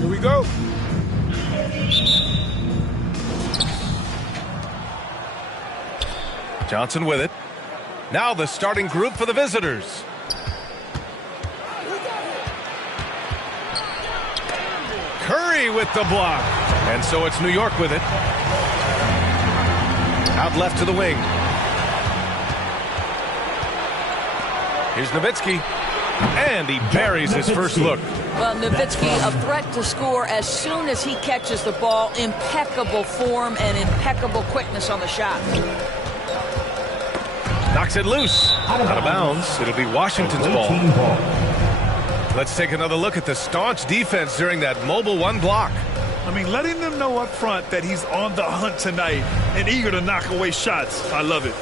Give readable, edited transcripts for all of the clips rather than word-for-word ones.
Here we go. Johnson with it. Now the starting group for the visitors. Curry with the block. And so it's New York with it. Out left to the wing. Here's Nowitzki. And he buries his first look. Well, Nowitzki, a threat to score as soon as he catches the ball. Impeccable form and impeccable quickness on the shot. Knocks it loose. Out of bounds. It'll be Washington's ball. Let's take another look at the staunch defense during that mobile one block. I mean, letting them know up front that he's on the hunt tonight and eager to knock away shots. I love it.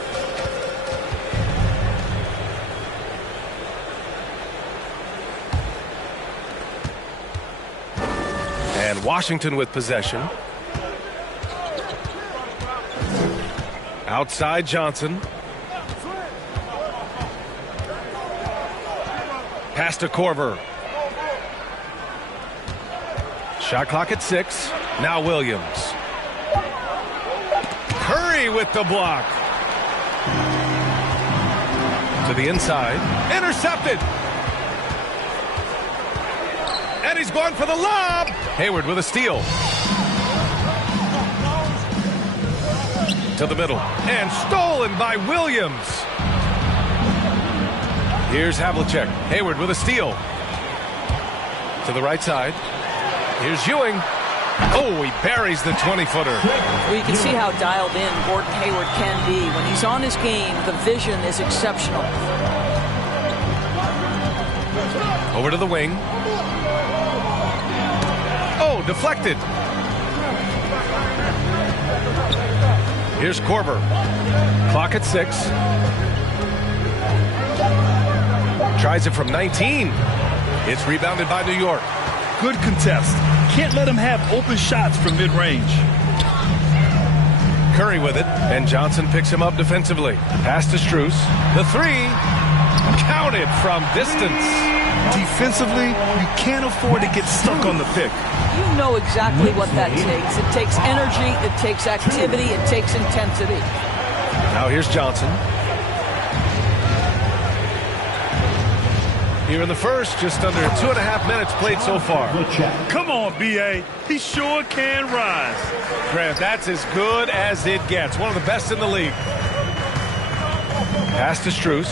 And Washington with possession. Outside Johnson. Pass to Korver. Shot clock at 6. Now Williams. Curry with the block. To the inside. Intercepted. And he's going for the lob. Hayward with a steal. To the middle. And stolen by Williams. Here's Havlicek. Hayward with a steal. To the right side. Here's Ewing. Oh, he buries the 20-footer. Well, you can see how dialed in Gordon Hayward can be. When he's on his game, the vision is exceptional. Over to the wing. Oh, deflected. Here's Korver. Clock at 6. Tries it from 19. It's rebounded by New York. Good contest. Can't let him have open shots from mid-range. Curry with it, and Johnson picks him up defensively. Pass to Strus. The 3. Counted from distance. Defensively, you can't afford to get stuck on the pick. You know exactly what that takes. It takes energy, it takes activity, it takes intensity. Now here's Johnson. Here in the first, just under 2.5 minutes played so far. Come on, B.A. He sure can rise. Grant, that's as good as it gets. One of the best in the league. Pass to Strus.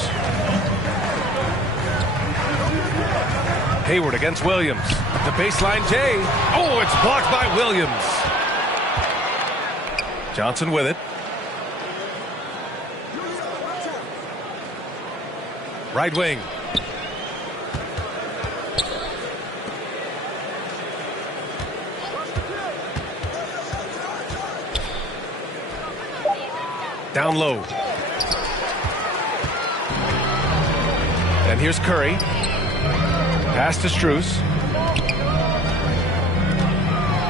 Hayward against Williams. The baseline J. Oh, it's blocked by Williams. Johnson with it. Right wing. Down low. And here's Curry. Pass to Strus.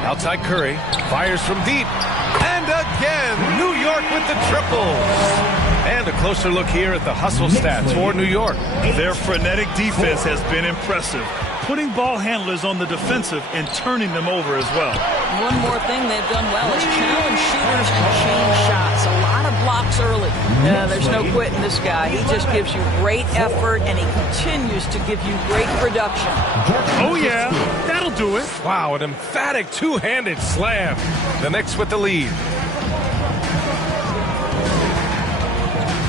Outside Curry. Fires from deep. And again, New York with the triples. And a closer look here at the hustle stats for New York. Their frenetic defense has been impressive, putting ball handlers on the defensive and turning them over as well. One more thing they've done well is challenge shooters and change shots. A lot of blocks early. There's no quitting this guy. He just gives you great effort, and he continues to give you great production. Oh, yeah, that'll do it. Wow, an emphatic two-handed slam. The Knicks with the lead.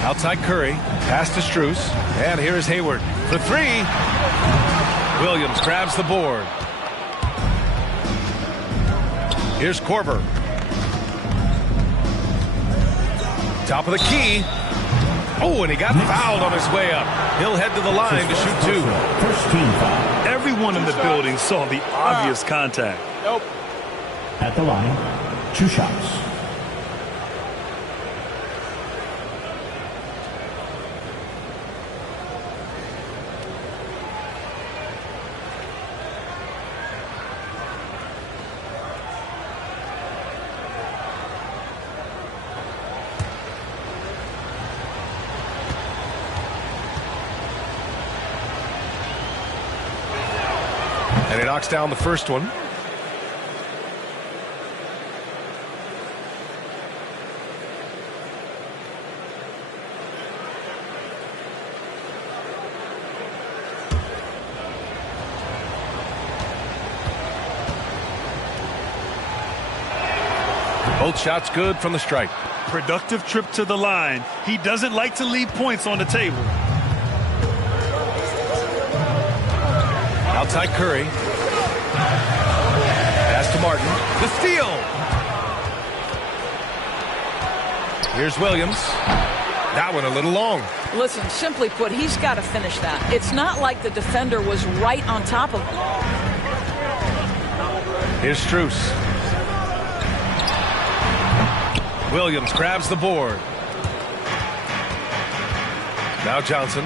Outside Curry, pass to Strus, and here is Hayward for three. Williams grabs the board. Here's Korver. Top of the key. Oh, and he got fouled on his way up. He'll head to the line to shoot two. First team foul. Everyone in the building saw the obvious contact. Nope. At the line, 2 shots. And he knocks down the first one. Both shots good from the stripe. Productive trip to the line. He doesn't like to leave points on the table. Outside Curry. Pass to Martin. The steal. Here's Williams. That one a little long. Listen, simply put, he's got to finish that. It's not like the defender was right on top of him. Here's Strus. Williams grabs the board. Now Johnson.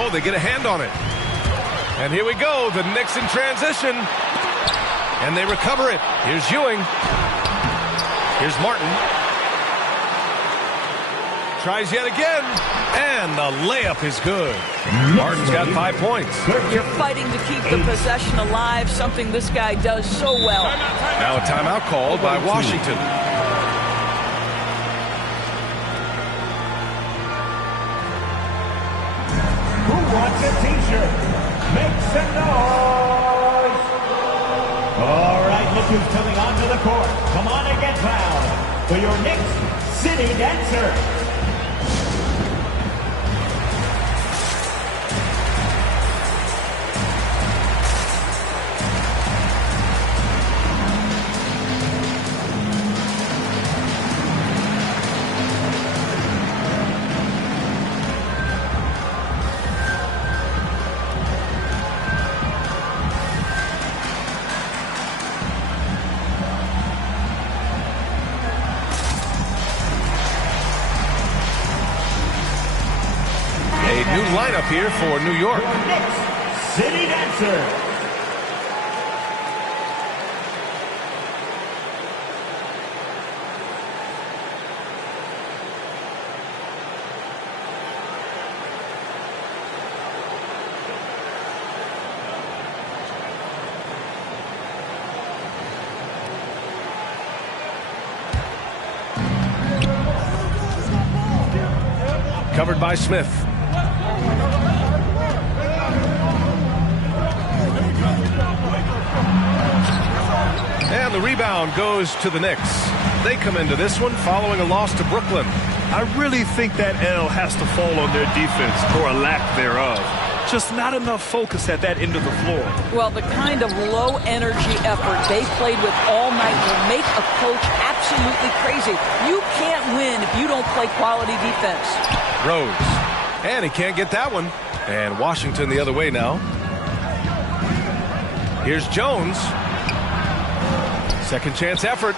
Oh, they get a hand on it. And here we go. The Knicks in transition. And they recover it. Here's Ewing. Here's Martin. Tries yet again. And the layup is good. Martin's got 5 points. You're fighting to keep the possession alive, something this guy does so well. Now a timeout called by Washington. Wants a t-shirt. Make some noise. All right, look who's coming onto the court. Come on and get fouled for your Knicks City Dancer. New lineup here for New York. Knicks City Dancer. Covered by Smith. And the rebound goes to the Knicks. They come into this one following a loss to Brooklyn. I really think that L has to fall on their defense, or a lack thereof. Just not enough focus at that end of the floor. Well, the kind of low-energy effort they played with all night will make a coach absolutely crazy. You can't win if you don't play quality defense. Rose. And he can't get that one. And Washington the other way now. Here's Jones. Second chance effort.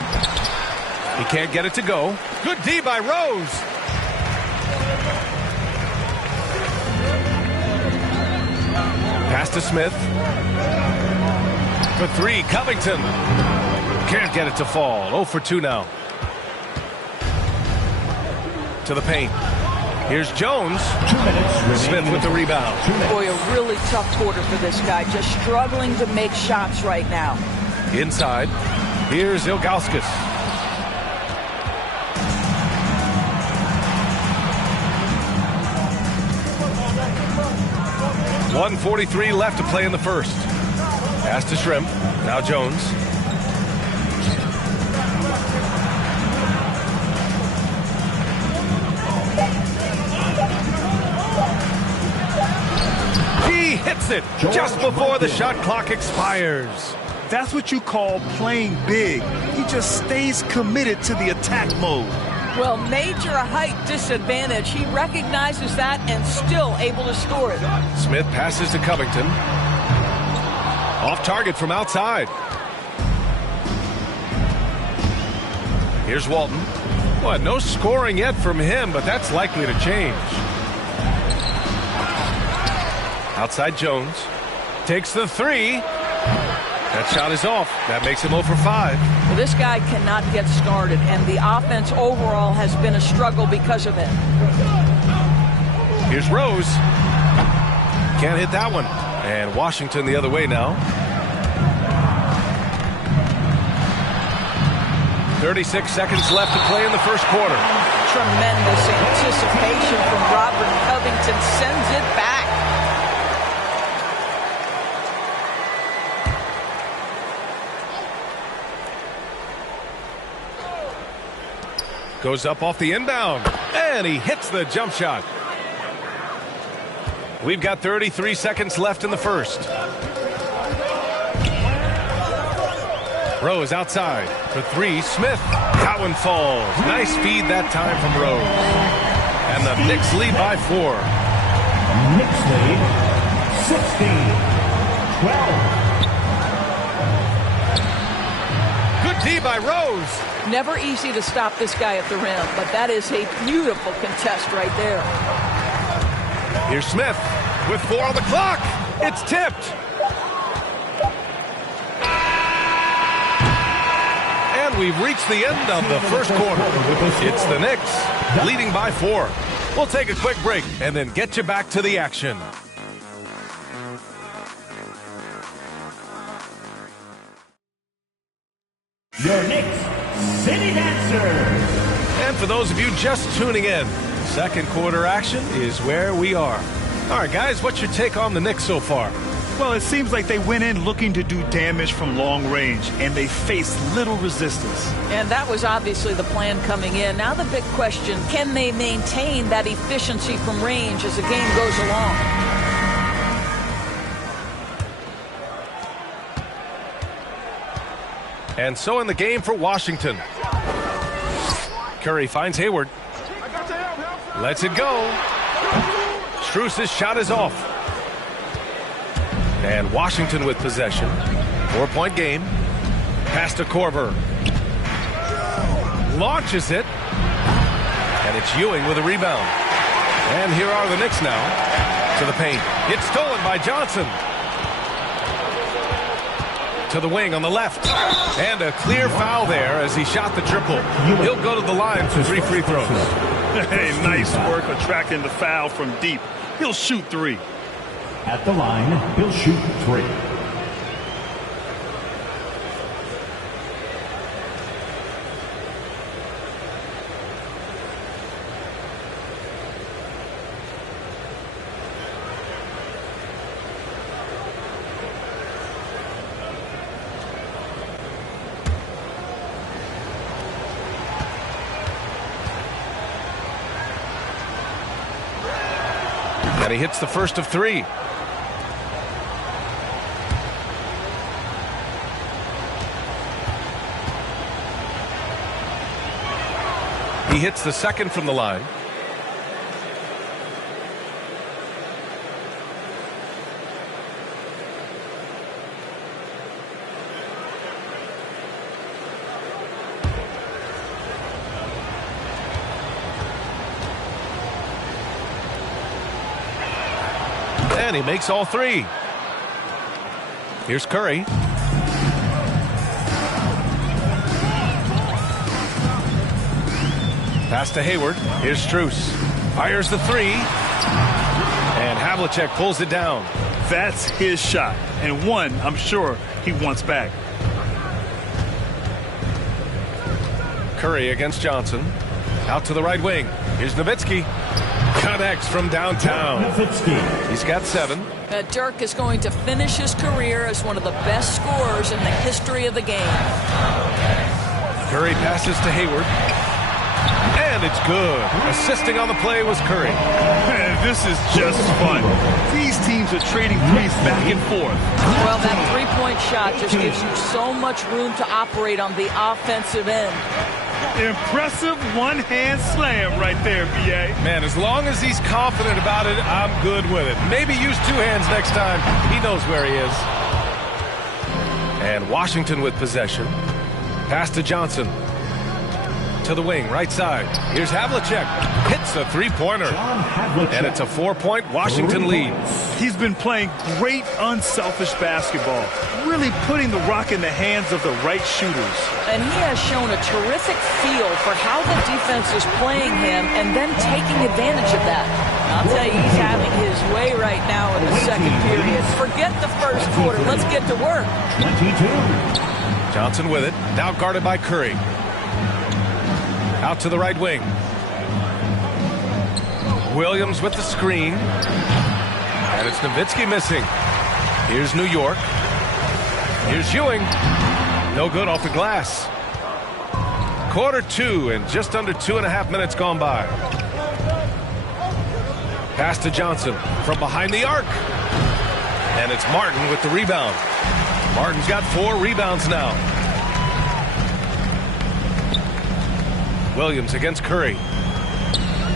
He can't get it to go. Good D by Rose. Pass to Smith. For three, Covington. Can't get it to fall. 0 for 2 now. To the paint. Here's Jones. 2 minutes. Smith with the rebound. Boy, a really tough quarter for this guy. Just struggling to make shots right now. Inside. Here's Ilgauskas. .143 left to play in the first. Pass to Shrimp. Now Jones. He hits it just before the shot clock expires. That's what you call playing big. He just stays committed to the attack mode. Well, major height disadvantage. He recognizes that and still able to score it. Smith passes to Covington. Off target from outside. Here's Walton. Well, no scoring yet from him, but that's likely to change. Outside Jones. Takes the three. That shot is off. That makes him 0 for 5. Well, this guy cannot get started, and the offense overall has been a struggle because of it. Here's Rose. Can't hit that one. And Washington the other way now. 36 seconds left to play in the first quarter. Tremendous anticipation from Robert Covington. Sends it back. Goes up off the inbound. And he hits the jump shot. We've got 33 seconds left in the first. Rose outside for three. Smith. That one falls. Nice feed that time from Rose. And the Knicks lead by 4. Knicks lead 16-12. Good D by Rose. Never easy to stop this guy at the rim, but that is a beautiful contest right there. Here's Smith with 4 on the clock. It's tipped. And we've reached the end of the first quarter. It's the Knicks leading by 4. We'll take a quick break and then get you back to the action. Your Knicks City Dancer. And for those of you just tuning in, second quarter action is where we are. All right, guys, what's your take on the Knicks so far? Well, it seems like they went in looking to do damage from long range, and they faced little resistance. And that was obviously the plan coming in. Now the big question, can they maintain that efficiency from range as the game goes along? And so in the game for Washington. Curry finds Hayward. Lets it go. Strus's shot is off. And Washington with possession. 4-point game. Pass to Korver. Launches it. And it's Ewing with a rebound. And here are the Knicks now. To the paint. It's stolen by Johnson. To the wing on the left. And a clear foul there as he shot the triple. He'll go to the line for 3 free throws. Hey, nice work attracting the foul from deep. He'll shoot 3. At the line, he'll shoot 3. And he hits the first of 3. He hits the second from the line. And he makes all 3. Here's Curry. Pass to Hayward. Here's Strus. Fires the 3. And Havlicek pulls it down. That's his shot, and one I'm sure he wants back. Curry against Johnson. Out to the right wing. Here's Nowitzki. Connects from downtown. He's got 7. Dirk is going to finish his career as one of the best scorers in the history of the game. Curry passes to Hayward. And it's good. Assisting on the play was Curry. Man, this is just fun. These teams are trading threes back and forth. Well, that three-point shot just gives you so much room to operate on the offensive end. Impressive one-hand slam right there, B.A. Man, as long as he's confident about it, I'm good with it. Maybe use 2 hands next time. He knows where he is. And Washington with possession. Pass to Johnson. To the wing, right side. Here's Havlicek. Hits a 3-pointer. And it's a 4-point Washington lead. He's been playing great, unselfish basketball. Really putting the rock in the hands of the right shooters. And he has shown a terrific feel for how the defense is playing him and then taking advantage of that. I'll tell you, he's having his way right now in the second period. Forget the first quarter. Let's get to work. 22. Johnson with it. Now guarded by Curry. Out to the right wing. Williams with the screen. And it's Nowitzki missing. Here's New York. Here's Ewing. No good off the glass. Quarter 2 and just under 2.5 minutes gone by. Pass to Johnson from behind the arc. And it's Martin with the rebound. Martin's got 4 rebounds now. Williams against Curry.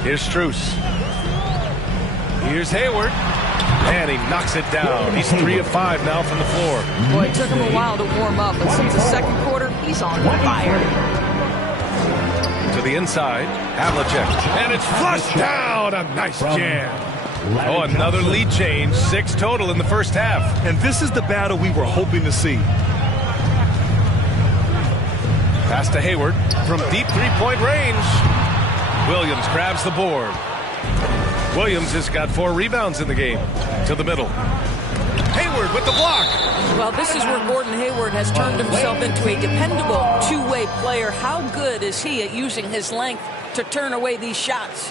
Here's Strus. Here's Hayward. And he knocks it down. He's 3 of 5 now from the floor. Boy, it took him a while to warm up, but since the second quarter, he's on fire. To the inside, Havlicek. And it's flushed down. A nice jam. Oh, another lead change. 6 total in the first half. And this is the battle we were hoping to see. Pass to Hayward from deep 3-point range. Williams grabs the board. Williams has got 4 rebounds in the game. To the middle. Hayward with the block. Well, this is where Gordon Hayward has turned himself into a dependable two-way player. How good is he at using his length to turn away these shots?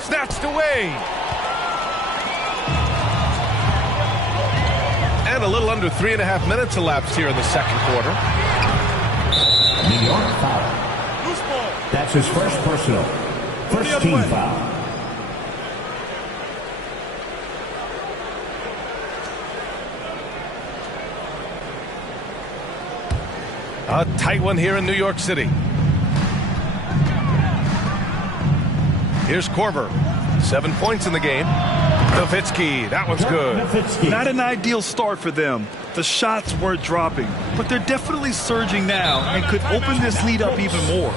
Snatched away. And a little under 3.5 minutes elapsed here in the second quarter. New York foul. That's his first personal. First team foul. A tight one here in New York City. Here's Korver. 7 points in the game. Nowitzki, that one's good. Not an ideal start for them. The shots weren't dropping, but they're definitely surging now and could open this lead up even more.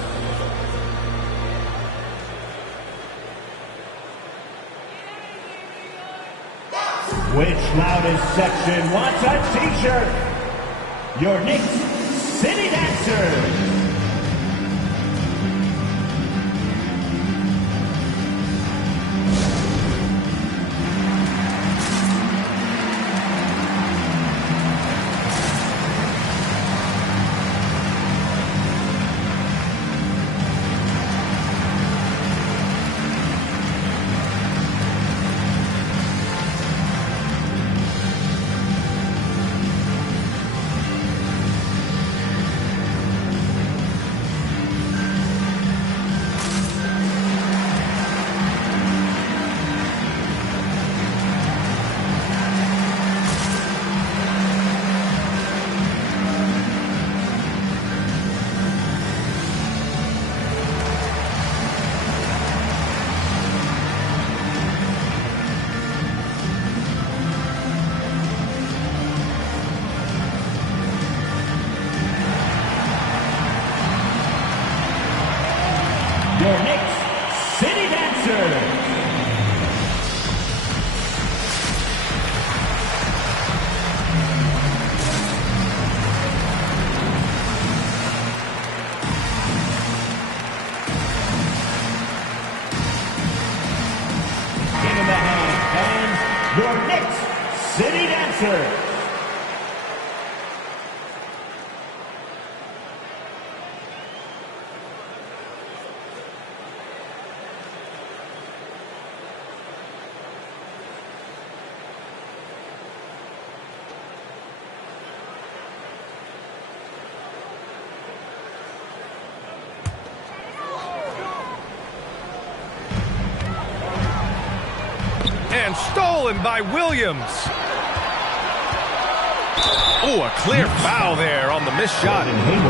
Which loudest section wants a t-shirt? Your Knicks City Dancers. stolen by Williams. Oh, a clear foul there on the missed shot.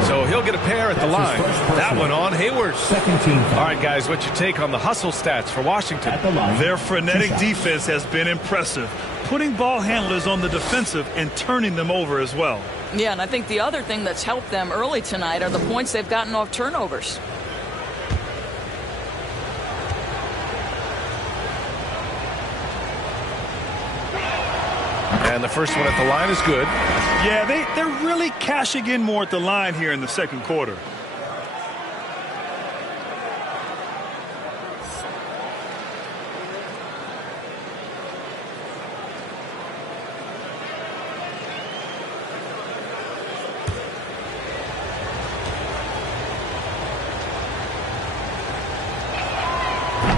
So he'll get a pair at the line. That one on Hayward. Second team foul. All right, guys, what's your take on the hustle stats for Washington? At the line. Their frenetic defense has been impressive, putting ball handlers on the defensive and turning them over as well. Yeah, and I think the other thing that's helped them early tonight are the points they've gotten off turnovers. And the first one at the line is good. Yeah, they're really cashing in more at the line here in the second quarter.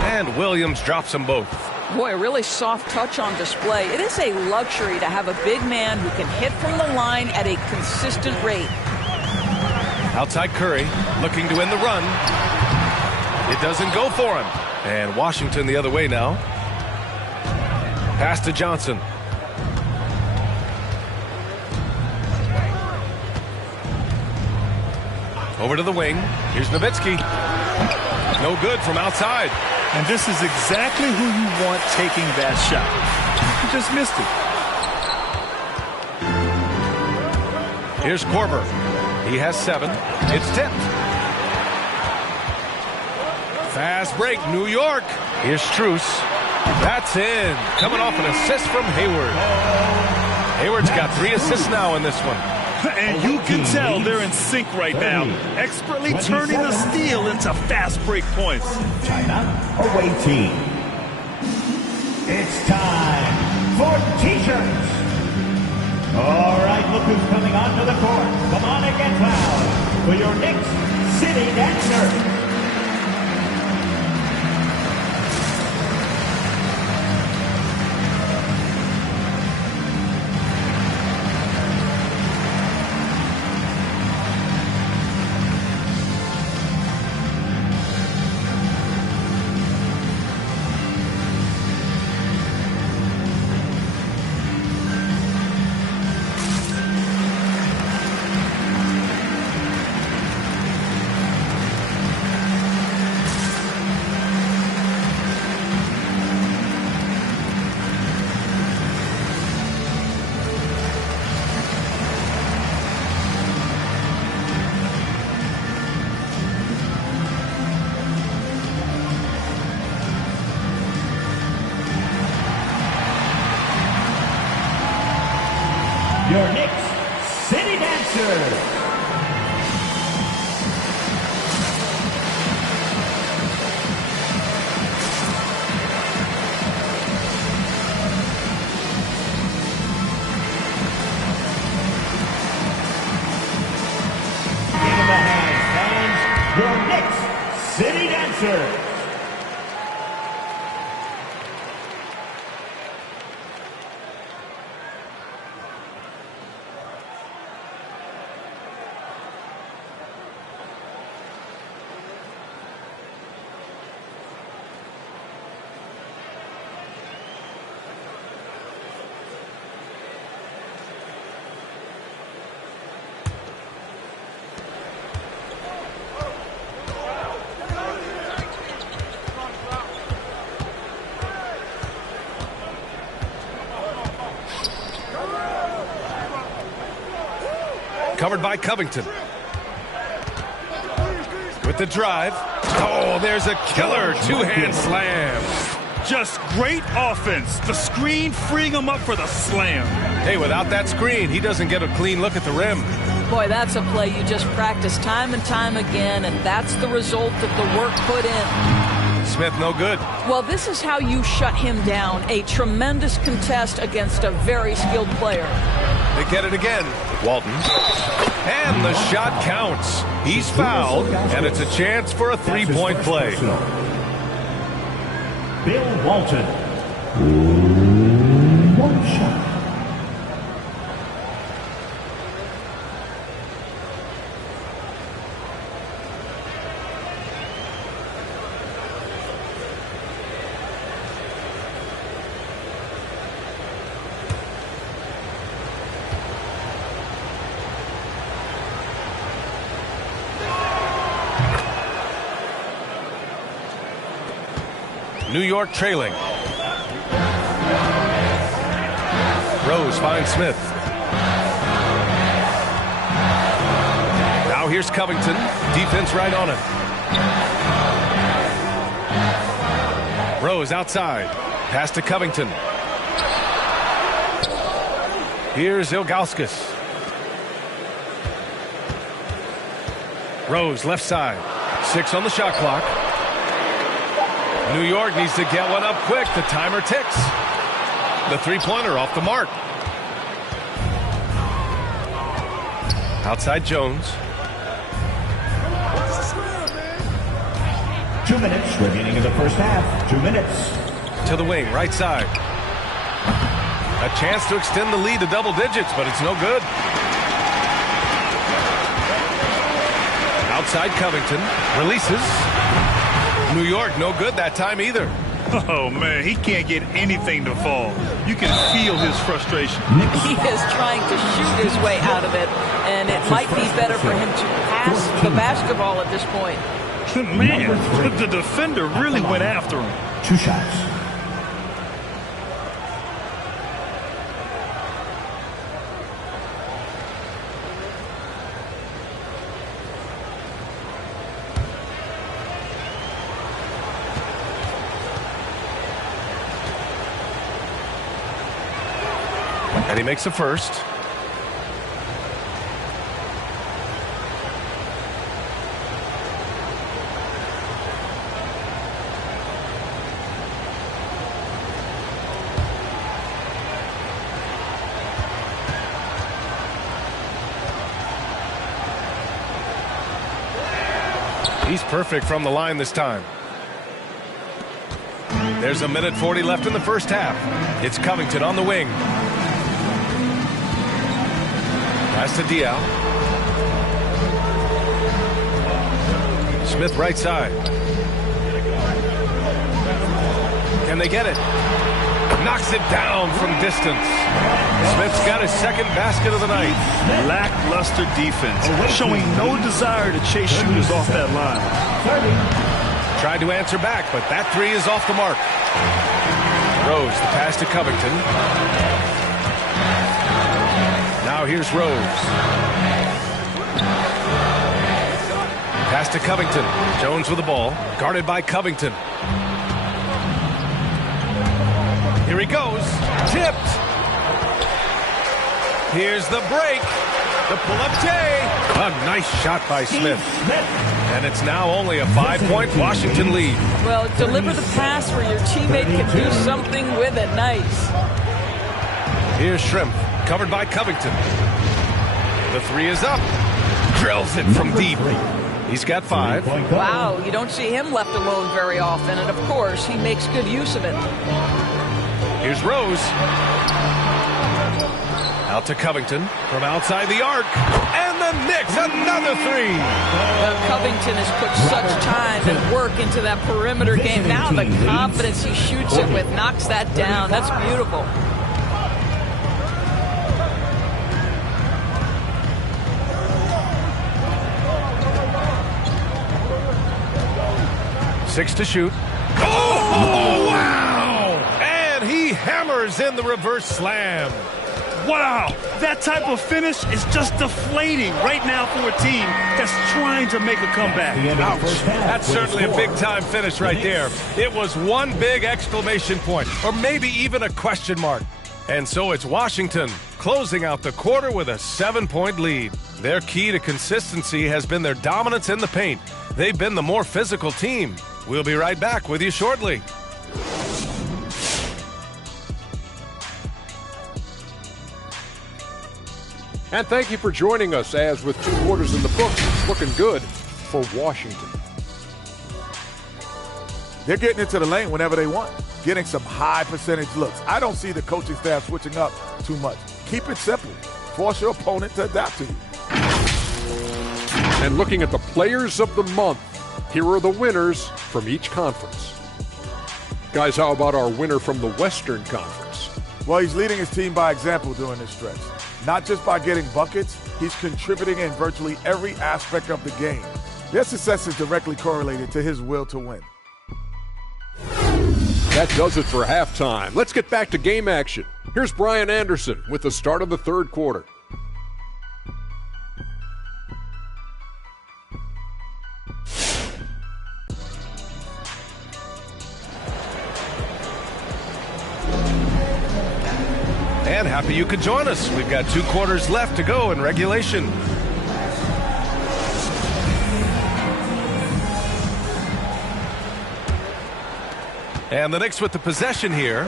And Williams drops them both. Boy, a really soft touch on display. It is a luxury to have a big man who can hit from the line at a consistent rate. Outside Curry, looking to win the run. It doesn't go for him. And Washington the other way now. Pass to Johnson. Over to the wing. Here's Nowitzki. No good from outside. And this is exactly who you want taking that shot. He just missed it. Here's Korver. He has 7. It's tipped. Fast break, New York. Here's Strus. That's in. Coming off an assist from Hayward. Hayward's got 3 assists now in this one. And you can tell they're in sync right now, expertly turning the steal into fast break points. China away team. It's time for T-shirts. All right, look who's coming onto the court. Come on and get loud for your Knicks City Dancer. Your Knicks City Dancer. Give them a hand, fans. Your Knicks City Dancer. Covered by Covington. With the drive. Oh, there's a killer two-hand slam. Just great offense. The screen freeing him up for the slam. Hey, without that screen, he doesn't get a clean look at the rim. Boy, that's a play you just practice time and time again, and that's the result of the work put in. Smith, no good. Well, this is how you shut him down. A tremendous contest against a very skilled player. They get it again. Walton. And the shot counts. He's fouled, and it's a chance for a three-point play. Bill Walton. One shot. New York trailing. Rose finds Smith. Now here's Covington. Defense right on him. Rose outside. Pass to Covington. Here's Ilgauskas. Rose left side. 6 on the shot clock. New York needs to get one up quick. The timer ticks. The three-pointer off the mark. Outside Jones. 2 minutes remaining in the first half. 2 minutes. To the wing, right side. A chance to extend the lead to double digits, but it's no good. Outside Covington. Releases. New York, no good that time either. Oh, man, he can't get anything to fall. You can feel his frustration. He is trying to shoot his way out of it, and it might be better for him to pass the basketball at this point. Man, the defender really went after him. 2 shots. And he makes a first. He's perfect from the line this time. There's a minute 40 left in the first half. It's Covington on the wing. Pass to Dial. Smith right side. Can they get it? Knocks it down from distance. Smith's got his second basket of the night. Lackluster defense, showing no desire to chase shooters off that line. Tried to answer back, but that three is off the mark. Rose, the pass to Covington. Now here's Rose. Pass to Covington. Jones with the ball. Guarded by Covington. Here he goes. Tipped. Here's the break. The pull-up J. A nice shot by Smith. And it's now only a 5-point Washington lead. Well, deliver the pass where your teammate can do something with it. Nice. Here's Shrimp. Covered by Covington. The three is up. Drills it from deep. He's got 5. Wow, you don't see him left alone very often, and of course, he makes good use of it. Here's Rose. Out to Covington from outside the arc. And the Knicks, another three. Covington has put such time and work into that perimeter game. Now the confidence he shoots it with knocks that down. That's beautiful. Six to shoot. Oh, wow! And he hammers in the reverse slam. Wow, that type of finish is just deflating right now for a team that's trying to make a comeback. Ouch. That's certainly a big-time finish right there. It was one big exclamation point, or maybe even a question mark. And so it's Washington closing out the quarter with a 7-point lead. Their key to consistency has been their dominance in the paint. They've been the more physical team. We'll be right back with you shortly. And thank you for joining us as with 2 quarters in the books, it's looking good for Washington. They're getting into the lane whenever they want, getting some high percentage looks. I don't see the coaching staff switching up too much. Keep it simple. Force your opponent to adapt to you. And looking at the players of the month, here are the winners from each conference. Guys, how about our winner from the Western Conference? Well, he's leading his team by example during this stretch. Not just by getting buckets, he's contributing in virtually every aspect of the game. Their success is directly correlated to his will to win. That does it for halftime. Let's get back to game action. Here's Brian Anderson with the start of the third quarter. And happy you could join us. We've got 2 quarters left to go in regulation. And the Knicks with the possession here.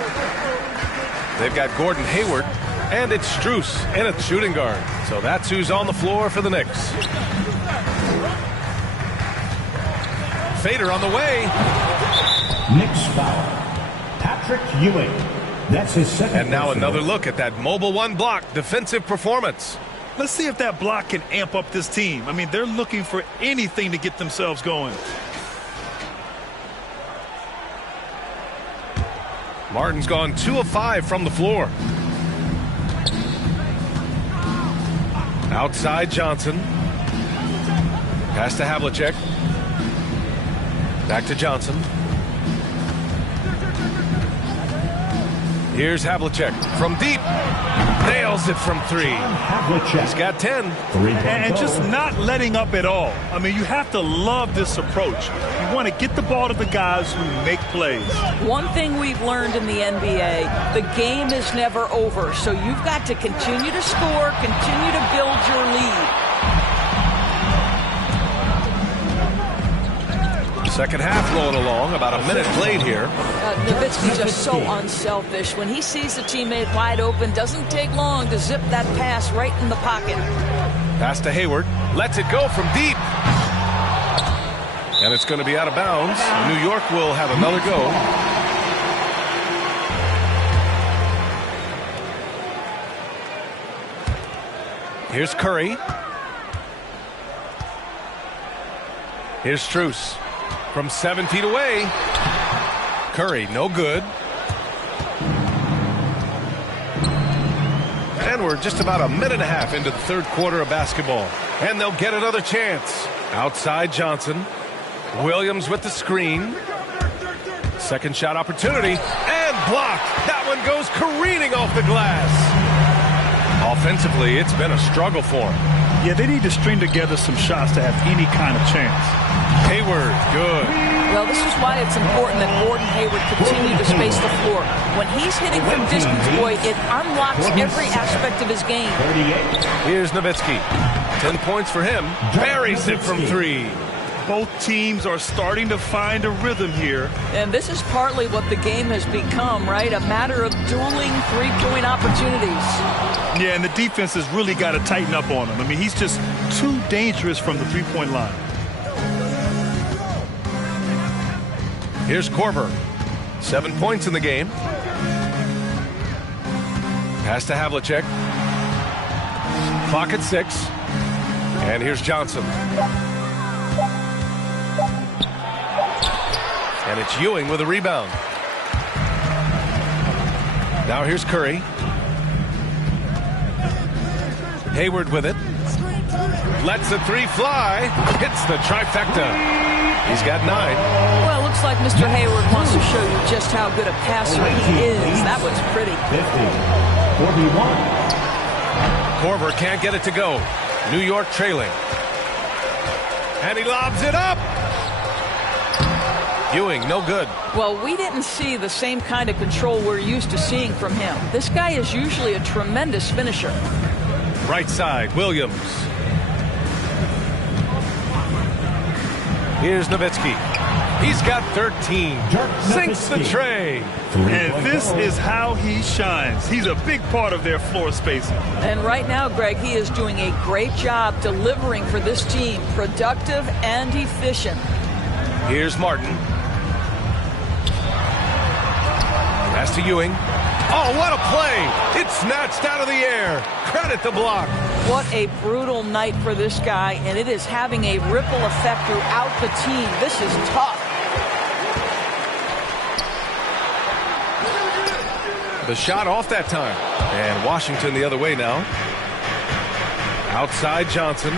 They've got Gordon Hayward, and it's Strus in at shooting guard. So that's who's on the floor for the Knicks. Fader on the way. Knicks foul. Patrick Ewing. That's his second. And now another look at that mobile 1 block defensive performance. Let's see if that block can amp up this team. I mean, they're looking for anything to get themselves going. Martin's gone 2 of 5 from the floor. Outside Johnson. Pass to Havlicek. Back to Johnson. Here's Havlicek from deep. Nails it from 3. He's got 10. And just not letting up at all. I mean, you have to love this approach. You want to get the ball to the guys who make plays. One thing we've learned in the NBA, the game is never over. So you've got to continue to score, continue to build your lead. Second half rolling along, about a minute played here. Nowitzki just so unselfish. When he sees the teammate wide open, doesn't take long to zip that pass right in the pocket. Pass to Hayward, lets it go from deep. And it's going to be out of bounds. New York will have another go. Here's Curry. Here's Strus. From 7 feet away. Curry, no good. And we're just about a minute and a half into the third quarter of basketball. And they'll get another chance. Outside Johnson. Williams with the screen. Second shot opportunity. And blocked. That one goes careening off the glass. Offensively, it's been a struggle for them. Yeah, they need to string together some shots to have any kind of chance. Hayward, good. Well, this is why it's important that Gordon Hayward continue to space the floor. When he's hitting from distance, boy, it unlocks every aspect of his game. Here's Nowitzki. 10 points for him. Buries it from 3. Both teams are starting to find a rhythm here. And this is partly what the game has become, right? A matter of dueling three-point opportunities. Yeah, and the defense has really got to tighten up on him. I mean, he's just too dangerous from the three-point line. Here's Korver. 7 points in the game. Pass to Havlicek. Clock at 6. And here's Johnson. And it's Ewing with a rebound. Now here's Curry. Hayward with it. Lets the 3 fly. Hits the trifecta. He's got 9. Well, it looks like Mr. Hayward wants to show you just how good a passer he is. That was pretty. 41. Korver can't get it to go. New York trailing. And he lobs it up. Ewing, no good. Well, we didn't see the same kind of control we're used to seeing from him. This guy is usually a tremendous finisher. Right side, Williams. Here's Nowitzki. He's got 13. Sinks the tray. And this is how he shines. He's a big part of their floor spacing. And right now, Greg, he is doing a great job delivering for this team. Productive and efficient. Here's Martin. Pass to Ewing. Oh, what a play! It's snatched out of the air. Credit the block. What a brutal night for this guy, and it is having a ripple effect throughout the team. This is tough. The shot off that time. And Washington the other way now. Outside Johnson.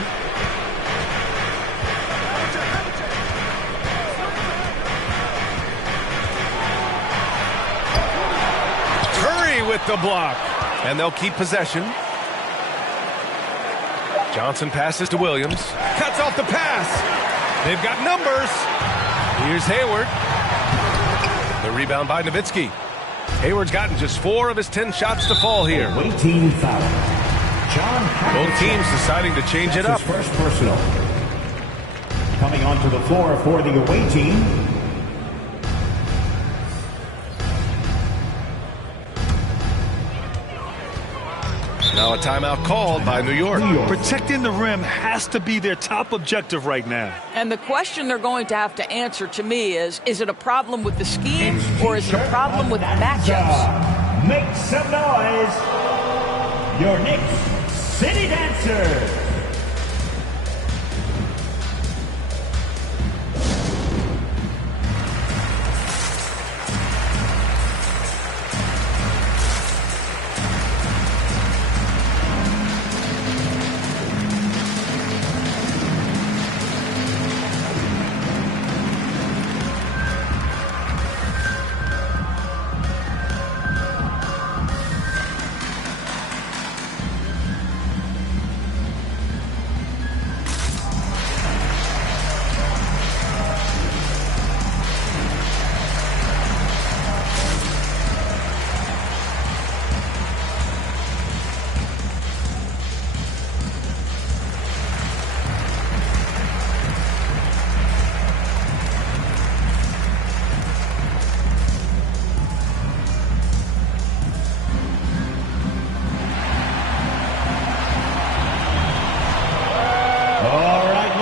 with the block. And they'll keep possession. Johnson passes to Williams. Cuts off the pass. They've got numbers. Here's Hayward. The rebound by Nowitzki. Hayward's gotten just 4 of his 10 shots to fall here. Away team foul. Both teams deciding to change it up. His first personal. Coming onto the floor for the away team. Now a timeout called by New York. Protecting the rim has to be their top objective right now. And the question they're going to have to answer to me is it a problem with the scheme or is it a problem with matchups? Make some noise. Your Knicks City Dancers.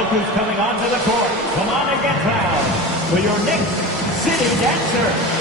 Who's coming onto the court? Come on and get loud for your Knicks City Dancer.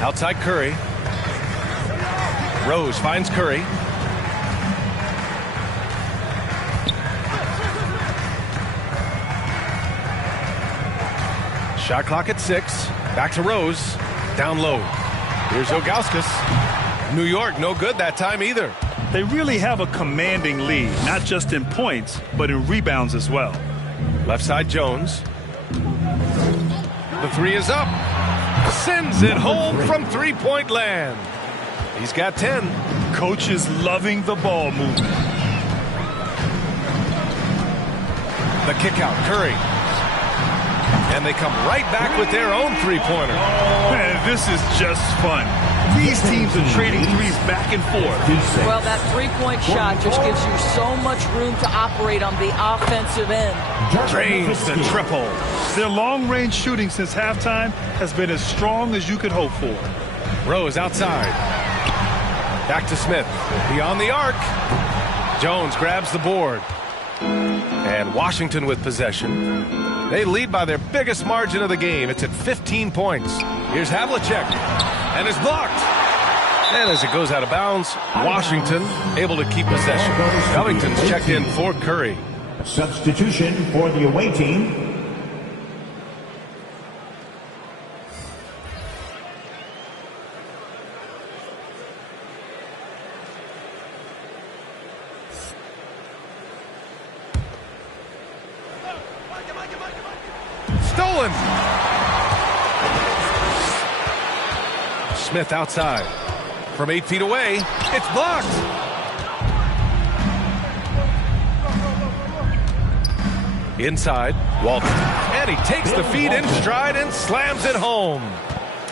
Outside Curry. Rose finds Curry. Shot clock at 6. Back to Rose. Down low. Here's Ilgauskas. New York, no good that time either. They really have a commanding lead, not just in points, but in rebounds as well. Left side Jones. The 3 is up. Sends it home from three-point land. He's got 10. Coach is loving the ball movement. The kick out, Curry. And they come right back with their own three-pointer. Man, this is just fun. These teams are trading threes back and forth. Well, that three-point shot just gives you so much room to operate on the offensive end. Drains the triple. Their long-range shooting since halftime has been as strong as you could hope for. Rose outside. Back to Smith. Beyond the arc. Jones grabs the board. And Washington with possession. They lead by their biggest margin of the game. It's at 15 points. Here's Havlicek. And it's blocked. And as it goes out of bounds, Washington able to keep possession. Covington's checked in for Curry. Substitution for the away team. Stolen. Smith outside. From 8 feet away, it's blocked. Inside, Walton. And he takes the feed in stride and slams it home.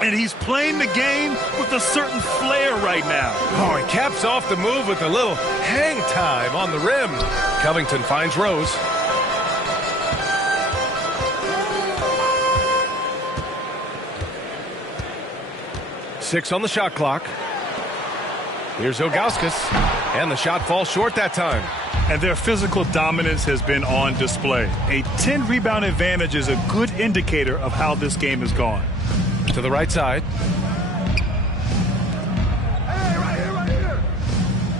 And he's playing the game with a certain flair right now. Oh, he caps off the move with a little hang time on the rim. Covington finds Rose. 6 on the shot clock. Here's Ilgauskas, and the shot falls short that time. And their physical dominance has been on display. A 10-rebound advantage is a good indicator of how this game has gone. To the right side.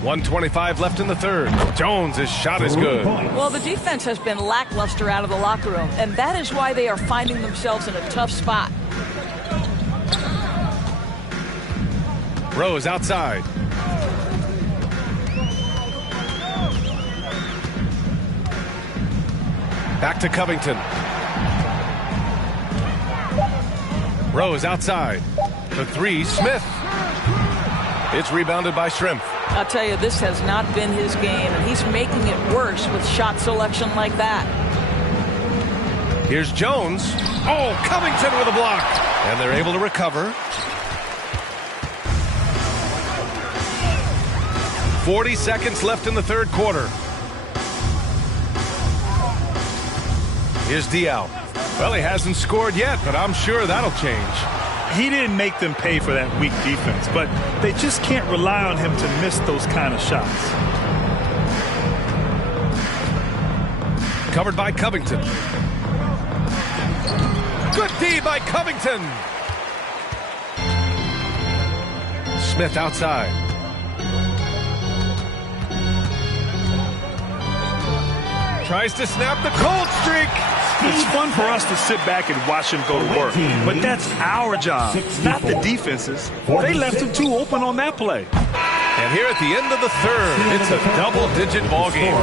1:25 left in the third. Jones' shot is good. Well, the defense has been lackluster out of the locker room, and that is why they are finding themselves in a tough spot. Rose outside. Back to Covington. Rose outside. The three, Smith. It's rebounded by Shrimp. I'll tell you, this has not been his game, and he's making it worse with shot selection like that. Here's Jones. Oh, Covington with a block. And they're able to recover. 40 seconds left in the third quarter. Here's Diaw. Well, he hasn't scored yet, but I'm sure that'll change. He didn't make them pay for that weak defense, but they just can't rely on him to miss those kind of shots. Covered by Covington. Good D by Covington. Smith outside. Tries to snap the cold streak. It's fun for us to sit back and watch him go to work, but that's our job, not the defense's. They left him too open on that play. And here at the end of the third, it's a double-digit ball game.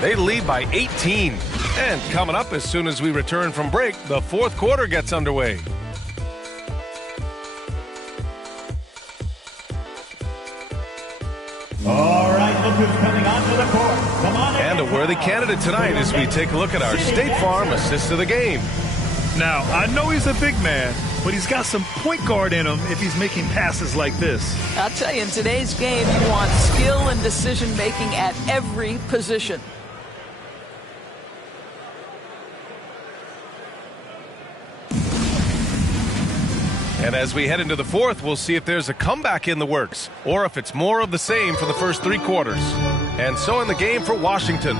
They lead by 18. And coming up as soon as we return from break, the fourth quarter gets underway. All right, look who's coming onto the court. Come on. And a worthy candidate tonight as we take a look at our State Farm assist of the game. Now, I know he's a big man, but he's got some point guard in him if he's making passes like this. I'll tell you, in today's game, you want skill and decision-making at every position. And as we head into the fourth, we'll see if there's a comeback in the works or if it's more of the same for the first three quarters. And so in the game for Washington.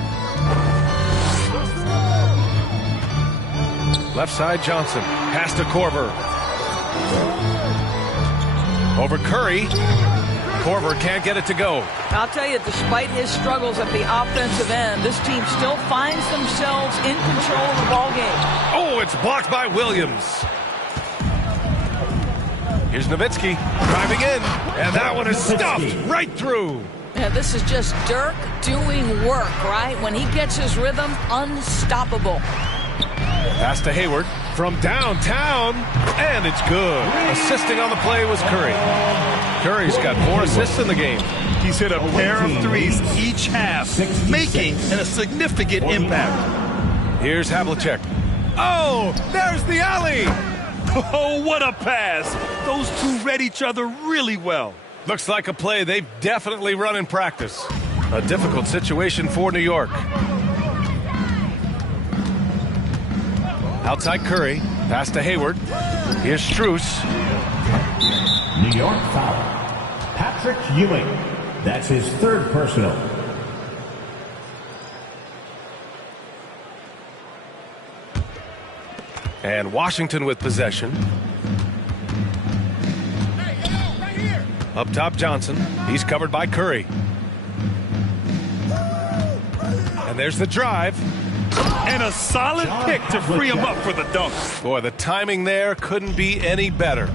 Left side, Johnson. Pass to Korver. Over Curry. Korver can't get it to go. I'll tell you, despite his struggles at the offensive end, this team still finds themselves in control of the ball game. Oh, it's blocked by Williams. Here's Nowitzki driving in, and that one is stuffed right through. Yeah, this is just Dirk doing work, right? When he gets his rhythm, unstoppable. Pass to Hayward from downtown, and it's good. Assisting on the play was Curry. Curry's got 4 assists in the game. He's hit a pair of threes each half, making a significant impact. Here's Havlicek. Oh, there's the alley. Oh, what a pass. Those two read each other really well. Looks like a play they've definitely run in practice. A difficult situation for New York. Outside Curry. Pass to Hayward. Here's Strus. New York foul. Patrick Ewing. That's his third personal. And Washington with possession. Up top, Johnson. He's covered by Curry. And there's the drive. And a solid pick to free him up for the dunk. Boy, the timing there couldn't be any better.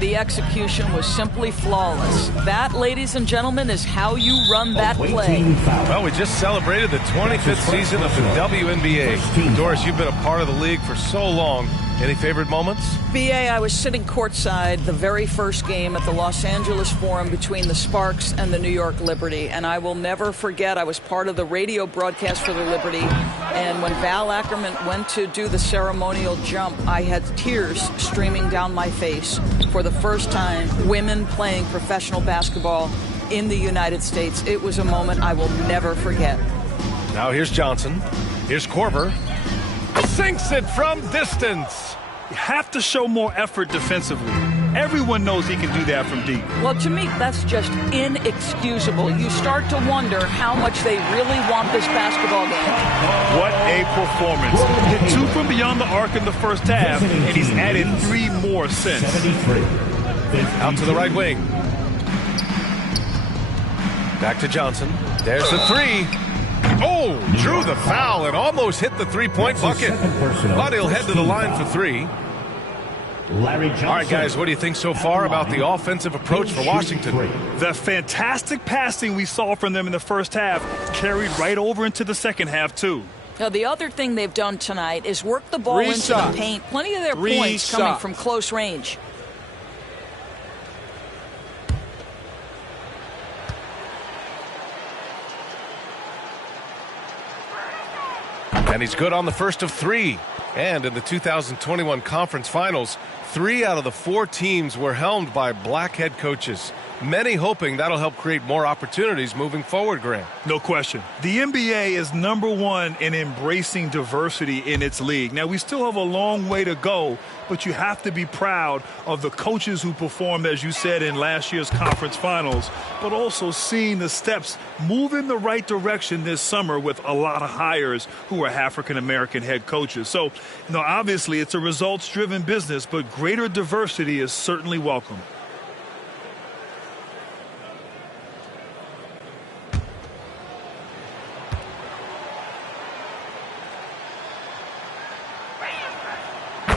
The execution was simply flawless. That, ladies and gentlemen, is how you run that play. Well, we just celebrated the 25th season of the WNBA. Doris, you've been a part of the league for so long. Any favorite moments? BA, I was sitting courtside the very first game at the Los Angeles Forum between the Sparks and the New York Liberty, and I will never forget I was part of the radio broadcast for the Liberty, and when Val Ackerman went to do the ceremonial jump, I had tears streaming down my face. For the first time, women playing professional basketball in the United States. It was a moment I will never forget. Now here's Johnson. Here's Korver. Sinks it from distance. You have to show more effort defensively. Everyone knows he can do that from deep. Well, to me, that's just inexcusable. You start to wonder how much they really want this basketball game. What a performance. Hit 2 from beyond the arc in the first half, and he's added 3 more since. Out to the right wing. Back to Johnson. There's the 3. Oh, drew the foul and almost hit the three-point bucket. But he'll head to the line for 3. Larry Johnson. All right, guys, what do you think so far about the offensive approach for Washington? The fantastic passing we saw from them in the first half carried right over into the second half, too. Now, the other thing they've done tonight is work the ball into the paint. Plenty of their points coming from close range. And he's good on the first of 3. And in the 2021 conference finals, 3 out of the 4 teams were helmed by black head coaches. Many hoping that'll help create more opportunities moving forward, Grant. No question. The NBA is #1 in embracing diversity in its league. Now, we still have a long way to go, but you have to be proud of the coaches who performed, as you said, in last year's conference finals, but also seeing the steps move in the right direction this summer with a lot of hires who are African-American head coaches. So, obviously it's a results-driven business, but greater diversity is certainly welcome.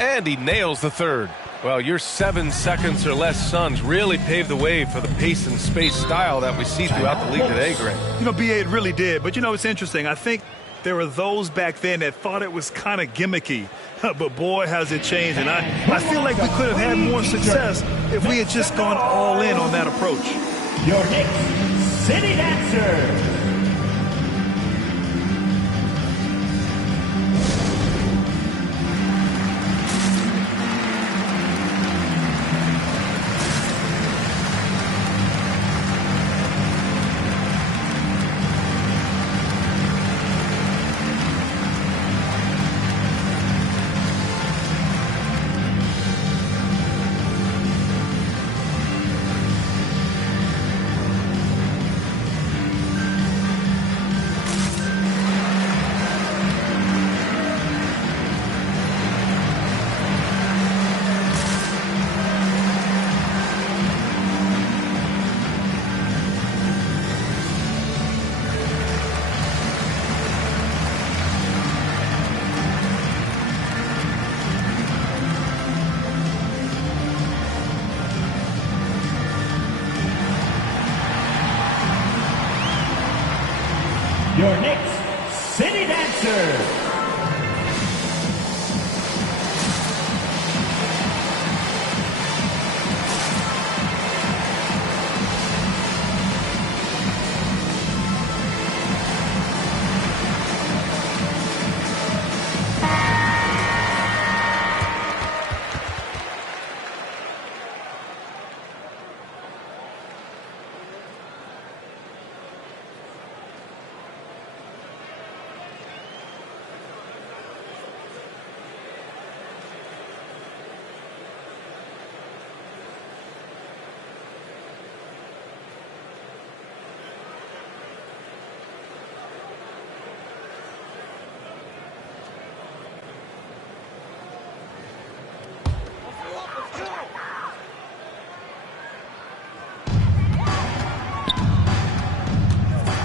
And he nails the 3rd. Well, your 7 seconds or less Suns really paved the way for the pace and space style that we see throughout the league today, Grant. BA, it really did. But, it's interesting. I think there were those back then that thought it was kind of gimmicky. But, boy, has it changed. And I feel like we could have had more success if we had just gone all in on that approach. Your Knicks City Dancers. Your Knicks City Dancers.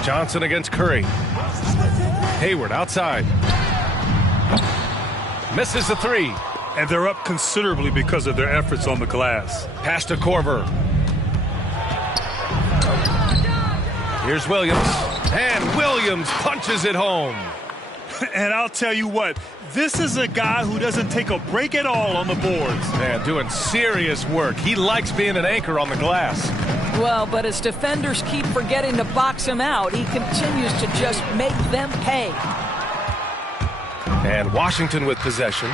Johnson against Curry. Hayward outside. Misses the 3. And they're up considerably because of their efforts on the glass. Pass to Korver. Here's Williams. And Williams punches it home. And I'll tell you what, this is a guy who doesn't take a break at all on the boards. Man, doing serious work. He likes being an anchor on the glass. Well, but as defenders keep forgetting to box him out, he continues to just make them pay. And Washington with possession.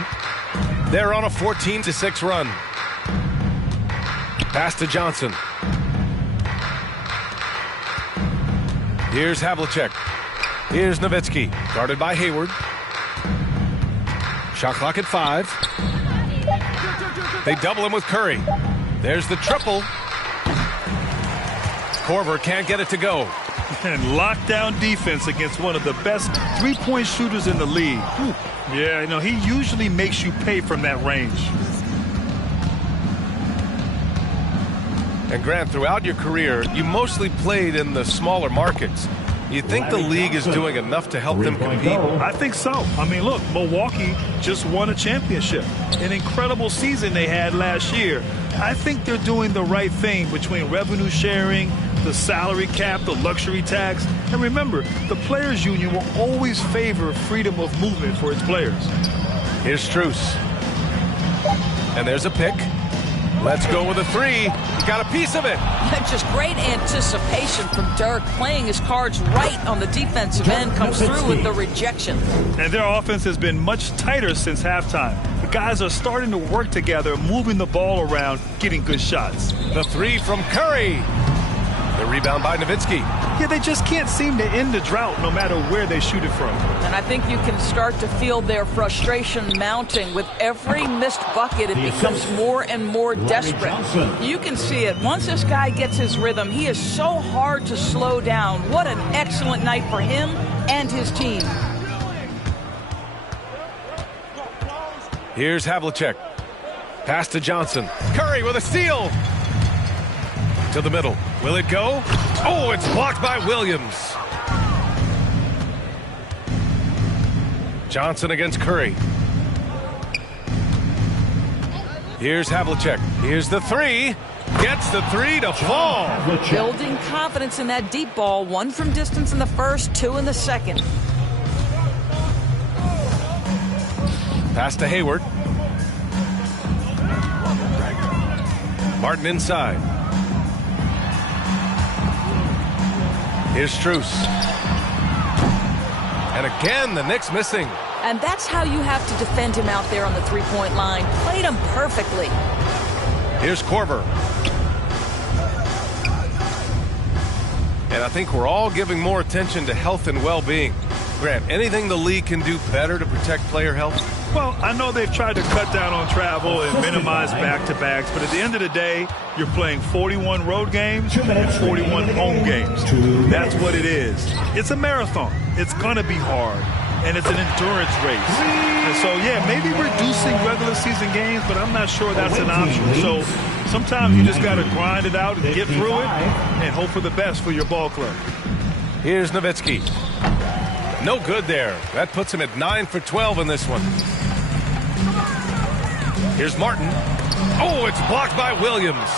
They're on a 14-6 run. Pass to Johnson. Here's Havlicek. Here's Nowitzki, guarded by Hayward. Shot clock at 5. They double him with Curry. There's the triple. Korver can't get it to go. And lockdown defense against one of the best three-point shooters in the league. Whew. Yeah, he usually makes you pay from that range. And Grant, throughout your career, you mostly played in the smaller markets. You think the league is doing enough to help them compete? I think so. I mean, look, Milwaukee just won a championship. An incredible season they had last year. I think they're doing the right thing between revenue sharing, the salary cap, the luxury tax. And remember, the Players Union will always favor freedom of movement for its players. Here's Strus. And there's a pick. Let's go with a three. He got a piece of it. Just great anticipation from Dirk, playing his cards right on the defensive end, comes through with the rejection. And their offense has been much tighter since halftime. The guys are starting to work together, moving the ball around, getting good shots. The three from Curry. The rebound by Nowitzki. Yeah, they just can't seem to end the drought no matter where they shoot it from. And I think you can start to feel their frustration mounting. With every missed bucket, it becomes more and more desperate. You can see it. Once this guy gets his rhythm, he is so hard to slow down. What an excellent night for him and his team. Here's Havlicek. Pass to Johnson. Curry with a steal. To the middle. Will it go? Oh, it's blocked by Williams. Johnson against Curry. Here's Havlicek. Here's the three. Gets the three to fall. Building confidence in that deep ball. One from distance in the first, two in the second. Pass to Hayward. Martin inside. Here's Strus. And again, the Knicks missing. And that's how you have to defend him out there on the three-point line. Played him perfectly. Here's Korver. And I think we're all giving more attention to health and well-being. Grant, anything the league can do better to protect player health? Well, I know they've tried to cut down on travel and minimize back-to-backs, but at the end of the day, you're playing 41 road games and 41 home games. That's what it is. It's a marathon. It's going to be hard, and it's an endurance race. And so, yeah, maybe reducing regular season games, but I'm not sure that's an option. So sometimes you just got to grind it out and get through it and hope for the best for your ball club. Here's Nowitzki. No good there. That puts him at 9 for 12 in this one. Here's Martin. Oh, it's blocked by Williams.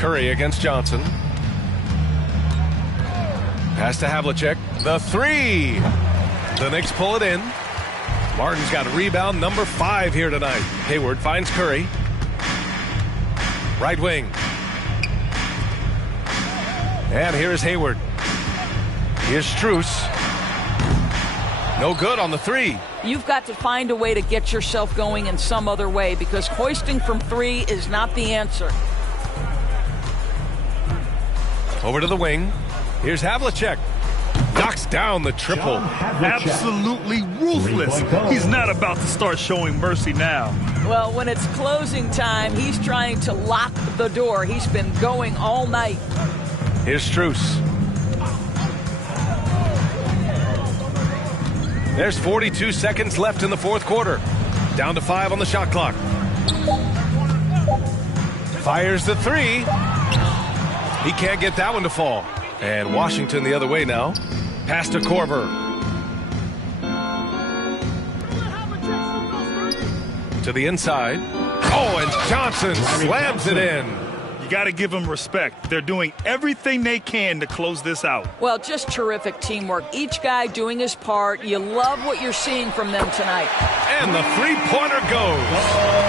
Curry against Johnson. Pass to Havlicek. The three. The Knicks pull it in. Martin's got a rebound, number 5 here tonight. Hayward finds Curry. Right wing. And here's Hayward. Here's Strus. No good on the three. You've got to find a way to get yourself going in some other way, because hoisting from three is not the answer. Over to the wing. Here's Havlicek. Knocks down the triple. Absolutely ruthless. He's not about to start showing mercy now. Well, when it's closing time, he's trying to lock the door. He's been going all night. Here's Strus. There's 42 seconds left in the fourth quarter. Down to 5 on the shot clock. Fires the three. He can't get that one to fall. And Washington the other way now. Pass to Korver. To the inside. Oh, and Johnson slams it in. Got to give them respect. They're doing everything they can to close this out. Well, just terrific teamwork. Each guy doing his part. You love what you're seeing from them tonight. And the three-pointer goes.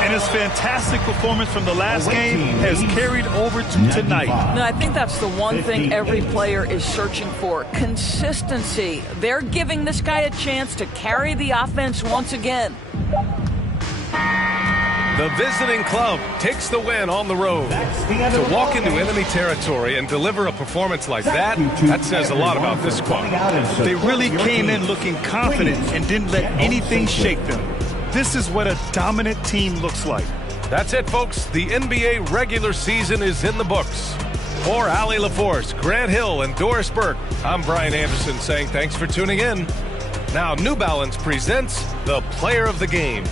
And his fantastic performance from the last game has carried over to tonight. No, I think that's the one thing every player is searching for. Consistency. They're giving this guy a chance to carry the offense once again. The visiting club takes the win on the road. To walk into enemy territory and deliver a performance like that, that says a lot about this squad. They really came in looking confident and didn't let anything shake them. This is what a dominant team looks like. That's it, folks. The NBA regular season is in the books. For Allie LaForce, Grant Hill, and Doris Burke, I'm Brian Anderson saying thanks for tuning in. Now, New Balance presents the Player of the Game.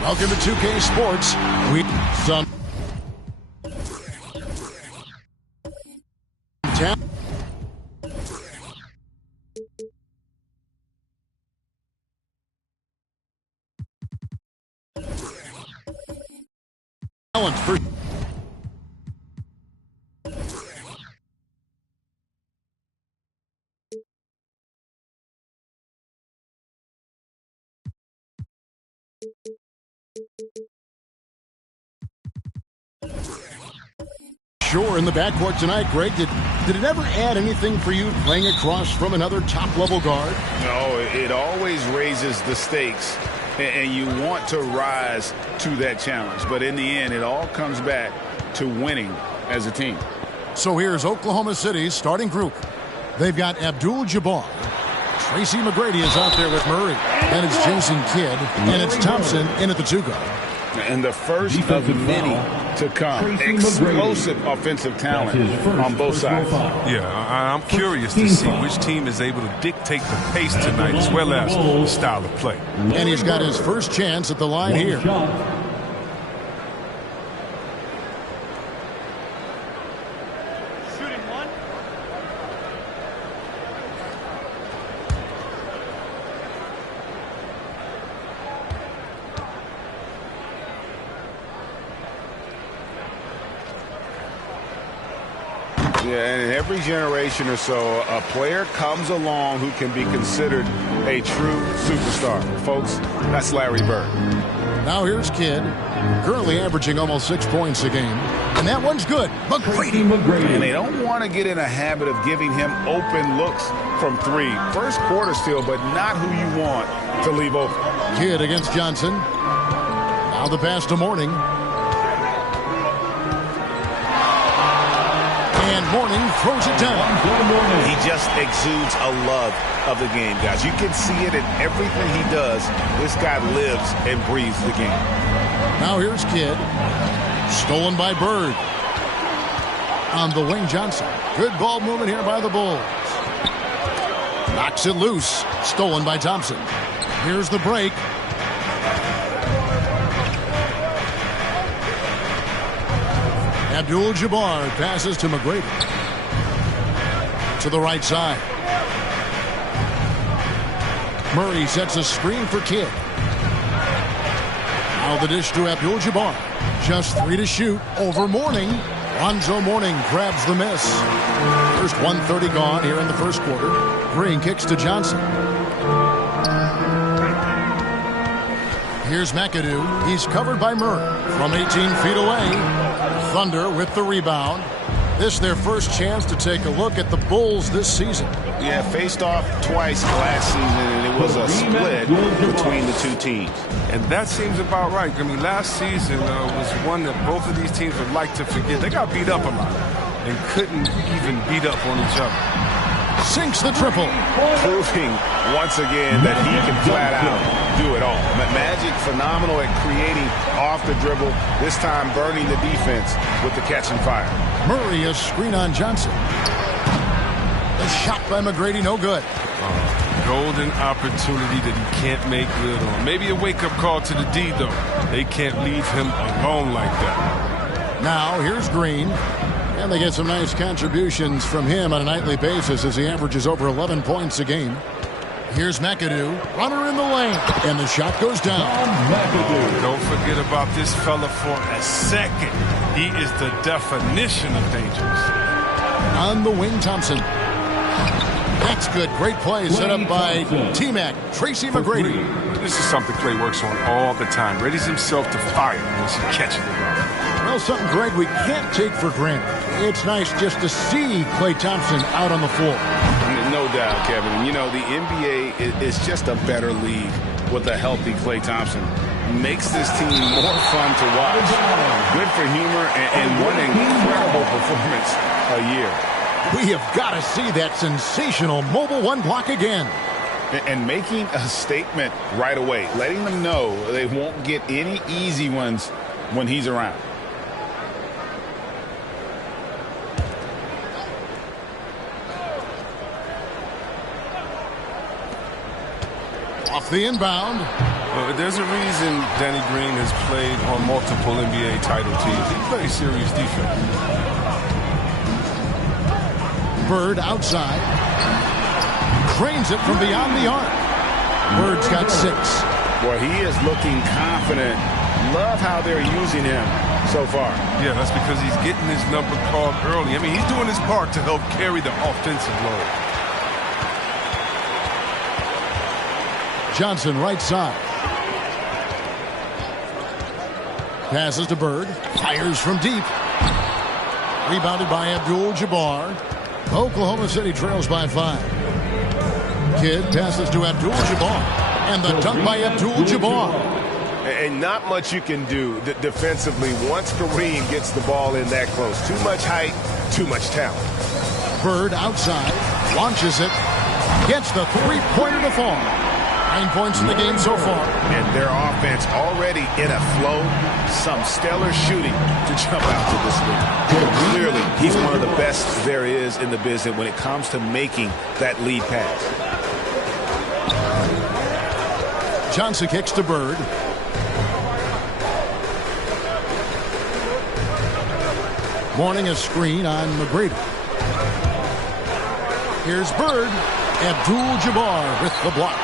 Welcome to 2K Sports. Some talent for sure in the backcourt tonight, Greg. Did it ever add anything for you playing across from another top-level guard? No, it always raises the stakes, and you want to rise to that challenge. But in the end, it all comes back to winning as a team. So here's Oklahoma City's starting group. They've got Abdul-Jabbar. Tracy McGrady is out there with Murray. And it's Jason Kidd. And it's Thompson in at the 2 guard. And the first of many to come. Explosive offensive talent on both sides. Yeah, I'm curious to see which team is able to dictate the pace tonight as well as the style of play. And he's got his first chance at the line here. Yeah, and in every generation or so, a player comes along who can be considered a true superstar. Folks, that's Larry Bird. Now here's Kidd, currently averaging almost 6 points a game. And that one's good. McGrady. And they don't want to get in a habit of giving him open looks from 3. First quarter still, but not who you want to leave open. Kidd against Johnson. Now the pass to Mourning. And Mourning throws it down. He just exudes a love of the game, guys. You can see it in everything he does. This guy lives and breathes the game. Now here's Kidd. Stolen by Bird. On the wing, Johnson. Good ball movement here by the Bulls. Knocks it loose. Stolen by Thompson. Here's the break. Abdul-Jabbar passes to McGrady. To the right side. Murray sets a screen for Kidd. Now the dish to Abdul-Jabbar. Just 3 to shoot over Mourning. Lonzo Mourning grabs the miss. First 1:30 gone here in the first quarter. Green kicks to Johnson. Here's McAdoo. He's covered by Murray from 18 feet away. Thunder with the rebound. This their first chance to take a look at the Bulls this season. Yeah, faced off twice last season, and it was a split between the two teams. And that seems about right. I mean, last season was one that both of these teams would like to forget. They got beat up a lot and couldn't even beat up on each other. Sinks the triple. Proving once again that he can flat out do it all. Magic phenomenal at creating off the dribble, this time burning the defense with the catch and fire. Murray a screen on Johnson. The shot by McGrady, no good. Golden opportunity that he can't make good on. Maybe a wake-up call to the D, though. They can't leave him alone like that. Now here's Green. And they get some nice contributions from him on a nightly basis as he averages over 11 points a game. Here's McAdoo. Runner in the lane. And the shot goes down. Don't forget about this fella for a second. He is the definition of dangerous. On the wing, Thompson. That's good. Great play set up by T-Mac. Tracy McGrady. This is something Klay works on all the time. Readies himself to fire once he catches the ball. Well, something, Greg, we can't take for granted. It's nice just to see Klay Thompson out on the floor. No doubt, Kevin. You know, the NBA is just a better league with a healthy Klay Thompson. Makes this team more fun to watch. Good for humor and one incredible performance a year. We have got to see that sensational mobile one block again. And making a statement right away, letting them know they won't get any easy ones when he's around. Off the inbound. There's a reason Danny Green has played on multiple NBA title teams. He plays serious defense. Bird outside. Cranes it from beyond the arc. Bird's got 6. Boy, he is looking confident. Love how they're using him so far. Yeah, that's because he's getting his number called early. I mean, he's doing his part to help carry the offensive load. Johnson right side. Passes to Bird. Fires from deep. Rebounded by Abdul-Jabbar. Oklahoma City trails by 5. Kidd passes to Abdul-Jabbar. And the dunk by Abdul-Jabbar. And not much you can do defensively once Kareem gets the ball in that close. Too much height, too much talent. Bird outside. Launches it. Gets the three-pointer to fall. 9 points in the game so far. And their offense already in a flow. Some stellar shooting to jump out to this league. Clearly, he's one of the best there is in the business when it comes to making that lead pass. Johnson kicks to Bird. Mourning a screen on McGrady. Here's Bird. Abdul-Jabbar with the block.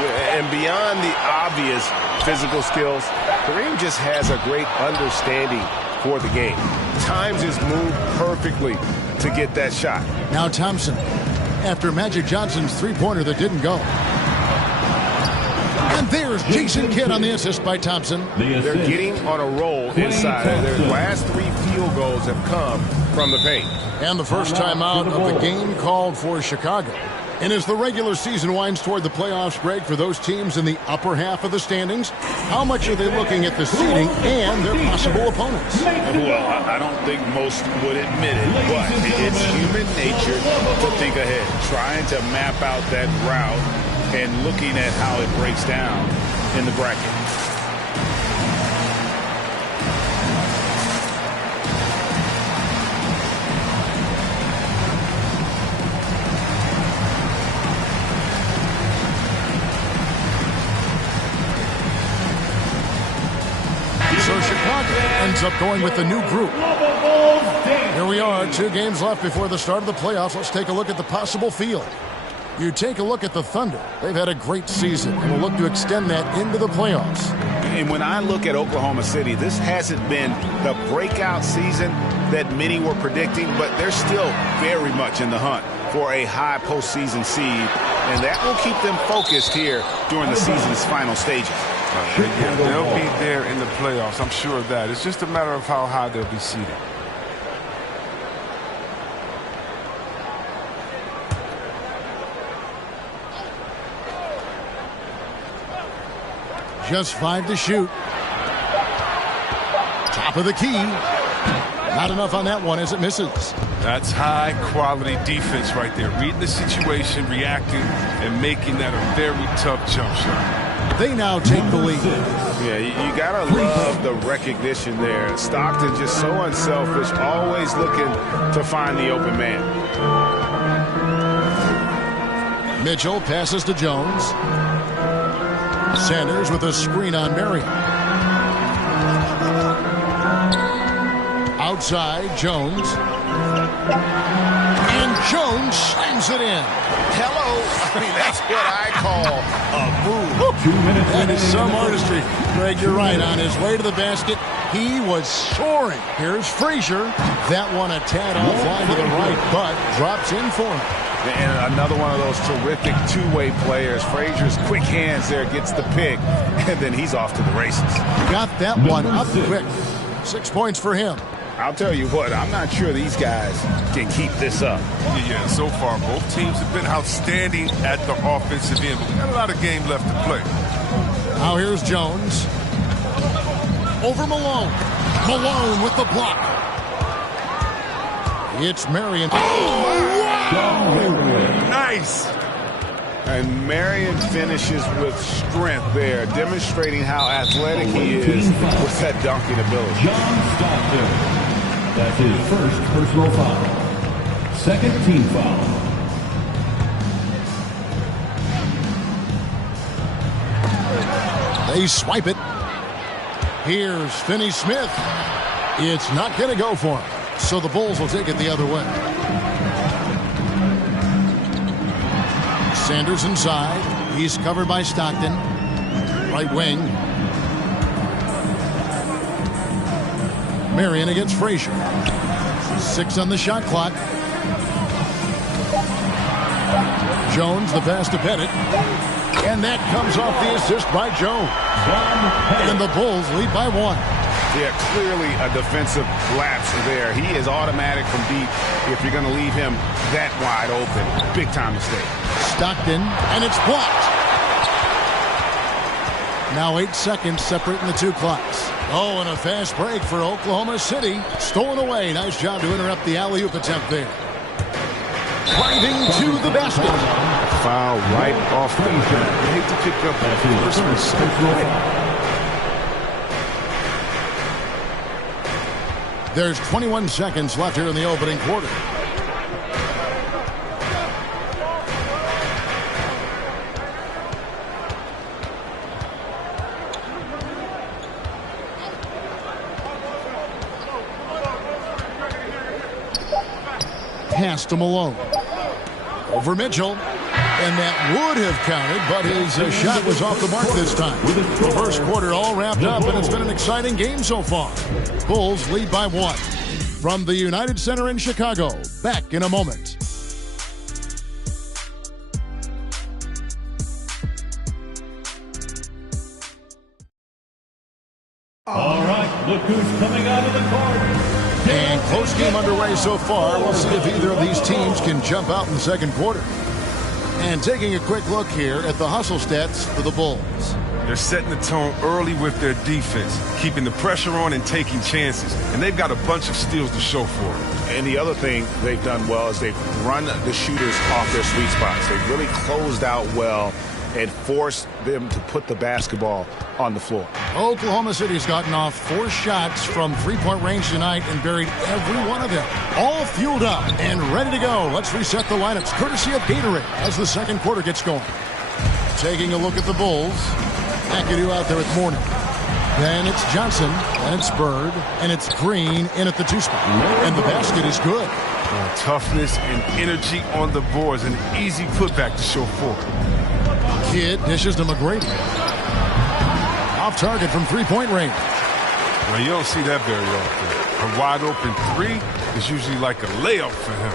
And beyond the obvious physical skills, Kareem just has a great understanding for the game. Times his move perfectly to get that shot. Now Thompson, after Magic Johnson's three-pointer that didn't go. And there's Jason Kidd on the assist by Thompson. They're getting on a roll inside. Their last 3 field goals have come from the paint. And the first time out of the game called for Chicago. And as the regular season winds toward the playoffs, Greg, for those teams in the upper half of the standings, how much are they looking at the seeding and their possible opponents? Well, I don't think most would admit it, but it's human nature to think ahead, trying to map out that route and looking at how it breaks down in the bracket. Ends up going with the new group. Here we are, 2 games left before the start of the playoffs. Let's take a look at the possible field. You take a look at the Thunder. They've had a great season and will look to extend that into the playoffs. And when I look at Oklahoma City, this hasn't been the breakout season that many were predicting, but they're still very much in the hunt for a high postseason seed, and that will keep them focused here during the season's final stages. Yeah, they'll be there in the playoffs. I'm sure of that. It's just a matter of how high they'll be seated. Just 5 to shoot. Top of the key. Not enough on that one as it misses. That's high-quality defense right there. Reading the situation, reacting, and making that a very tough jump shot. They now take the lead. Yeah, you got to love the recognition there. Stockton just so unselfish, always looking to find the open man. Mitchell passes to Jones. Sanders with a screen on Marion. Outside, Jones. And Jones slams it in. Hello. I mean, that's what I call a move. 2 minutes. That is some artistry. Greg, you're right. On his way to the basket, he was soaring. Here's Frazier. That one a tad offline to the right, but drops in for him. And another one of those terrific two-way players. Frazier's quick hands there, gets the pick, and then he's off to the races. Got that one up quick. 6 points for him. I'll tell you what, I'm not sure these guys can keep this up. Yeah, so far both teams have been outstanding at the offensive end, but we got a lot of game left to play. Now here's Jones. Over Malone. Malone with the block. It's Marion. Oh, wow! Nice! And Marion finishes with strength there, demonstrating how athletic he is with that dunking ability. John Stockton. That's his first personal foul. Second team foul. They swipe it. Here's Finney-Smith. It's not going to go for him. So the Bulls will take it the other way. Sanders inside. He's covered by Stockton. Right wing. Marion against Frazier. 6 on the shot clock. Jones, the pass to Bennett. And that comes off the assist by Jones. And the Bulls lead by 1. Yeah, clearly a defensive lapse there. He is automatic from deep if you're going to leave him that wide open. Big time mistake. Stockton, and it's blocked. Now 8 seconds separating the 2 clocks. Oh, and a fast break for Oklahoma City. Stolen away. Nice job to interrupt the alley-oop attempt there. Driving to the basket. Foul right off the bat. I hate to pick up that first mistake. There's 21 seconds left here in the opening quarter. Pass to Malone. Over Mitchell. And that would have counted, but his shot was off the mark this time. The first quarter all wrapped up, and it's been an exciting game so far. Bulls lead by 1. From the United Center in Chicago, back in a moment. All right, look who's coming out of the court. And close game underway so far. We'll see if either of these teams can jump out in the second quarter. And taking a quick look here at the hustle stats for the Bulls. They're setting the tone early with their defense, keeping the pressure on and taking chances. And they've got a bunch of steals to show for it. And the other thing they've done well is they've run the shooters off their sweet spots. They've really closed out well and forced them to put the basketball on the floor. Oklahoma City's gotten off 4 shots from three-point range tonight and buried every one of them. All fueled up and ready to go. Let's reset the lineups courtesy of Gatorade as the second quarter gets going. Taking a look at the Bulls. McAdoo out there with Mourning. Then it's Johnson, and it's Bird, and it's Green in at the 2 spot. And the basket is good. Toughness and energy on the boards. An easy putback to show for it. Kidd dishes to McGrady. Off target from three-point range. Well, you don't see that very often. A wide open three is usually like a layup for him.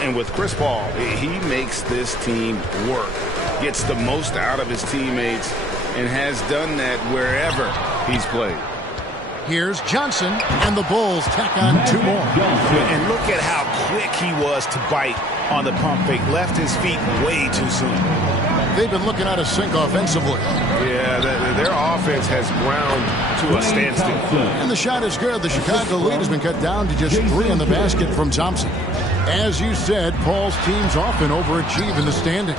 And with Chris Paul, he makes this team work, gets the most out of his teammates, and has done that wherever he's played. Here's Johnson, and the Bulls tack on 2 more. And look at how quick he was to bite on the pump fake. Left his feet way too soon. They've been looking out of sync offensively. Yeah, their offense has ground to a standstill. And the shot is good. The Chicago lead has been cut down to just 3 in the basket from Thompson. As you said, Paul's teams often overachieve in the standings.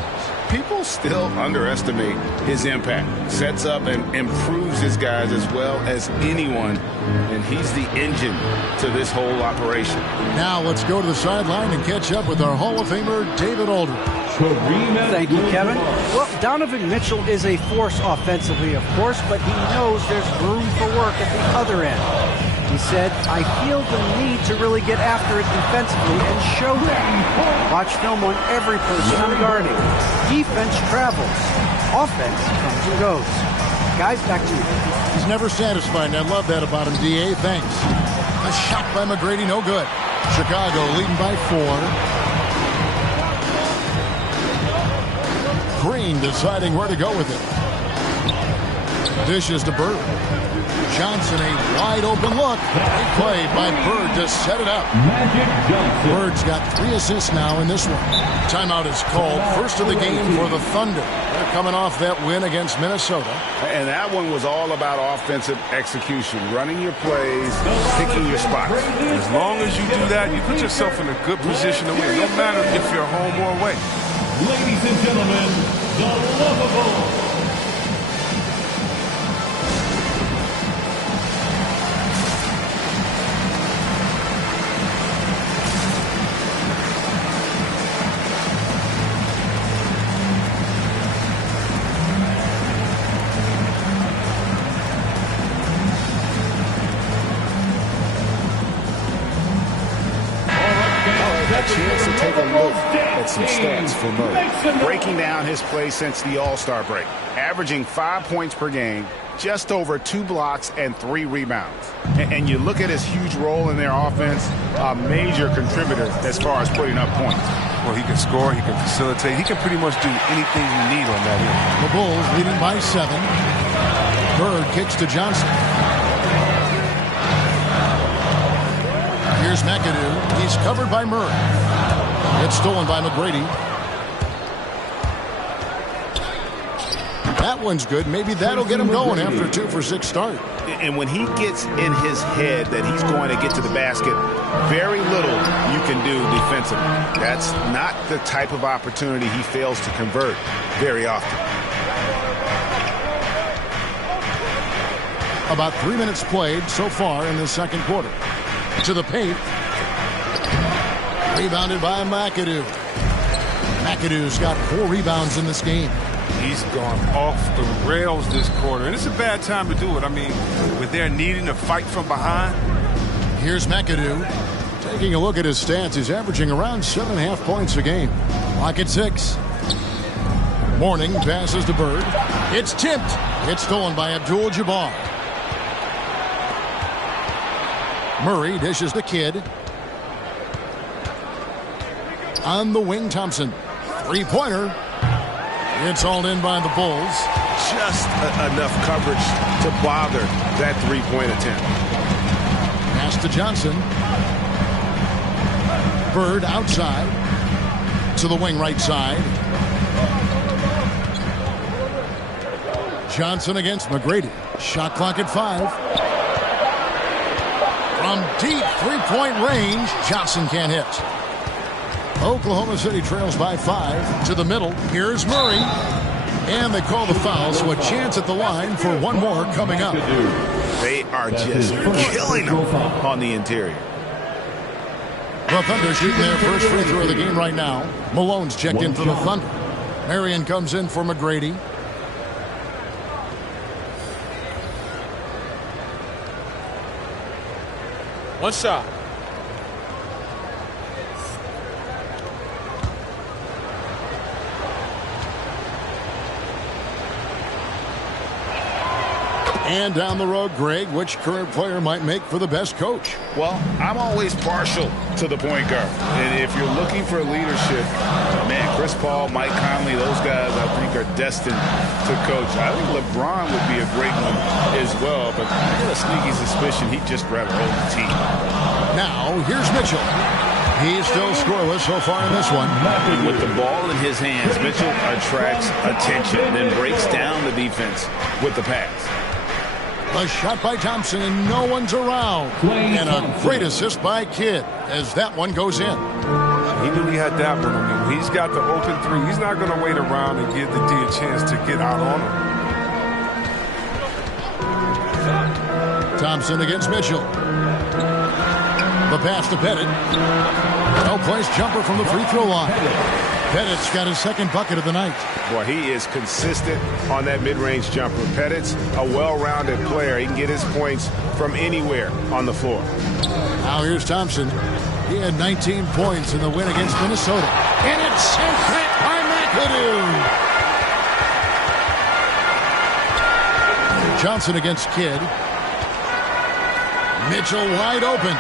People still underestimate his impact. Sets up and improves his guys as well as anyone, and he's the engine to this whole operation. Now let's go to the sideline and catch up with our Hall of Famer, David Aldridge. Thank you, Kevin. Well, Donovan Mitchell is a force offensively, of course, but he knows there's room for work at the other end. He said, I feel the need to really get after it defensively and show that. Watch film on every person I'm guarding. Defense travels. Offense comes and goes. Guys, back to you. He's never satisfied, and I love that about him, D.A. Thanks. A shot by McGrady, no good. Chicago leading by 4. Green deciding where to go with it. Dishes to Bird. Johnson, a wide open look. Great play by Bird to set it up. Bird's got 3 assists now in this one. Timeout is called. First of the game for the Thunder. They're coming off that win against Minnesota. And that one was all about offensive execution. Running your plays, picking your spots. As long as you do that, you put yourself in a good position to win. No matter if you're home or away. Ladies and gentlemen, the lovable. Chance to take a look at some stats for Murray. Breaking down his play since the All-Star break. Averaging 5 points per game, just over 2 blocks and 3 rebounds. And you look at his huge role in their offense, a major contributor as far as putting up points. Well, he can score, he can facilitate, he can pretty much do anything you need on that end. The Bulls leading by 7. Bird kicks to Johnson. Here's McAdoo. He's covered by Murray. It's stolen by McGrady. That one's good. Maybe that'll get him going after a 2-for-6 start. And when he gets in his head that he's going to get to the basket, very little you can do defensively. That's not the type of opportunity he fails to convert very often. About 3 minutes played so far in the second quarter. To the paint. Rebounded by McAdoo. McAdoo's got 4 rebounds in this game. He's gone off the rails this quarter, and it's a bad time to do it. I mean, with their needing to fight from behind. Here's McAdoo. Taking a look at his stats, he's averaging around 7.5 points a game. Clock at 6. Mourning passes to Bird. It's tipped. It's stolen by Abdul-Jabbar. Murray dishes the Kid. On the wing, Thompson. 3-pointer. It's hauled in by the Bulls. Just enough coverage to bother that 3-point attempt. Pass to Johnson. Bird outside. To the wing right side. Johnson against McGrady. Shot clock at 5. From deep 3-point range, Johnson can't hit. Oklahoma City trails by 5. To the middle, here's Murray. And they call the foul, so a chance at the line for one more coming up. They are just killing them on the interior. The Thunder shooting their first free throw of the game right now. Malone's checked in for the Thunder. Marion comes in for McGrady. One shot. And down the road, Greg, which current player might make for the best coach? Well, I'm always partial to the point guard. And if you're looking for leadership, man, Chris Paul, Mike Conley, those guys I think are destined to coach. I think LeBron would be a great one as well, but I get a sneaky suspicion he'd just rather hold the team. Now, here's Mitchell. He's still scoreless so far in this one. With the ball in his hands, Mitchell attracts attention, then breaks down the defense with the pass. A shot by Thompson, and no one's around. And a great assist by Kidd as that one goes in. He knew he had that one. I mean, he's got the open three. He's not going to wait around and give the D a chance to get out on him. Thompson against Mitchell. The pass to Pettit. No-place jumper from the free throw line. Pettit's got his second bucket of the night. Boy, he is consistent on that mid-range jumper. Pettit's a well-rounded player. He can get his points from anywhere on the floor. Now here's Thompson. He had 19 points in the win against Minnesota. And it's sent back by McAdoo. Johnson against Kidd. Mitchell wide open.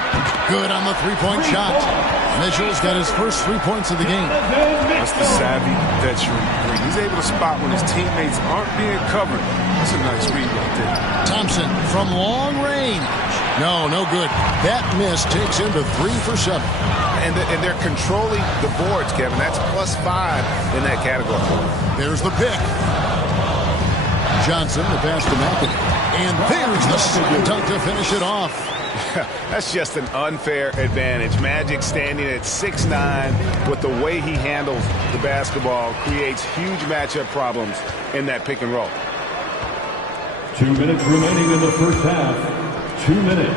Good on the three-point shot. Mitchell's got his first 3 points of the game. That's the savvy veteran. He's able to spot when his teammates aren't being covered. That's a nice read right there. Thompson from long range. No good. That miss takes him to 3 for 7. And they're controlling the boards, Kevin. That's +5 in that category. There's the pick. Johnson, the pass to McAdoo. And there's the slam dunk to finish it off. That's just an unfair advantage. Magic standing at 6'9", with the way he handles the basketball, creates huge matchup problems in that pick and roll. 2 minutes remaining in the first half. 2 minutes.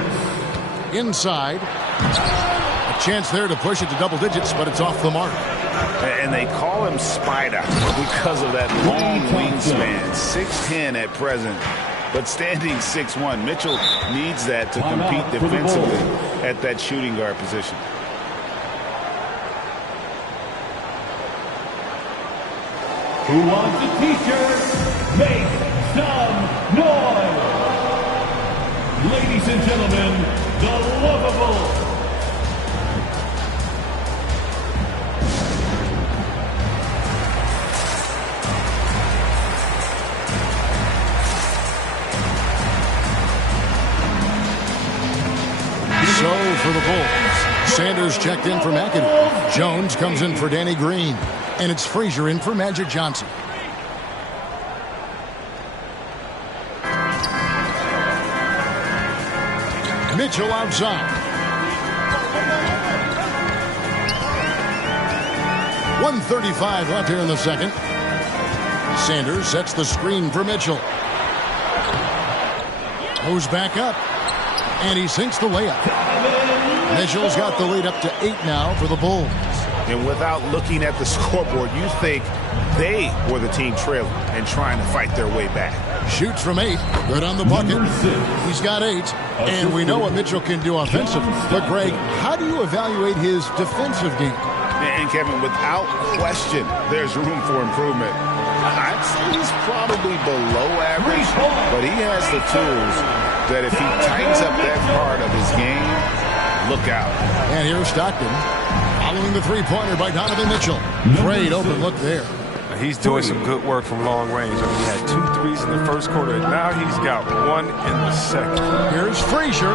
Inside. A chance there to push it to double digits, but it's off the mark. And they call him Spider because of that long wingspan. 6'10" at present, but standing 6'1". Mitchell needs that to compete defensively at that shooting guard position. Who wants a t-shirt? Make some noise! Ladies and gentlemen, the lovable for the Bulls. Sanders checked in for McAdoo. Jones comes in for Danny Green. And it's Frazier in for Magic Johnson. Mitchell outside. 1:35 left here in the second. Sanders sets the screen for Mitchell. Goes back up. And he sinks the layup. Mitchell's got the lead up to 8 now for the Bulls. And without looking at the scoreboard, you think they were the team trailing and trying to fight their way back. Shoots from 8. Good on the bucket. He's got 8. And we know what Mitchell can do offensively. But, Greg, how do you evaluate his defensive game? And, Kevin, without question, there's room for improvement. I'd say he's probably below average, but he has the tools that if he tightens up that part of his game, look out. And here's Stockton following the three-pointer by Donovan Mitchell. Great open look there. He's doing some good work from long range. I mean, he had 2 threes in the first quarter, and now he's got 1 in the second. Here's Frazier.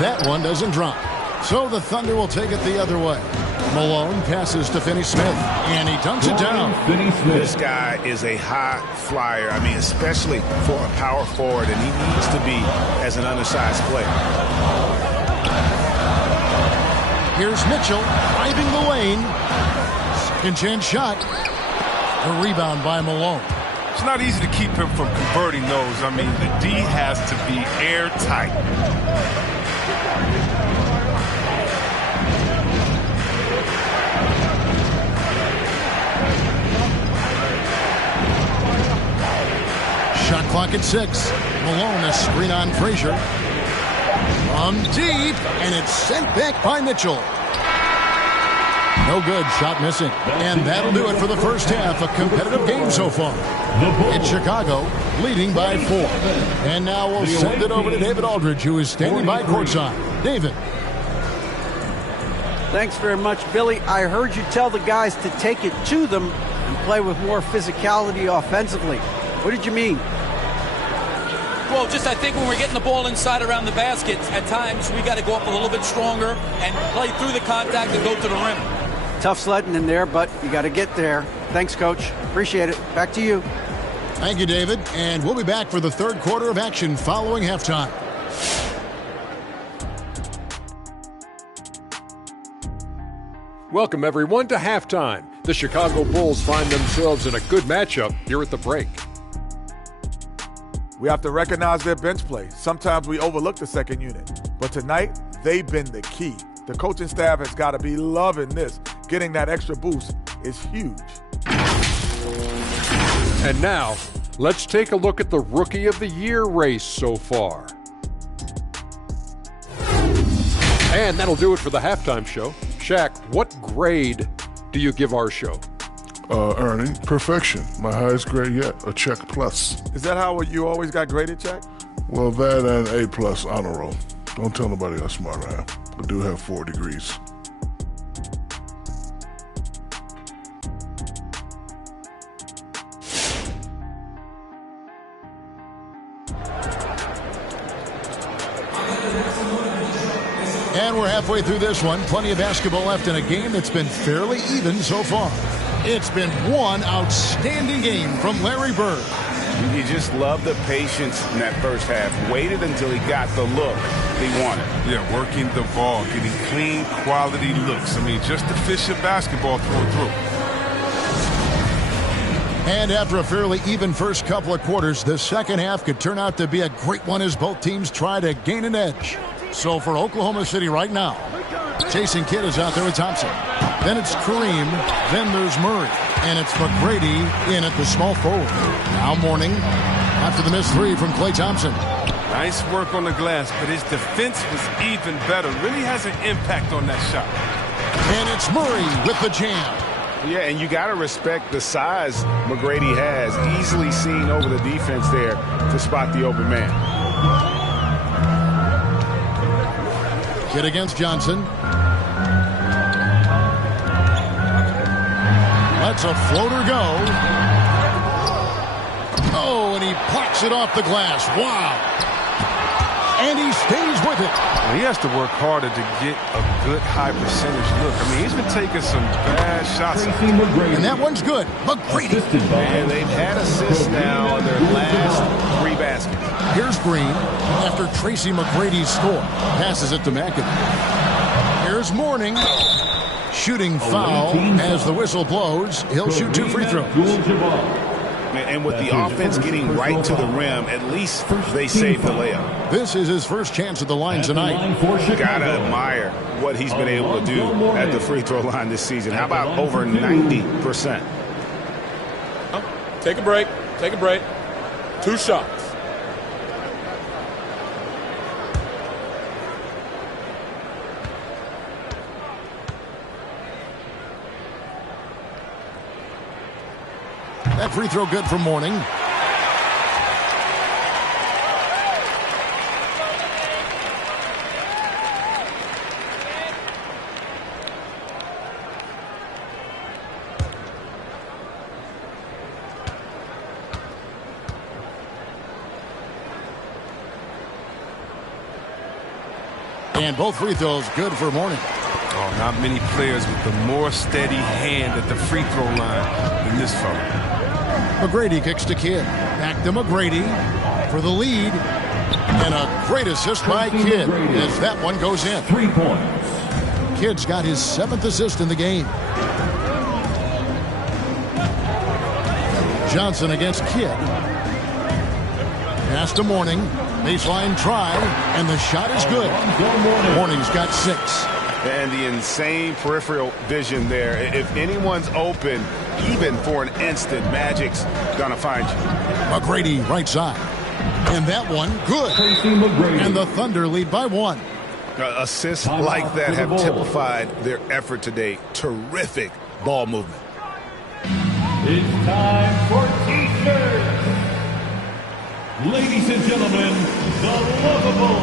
That one doesn't drop. So the Thunder will take it the other way. Malone passes to Finney Smith, and he dunks it down. This guy is a high flyer. I mean, especially for a power forward, and he needs to be as an undersized player. Here's Mitchell driving the lane. Second chance shot. A rebound by Malone. It's not easy to keep him from converting those. I mean, the D has to be airtight. Shot clock at 6. Malone a screen on Frazier. From deep, and it's sent back by Mitchell. No good. Shot missing. And that'll do it for the first half. A competitive game so far. It's Chicago leading by 4. And now we'll send it over to David Aldridge, who is standing by courtside. David. Thanks very much, Billy. I heard you tell the guys to take it to them and play with more physicality offensively. What did you mean? Well, just I think when we're getting the ball inside around the basket, at times we got to go up a little bit stronger and play through the contact and go to the rim. Tough sledding in there, but you got to get there. Thanks, Coach. Appreciate it. Back to you. Thank you, David. And we'll be back for the third quarter of action following halftime. Welcome, everyone, to halftime. The Chicago Bulls find themselves in a good matchup here at the break. We have to recognize their bench play. Sometimes we overlook the second unit. But tonight, they've been the key. The coaching staff has got to be loving this. Getting that extra boost is huge. And now, let's take a look at the Rookie of the Year race so far. And that'll do it for the halftime show. Shaq, what grade do you give our show? Ernie, perfection. My highest grade yet, a check plus. Is that how you always got graded, Shaq? Well, that and A plus honor roll. Don't tell nobody how smart I am. I do have 4 degrees. And we're halfway through this one. Plenty of basketball left in a game that's been fairly even so far. It's been one outstanding game from Larry Bird. You just love the patience in that first half. Waited until he got the look he wanted. Yeah, working the ball, getting clean, quality looks. I mean, just efficient basketball through and through. And after a fairly even first couple of quarters, the second half could turn out to be a great one as both teams try to gain an edge. So for Oklahoma City right now, Jason Kidd is out there with Thompson. Then it's Kareem. Then there's Murray. And it's McGrady in at the small forward. Now Mourning after the missed 3 from Klay Thompson. Nice work on the glass, but his defense was even better. Really has an impact on that shot. And it's Murray with the jam. Yeah, and you got to respect the size McGrady has. Easily seen over the defense there to spot the open man. Kidd against Johnson. Lets a floater go. Oh, and he plucks it off the glass. Wow. And he stays with it. He has to work harder to get a good high percentage look. I mean, he's been taking some bad shots. And that one's good. McGrady. And they've had assists now on their last 3 baskets. Here's Green after Tracy McGrady's score. Passes it to McAdoo. Here's Mourning. Shooting foul as the whistle blows. He'll shoot 2 free throws. And with the offense getting right to the rim, at least they saved the layup. This is his first chance at the line tonight. Gotta admire what he's been able to do at the free throw line this season. How about over 90%? Take a break. Take a break. 2 shots. That free throw good for Mourning. And both free throws good for Mourning. Oh, not many players with the more steady hand at the free throw line than this fella. McGrady kicks to Kidd. Back to McGrady for the lead. And a great assist by Kidd as that one goes in. 3 points. Kidd's got his 7th assist in the game. Johnson against Kidd. Pass to Mourning. Baseline try. And the shot is good. Mourning's got 6. And the insane peripheral vision there. If anyone's open, even for an instant, Magic's gonna find you. McGrady right side. And that one, good. And the Thunder lead by 1. Assists like that have typified their effort today. Terrific ball movement. It's time for T-shirts. Ladies and gentlemen, the Lovable.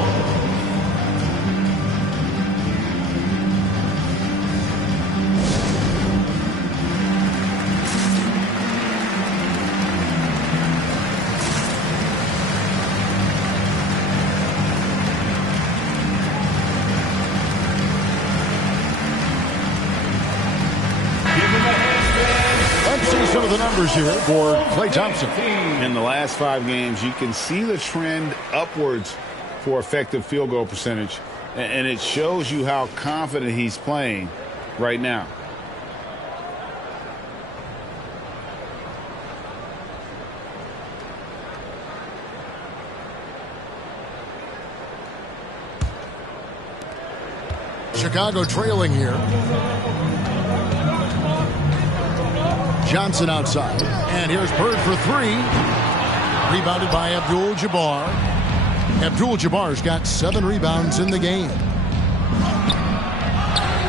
Some of the numbers here for Klay Thompson. In the last 5 games, you can see the trend upwards for effective field goal percentage, and it shows you how confident he's playing right now. Chicago trailing here. Johnson outside. And here's Bird for 3. Rebounded by Abdul-Jabbar. Abdul-Jabbar's got 7 rebounds in the game.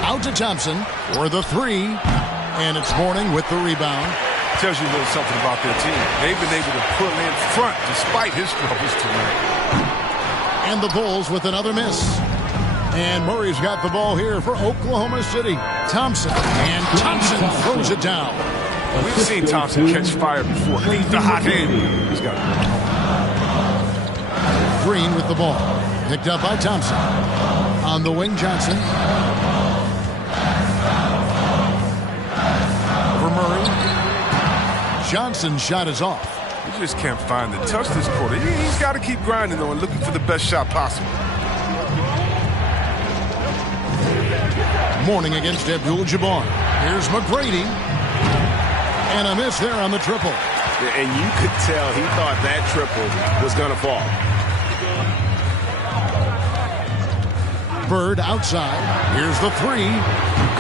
Out to Thompson for the 3. And it's Mourning with the rebound. Tells you a little something about their team. They've been able to pull in front despite his struggles tonight. And the Bulls with another miss. And Murray's got the ball here for Oklahoma City. Thompson. And Thompson throws it down. We've seen Thompson catch fire before. He's the hot hand. He's got it. Green with the ball. Picked up by Thompson. On the wing, Johnson. For Murray. Johnson's shot is off. He just can't find the touch this quarter. He's got to keep grinding, though, and looking for the best shot possible. Mourning against Abdul-Jabbar. Here's McGrady. And a miss there on the triple. And you could tell he thought that triple was going to fall. Bird outside. Here's the 3.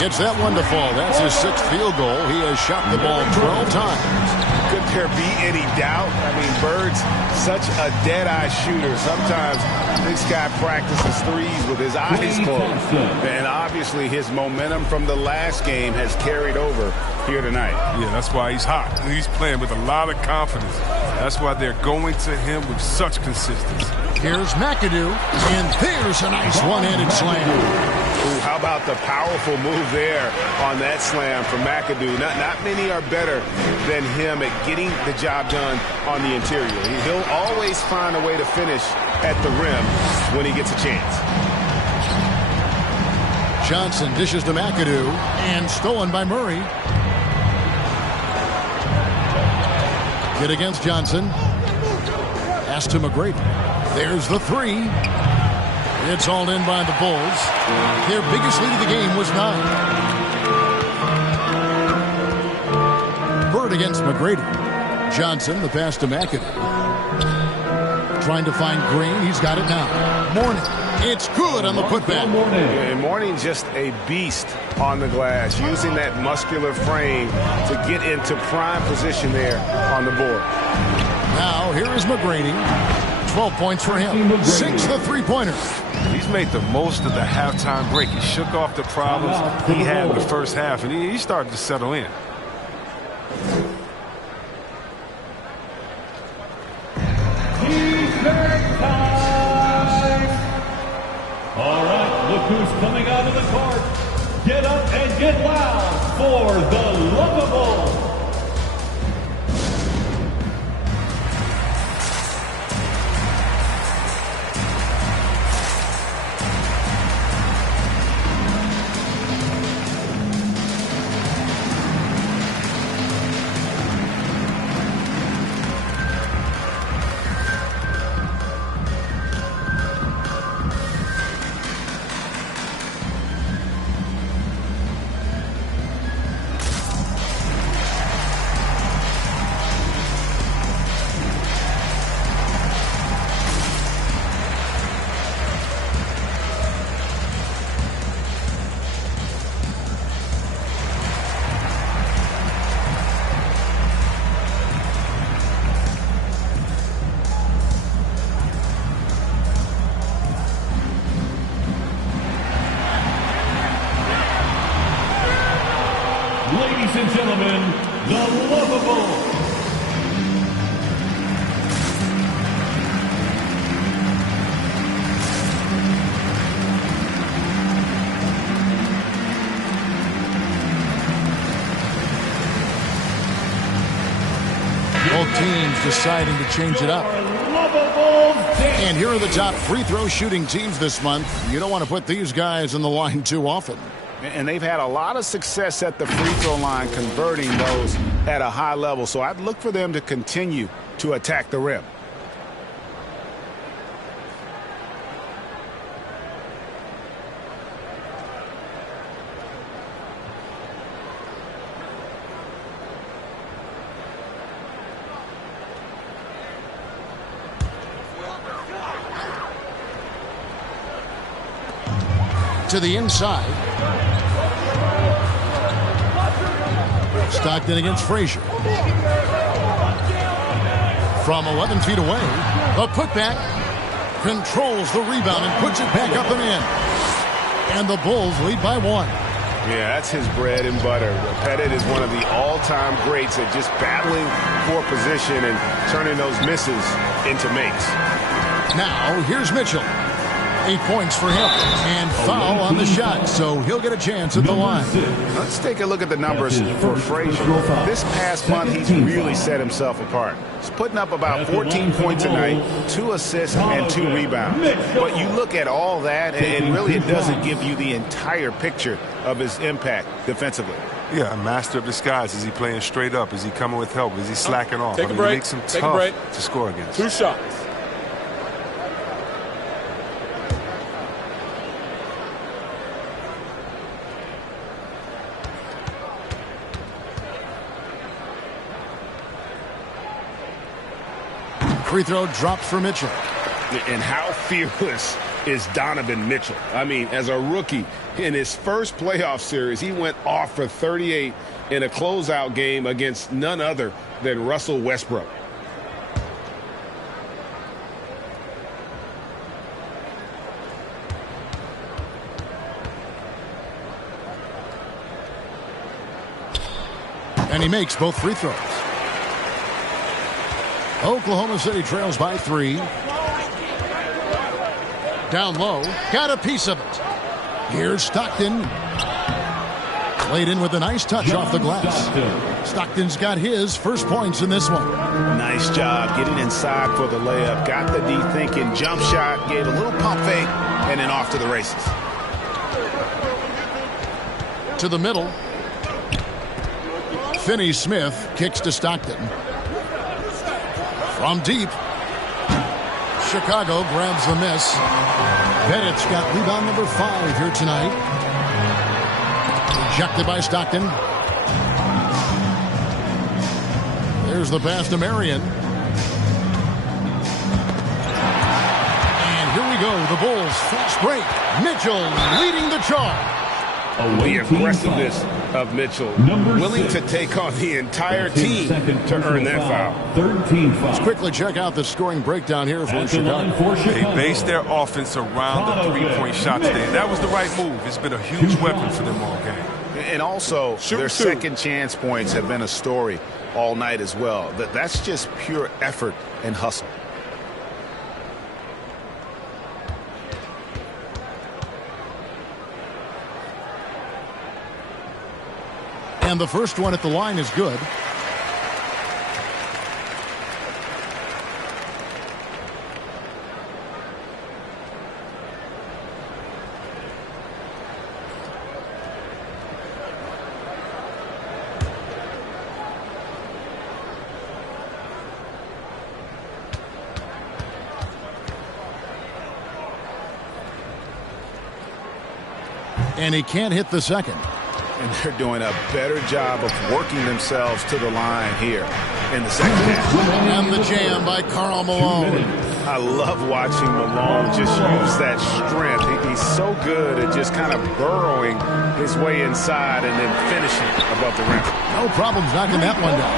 Gets that one to fall. That's his 6th field goal. He has shot the ball 12 times. Could there be any doubt? I mean, Bird's such a dead-eye shooter. Sometimes this guy practices threes with his eyes closed. And obviously his momentum from the last game has carried over here tonight. Yeah, that's why he's hot. He's playing with a lot of confidence. That's why they're going to him with such consistency. Here's McAdoo, and there's a nice one-handed slam. Ooh, how about the powerful move there on that slam from McAdoo? Not many are better than him at getting the job done on the interior. He'll always find a way to finish at the rim when he gets a chance. Johnson dishes to McAdoo, and stolen by Murray. Get against Johnson. Pass to McGrady. There's the 3. It's all in by the Bulls. Their biggest lead of the game was 9. Bird against McGrady. Johnson, the pass to McAdoo. Trying to find Green. He's got it now. Mourning. It's good on the putback. And Mourning just a beast on the glass, using that muscular frame to get into prime position there on the board. Now, here is McGrady. 12 points for him. 6 the three-pointer. He's made the most of the halftime break. He shook off the problems he had in the first half, and he started to settle in. All right, look who's coming out of the court. Get up and get loud for the Lovable. Both teams deciding to change it up. And here are the top free throw shooting teams this month. You don't want to put these guys in the line too often. And they've had a lot of success at the free throw line converting those at a high level. So I'd look for them to continue to attack the rim. To the inside. Stockton against Frazier. From 11 feet away, a putback controls the rebound and puts it back up and in. And the Bulls lead by 1. Yeah, that's his bread and butter. Pettit is one of the all-time greats at just battling for position and turning those misses into makes. Now, here's Mitchell. 8 points for him. And foul on the shot, so he'll get a chance at the line. Let's take a look at the numbers for Frazier. This past month, he's really set himself apart. He's putting up about 14 points a night, 2 assists, and 2 rebounds. But you look at all that, and really it doesn't give you the entire picture of his impact defensively. Yeah, a master of disguise. Is he playing straight up? Is he coming with help? Is he slacking off? Take a break. It makes him tough to score against. 2 shots. Free throw drops for Mitchell. And how fearless is Donovan Mitchell? I mean, as a rookie, in his first playoff series, he went off for 38 in a closeout game against none other than Russell Westbrook. And he makes both free throws. Oklahoma City trails by 3. Down low. Got a piece of it. Here's Stockton. Played in with a nice touch off the glass. Stockton's got his first points in this one. Nice job getting inside for the layup. Got the D thinking jump shot. Gave a little pump fake. And then off to the races. To the middle. Finney-Smith kicks to Stockton. From deep. Chicago grabs the miss. Pettit's got rebound number 5 here tonight. Rejected by Stockton. There's the pass to Marion. And here we go. The Bulls fast break. Mitchell leading the charge. The aggressiveness of Mitchell, willing to take on the entire team to earn that foul. Let's quickly check out the scoring breakdown here for Chicago. They based their offense around the three-point shot today. That was the right move. It's been a huge weapon for them all game. And also, their second chance points have been a story all night as well. That's just pure effort and hustle. And the first one at the line is good. And he can't hit the second. And they're doing a better job of working themselves to the line here in the second half. And the jam by Karl Malone. I love watching Malone just use that strength. He's so good at just kind of burrowing his way inside and then finishing above the rim. No problems knocking that one down.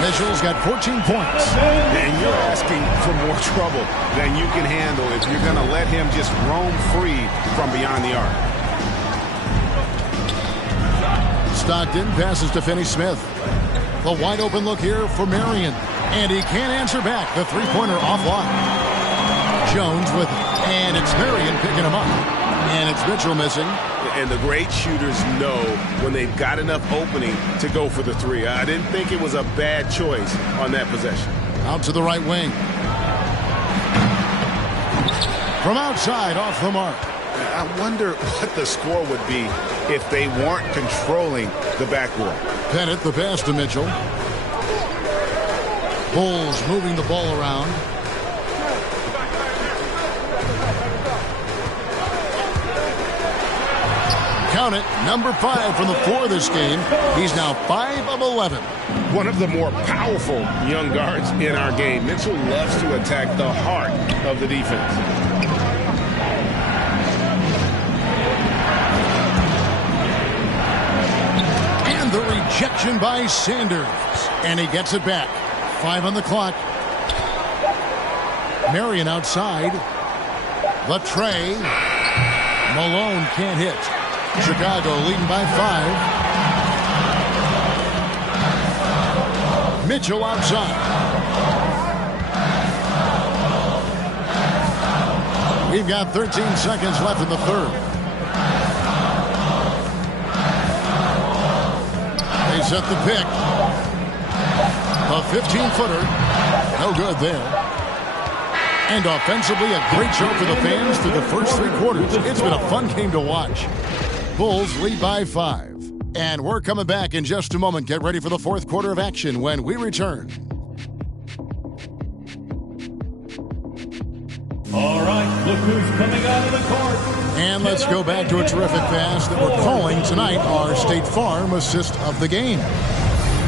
Mitchell's got 14 points. And you're asking for more trouble than you can handle if you're going to let him just roam free from beyond the arc. Stockton passes to Finney-Smith. The wide open look here for Marion. And he can't answer back. The three-pointer offline. Jones with it. And it's Marion picking him up. And it's Mitchell missing. And the great shooters know when they've got enough opening to go for the three. I didn't think it was a bad choice on that possession. Out to the right wing. From outside, off the mark. I wonder what the score would be if they weren't controlling the backboard. Pettit, the pass to Mitchell. Bulls moving the ball around. Count it, number 5 from the floor this game. He's now 5 of 11. One of the more powerful young guards in our game. Mitchell loves to attack the heart of the defense. And the rejection by Sanders. And he gets it back. 5 on the clock. Marion outside. The tray. Malone can't hit. Chicago leading by 5. Mitchell outside. We've got 13 seconds left in the third. They set the pick. A 15-footer. No good there. And offensively, a great show for the fans through the first 3 quarters. It's been a fun game to watch. Bulls lead by 5. And we're coming back in just a moment. Get ready for the 4th quarter of action when we return. All right, look who's coming out of the court. And let's go back to a terrific pass that we're calling tonight our State Farm assist of the game.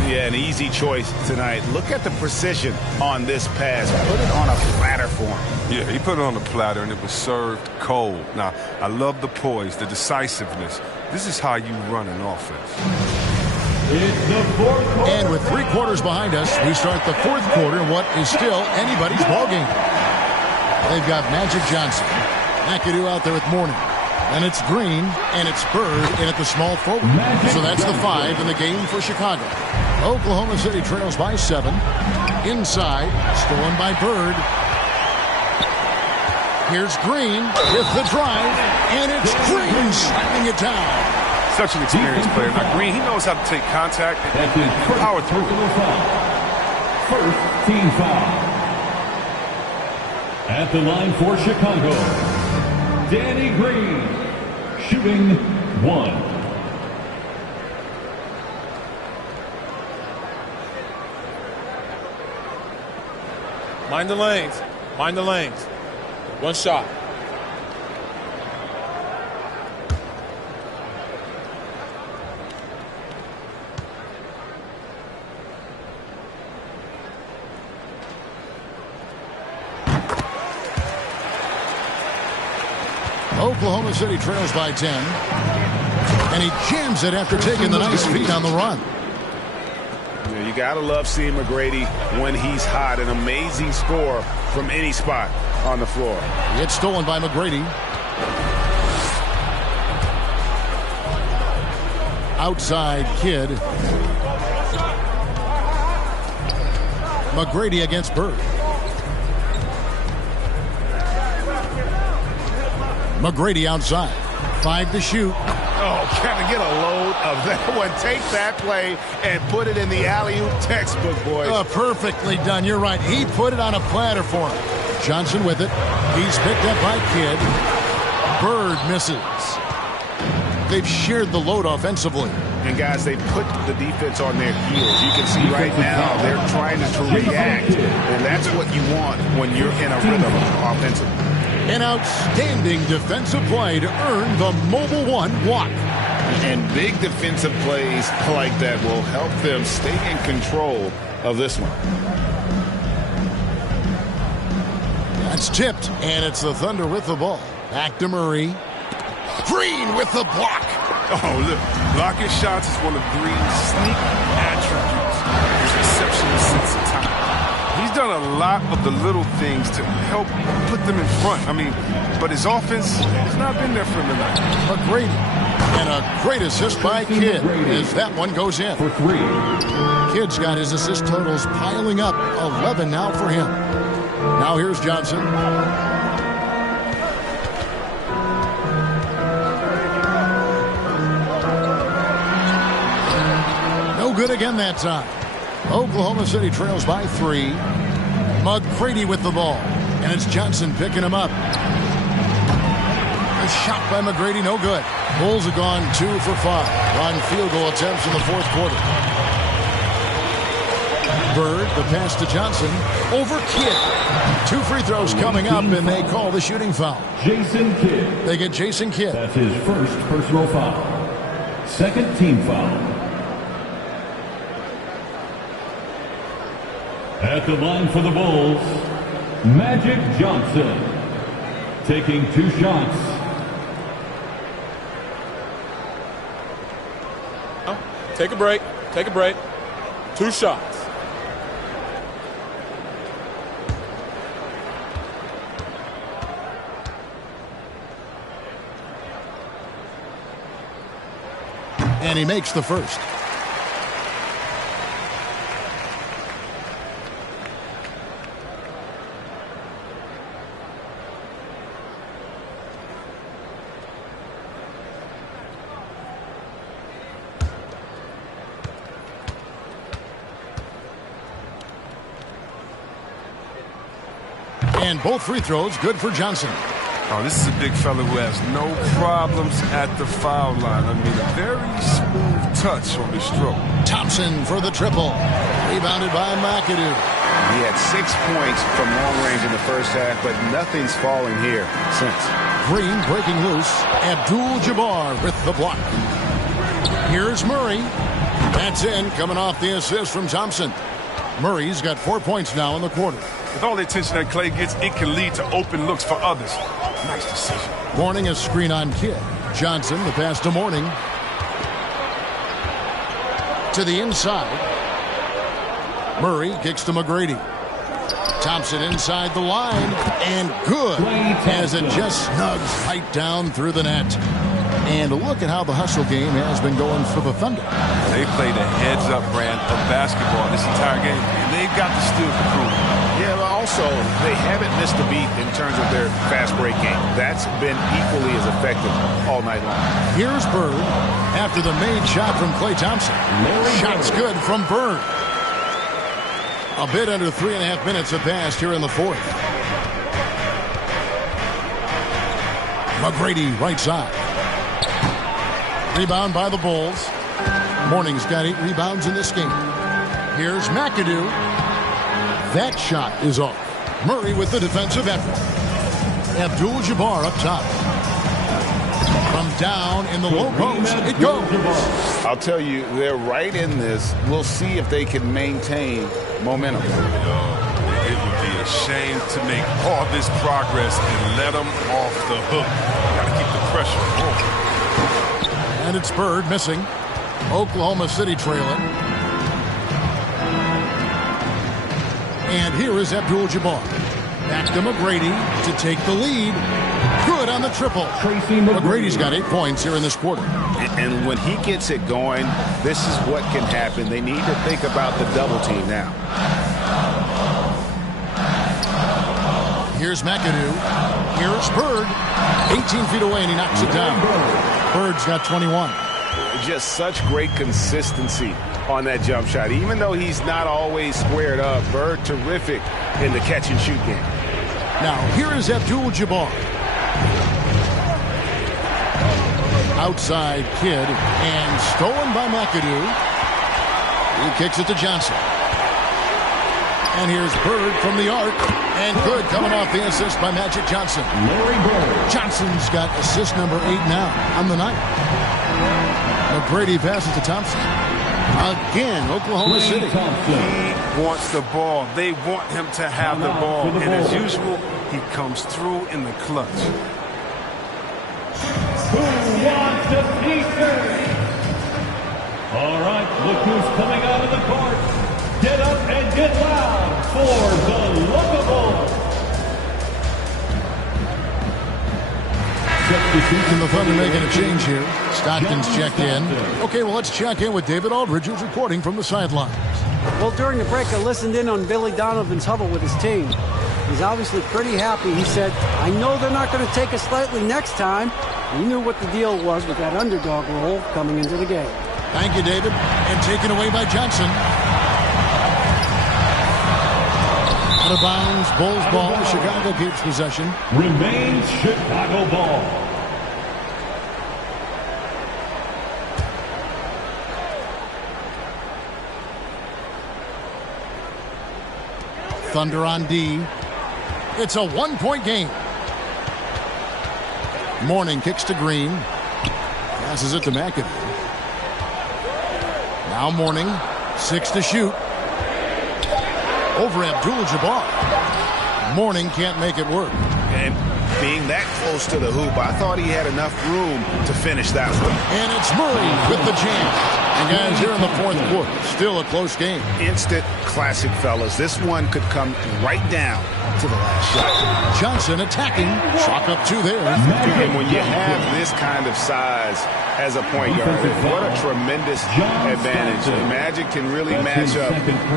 Yeah, an easy choice tonight. Look at the precision on this pass. Put it on a platter for him. Yeah, he put it on the platter, and it was served cold. Now, I love the poise, the decisiveness. This is how you run an offense. It's the 4th quarter. And with 3 quarters behind us, we start the 4th quarter in what is still anybody's ballgame. They've got Magic Johnson. McAdoo out there with Mourning. And it's Green, and it's Bird in at the small forward. So that's the 5 in the game for Chicago. Oklahoma City trails by 7. Inside, stolen by Bird. Here's Green with the drive, and it's Green slapping it down. Such an experienced player. Now, Green, he knows how to take contact and power through. First team foul. At the line for Chicago, Danny Green, shooting 1. Mind the lanes. Mind the lanes. 1 shot. Oklahoma City trails by 10. And he jams it after taking the nice feed on the run. You gotta love seeing McGrady when he's hot. An amazing score from any spot on the floor. It's stolen by McGrady. Outside Kidd. McGrady against Bird. McGrady outside. 5 to shoot. Oh, Kevin, get a load of that one. Take that play and put it in the alley-oop textbook, boys. Perfectly done. You're right. He put it on a platter for him. Johnson with it. He's picked up by Kidd. Bird misses. They've shared the load offensively. And, guys, they put the defense on their heels. You can see right now they're trying to react, and that's what you want when you're in a rhythm offensively. An outstanding defensive play to earn the Mobile One walk. And big defensive plays like that will help them stay in control of this one. That's tipped, and it's the Thunder with the ball. Back to Murray. Green with the block. Oh, look. Blocking shots is one of Green's sneak attributes. His exceptional sense of time. He's done a lot of the little things to help put them in front. I mean, but his offense has not been there for him tonight. McGrady. And a great assist by Kidd as that one goes in. For 3. Kidd's got his assist totals piling up. 11 now for him. Now here's Johnson. good again that time. Oklahoma City trails by 3. McGrady with the ball. And it's Johnson picking him up. A shot by McGrady, no good. Bulls have gone 2 for 5 on field goal attempts in the fourth quarter. Bird, the pass to Johnson. Over Kidd. 2 free throws coming up, and they call the shooting foul. Jason Kidd. They get Jason Kidd. That's his first personal foul. Second team foul. At the line for the Bulls, Magic Johnson. Taking 2 shots. Take a break. Take a break. 2 shots. And he makes the first. And both free throws good for Johnson. Oh, this is a big fella who has no problems at the foul line. I mean, a very smooth touch on the stroke. Thompson for the triple. Rebounded by McAdoo. He had 6 points from long range in the first half, but nothing's falling here since. Green breaking loose. Abdul-Jabbar with the block. Here's Murray. That's in, coming off the assist from Thompson. Murray's got 4 points now in the quarter. With all the attention that Clay gets, it can lead to open looks for others. Nice decision. Mourning a screen on Kidd. Johnson, the pass to Mourning. To the inside. Murray kicks to McGrady. Thompson inside the line. And good as it just snugs right down through the net. And look at how the hustle game has been going for the Thunder. They played a heads-up brand of basketball this entire game, and they've got the steal to prove it. Yeah, but also, they haven't missed a beat in terms of their fast break game. That's been equally as effective all night long. Here's Bird after the made shot from Klay Thompson. Shot's good from Bird. A bit under 3.5 minutes have passed here in the fourth. McGrady right side. Rebound by the Bulls. Mourning's got 8 rebounds in this game. Here's McAdoo. That shot is off. Murray with the defensive effort. Abdul-Jabbar up top. From down in the low post, it goes. I'll tell you, they're right in this. We'll see if they can maintain momentum. It would be a shame to make all this progress and let them off the hook. Got to keep the pressure on. And it's Bird missing. Oklahoma City trailing. And here is Abdul-Jabbar. Back to McGrady to take the lead. Good on the triple. McGrady's got 8 points here in this quarter. And when he gets it going, this is what can happen. They need to think about the double team now. Here's McAdoo. Here's Bird. 18 feet away, and he knocks it down. Bird's got 21. Just such great consistency on that jump shot. Even though he's not always squared up, Bird terrific in the catch-and-shoot game. Now, here is Abdul-Jabbar. Outside Kidd, and stolen by McAdoo. He kicks it to Johnson. And here's Bird from the arc. And good, coming off the assist by Magic Johnson. Johnson's got assist number 8 now on the night. McGrady passes to Thompson. Again, Oklahoma City. He wants the ball. They want him to have the ball. And as usual, he comes through in the clutch. Who wants a piece? All right, look who's coming out of the court. Get up and get loud for the Lookable. And the Thunder making a change here. Stockton's checked in. Okay, well, let's check in with David Aldridge, who's reporting from the sidelines. Well, during the break, I listened in on Billy Donovan's huddle with his team. He's obviously pretty happy. He said, I know they're not going to take us lightly next time. He knew what the deal was with that underdog role coming into the game. Thank you, David. And taken away by Johnson. Out of bounds, Bulls ball. Chicago keeps possession. Remains Chicago ball. Thunder on D. It's a one-point game. Mourning kicks to Green. Passes it to McAdoo. Now Mourning. 6 to shoot. Over Abdul-Jabbar. Mourning can't make it work. And being that close to the hoop, I thought he had enough room to finish that one. And it's Murray with the jam. And guys, here in the fourth quarter, still a close game. Instant classic, fellas. This one could come right down to the last shot. Johnson attacking. Chalk up 2 there. And when you have this kind of size as a point guard, what a tremendous advantage. The Magic can really match up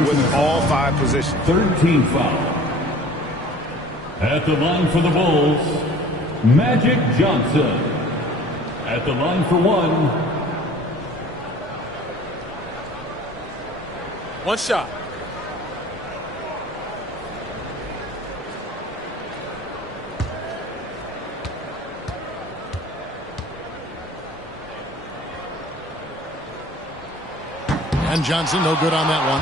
with all 5 positions. 13 foul. At the line for the Bulls, Magic Johnson. At the line for one. One shot. And Johnson, no good on that one.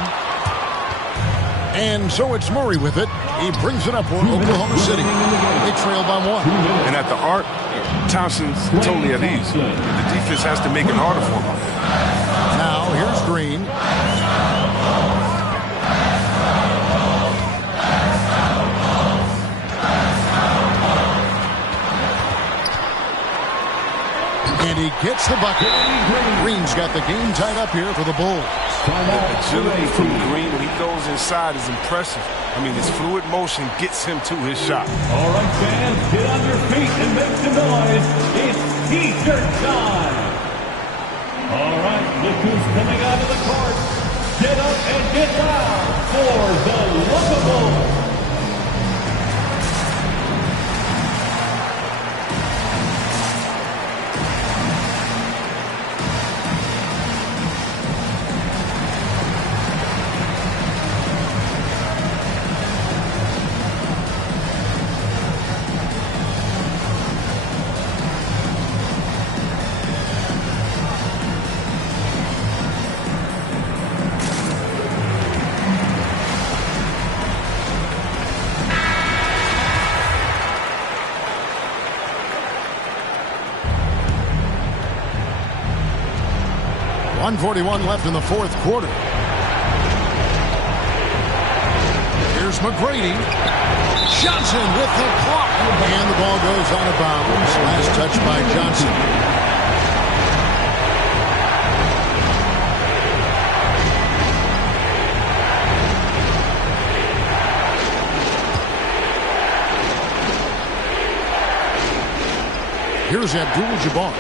And so it's Murray with it. He brings it up for Oklahoma City. They trail by 1. And at the arc, Thompson's totally at ease. The defense has to make it harder for him. Now, here's Green. And he gets the bucket. Green's got the game tied up here for the Bulls. The agility from Green when he goes inside is impressive. I mean, his fluid motion gets him to his shot. All right, fans, get on your feet and make some noise. It's T-shirt time. All right, look who's coming out of the court. Get up and get loud for the Lovables. .141 left in the fourth quarter. Here's McGrady. Johnson with the block. And the ball goes out of bounds. Last touch by Johnson. Here's Abdul-Jabbar.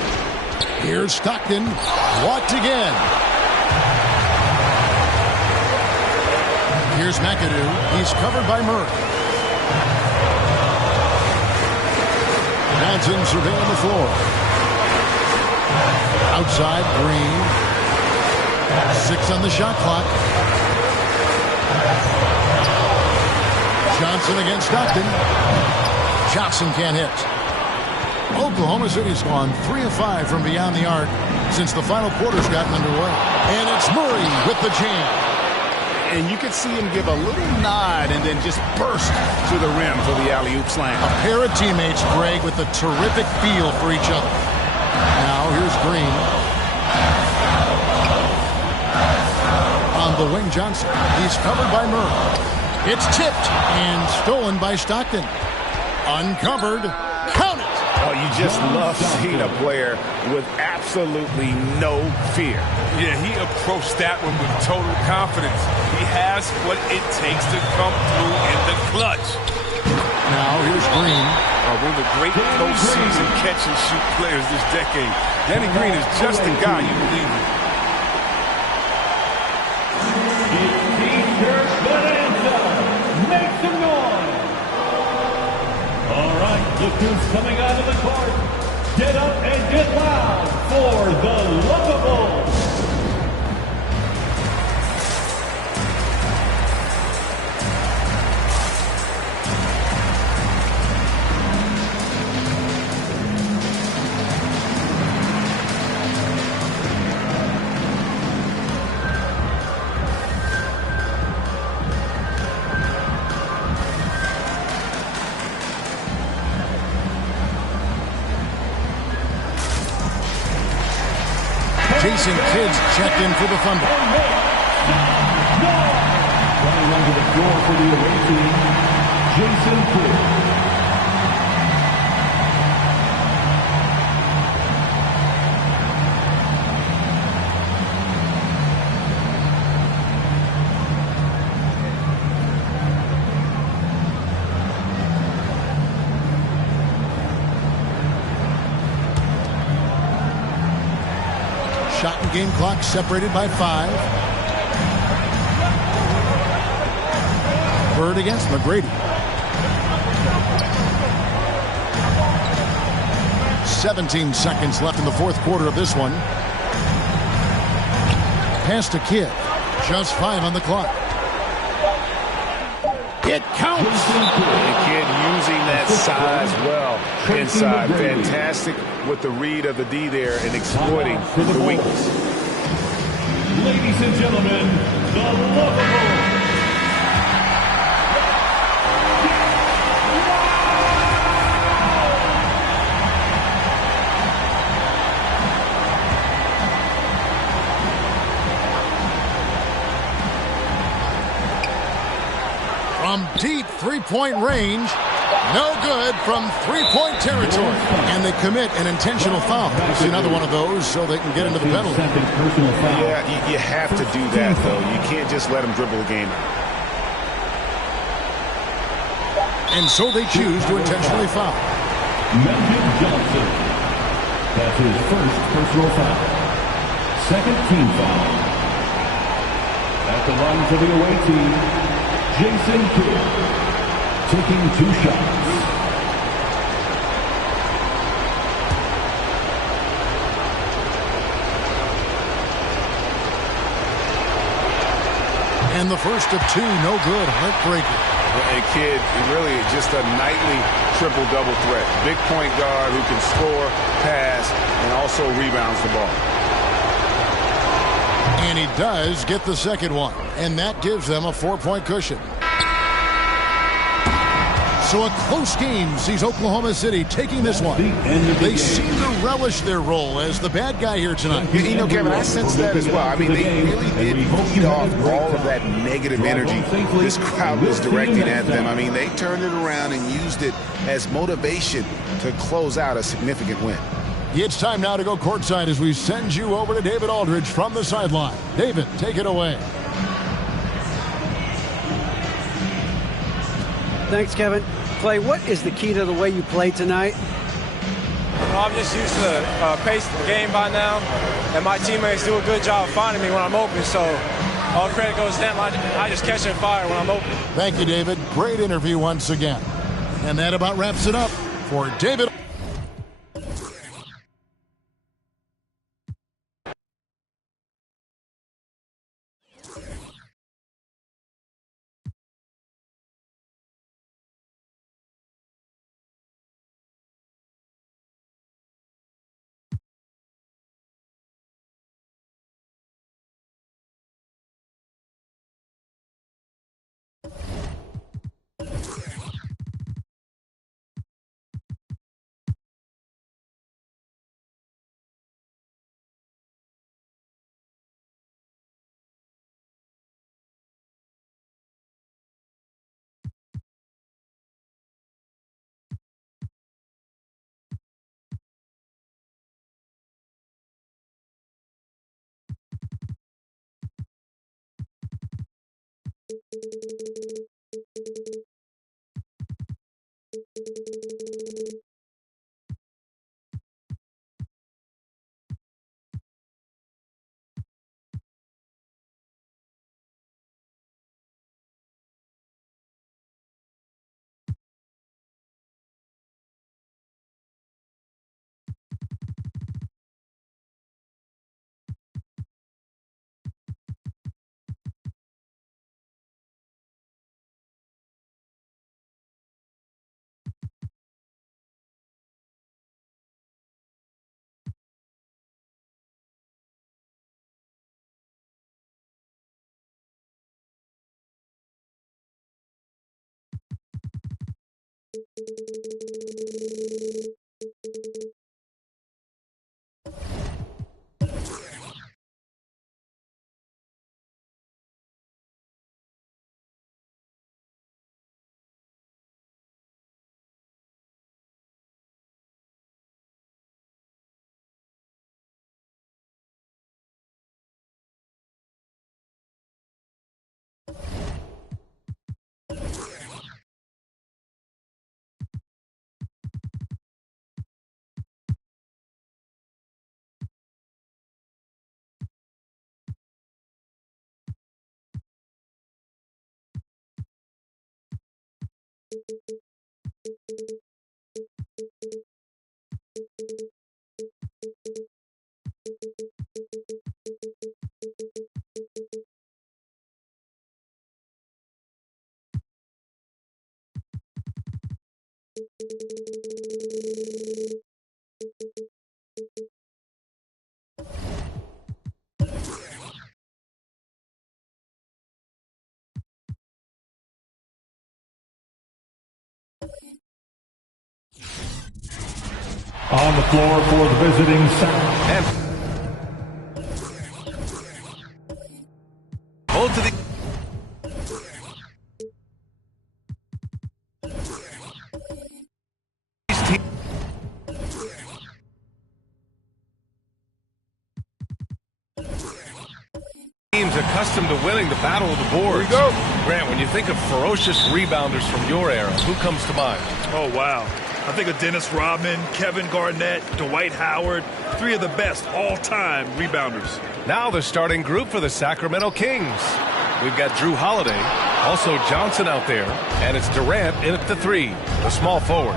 Here's Stockton. Blocked again. Here's McAdoo. He's covered by Murray. Johnson surveying the floor. Outside, Green. 6 on the shot clock. Johnson against Stockton. Johnson can't hit. Oklahoma City's gone 3 of 5 from beyond the arc since the final quarter's gotten underway. And it's Murray with the jam. And you could see him give a little nod and then just burst to the rim for the alley-oop slam. A pair of teammates, Greg, with a terrific feel for each other. Now here's Green. On the wing, Johnson. He's covered by Murray. It's tipped and stolen by Stockton. Uncovered. Count it. Oh, you just love seeing a player with absolutely no fear. Yeah, he approached that one with total confidence. He has what it takes to come through in the clutch. Now here's Green. One of the great postseason catch-and-shoot players this decade. Danny Green is just the guy you believe in. T-shirt bonanza. Make some noise. All right, look who's coming out of the court. Get up and get loud for the Lovables. Jason Kidd's checked in for the Thunder. Running onto the floor for the away team, Jason Kidd. Shot and game clock separated by 5. Bird against McGrady. 17 seconds left in the fourth quarter of this one. Pass to Kidd. Just 5 on the clock. It counts. The Kidd using that size well inside. Fantastic with the read of the D there and exploiting the weakness. Ladies and gentlemen, the lovable from deep three-point range. No good from three-point territory. And they commit an intentional foul. We'll see another one of those so they can get into the penalty. Yeah, you have to do that, though. You can't just let them dribble the game out. And so they choose to intentionally foul. Nextgen Johnson. That's his first personal foul. Second team foul. At the line for the away team, Jason Kidd, taking 2 shots. And the first of 2, no good, heartbreaker. And Kidd, really just a nightly triple-double threat. Big point guard who can score, pass, and also rebounds the ball. And he does get the second one. And that gives them a 4-point cushion. So a close game sees Oklahoma City taking this one. They seem to relish their role as the bad guy here tonight. You know, Kevin, I sense that as well. I mean, they really did feed off all of that negative energy this crowd was directing at them. I mean, they turned it around and used it as motivation to close out a significant win. It's time now to go courtside as we send you over to David Aldridge from the sideline. David, take it away. Thanks, Kevin. Clay, what is the key to the way you play tonight? Well, I'm just used to the pace of the game by now, and my teammates do a good job of finding me when I'm open, so all credit goes to them. I just catch and fire when I'm open. Thank you, David. Great interview once again. And that about wraps it up for David. On the floor for the visiting Sound. Both of the teams accustomed to winning the battle of the boards. Here we go. Grant, when you think of ferocious rebounders from your era, who comes to mind? Oh, wow. I think of Dennis Rodman, Kevin Garnett, Dwight Howard, three of the best all-time rebounders. Now the starting group for the Sacramento Kings. We've got Drew Holiday, also Johnson out there, and it's Durant in at the 3, the small forward.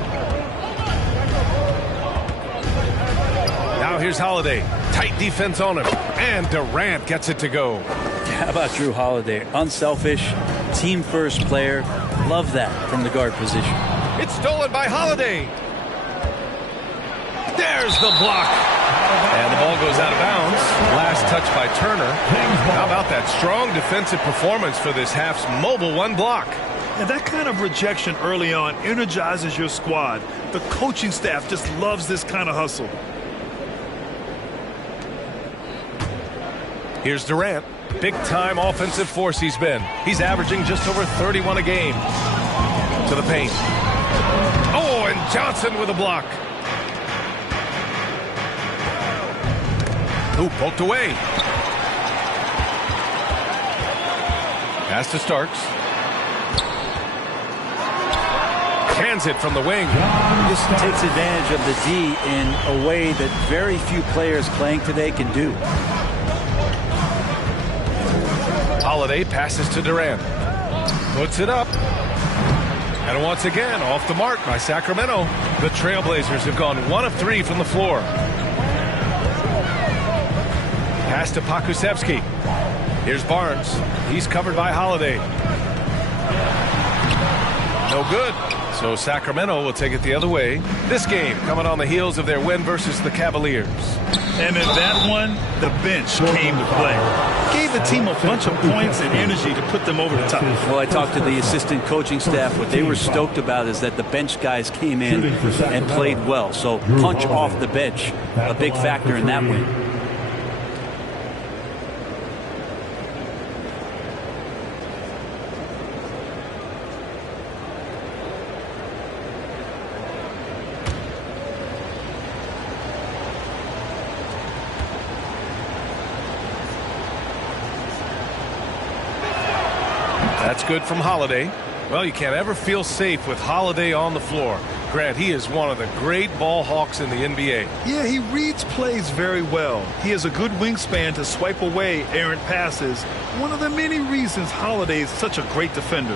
Now here's Holiday. Tight defense on him, and Durant gets it to go. How about Drew Holiday? Unselfish, team-first player. Love that from the guard position. It's stolen by Holiday. There's the block. And the ball goes out of bounds. Last touch by Turner. How about that strong defensive performance for this half's mobile one block? And that kind of rejection early on energizes your squad. The coaching staff just loves this kind of hustle. Here's Durant. Big-time offensive force he's been. He's averaging just over 31 a game. To the paint. Oh, and Johnson with a block. Ooh, poked away. Pass to Starks. Hands it from the wing. This takes advantage of the D in a way that very few players playing today can do. Holiday passes to Durant. Puts it up. And once again, off the mark by Sacramento. The Trailblazers have gone 1 of 3 from the floor. Pass to Pokusevski. Here's Barnes. He's covered by Holiday. No good. So Sacramento will take it the other way. This game coming on the heels of their win versus the Cavaliers. And in that one, the bench came to play. Gave the team a bunch of points and energy to put them over the top. Well, I talked to the assistant coaching staff. What they were stoked about is that the bench guys came in and played well. So punch off the bench, a big factor in that win. That's good from Holiday. Well, you can't ever feel safe with Holiday on the floor. Grant, he is one of the great ball hawks in the NBA. Yeah, he reads plays very well. He has a good wingspan to swipe away errant passes. One of the many reasons Holiday is such a great defender.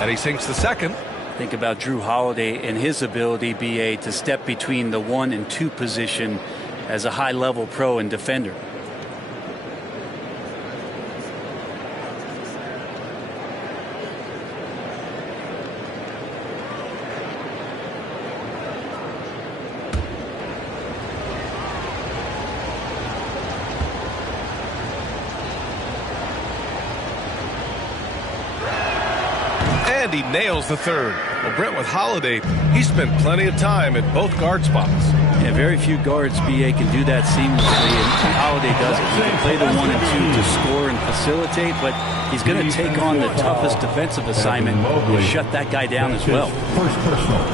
And he sinks the second. Think about Drew Holiday and his ability, BA, to step between the 1 and 2 position as a high-level pro and defender. And he nails the third. Well, Brent, with Holiday, he spent plenty of time at both guard spots. Yeah, very few guards, BA, can do that seamlessly, and Holiday does it. He can play the 1 and 2 to score and facilitate, but he's going to take on the toughest defensive assignment and shut that guy down as well. First personal.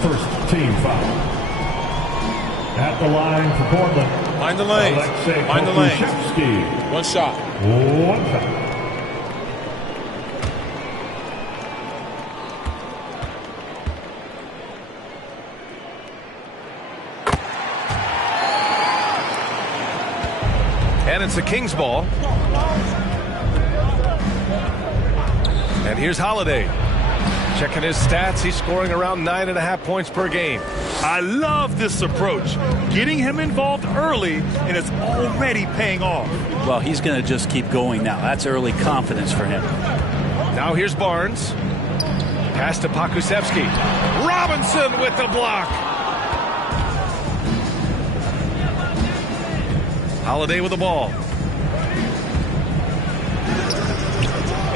First team foul. At the line for Portland. Mind the lanes. Mind the lanes. One shot. One foul. And it's the Kings ball. here's Holiday. Checking his stats, he's scoring around 9.5 points per game. I love this approach. Getting him involved early, and it's already paying off. Well, he's going to just keep going now. That's early confidence for him. Now here's Barnes. Pass to Pakusevsky. Robinson with the block. Holiday with the ball.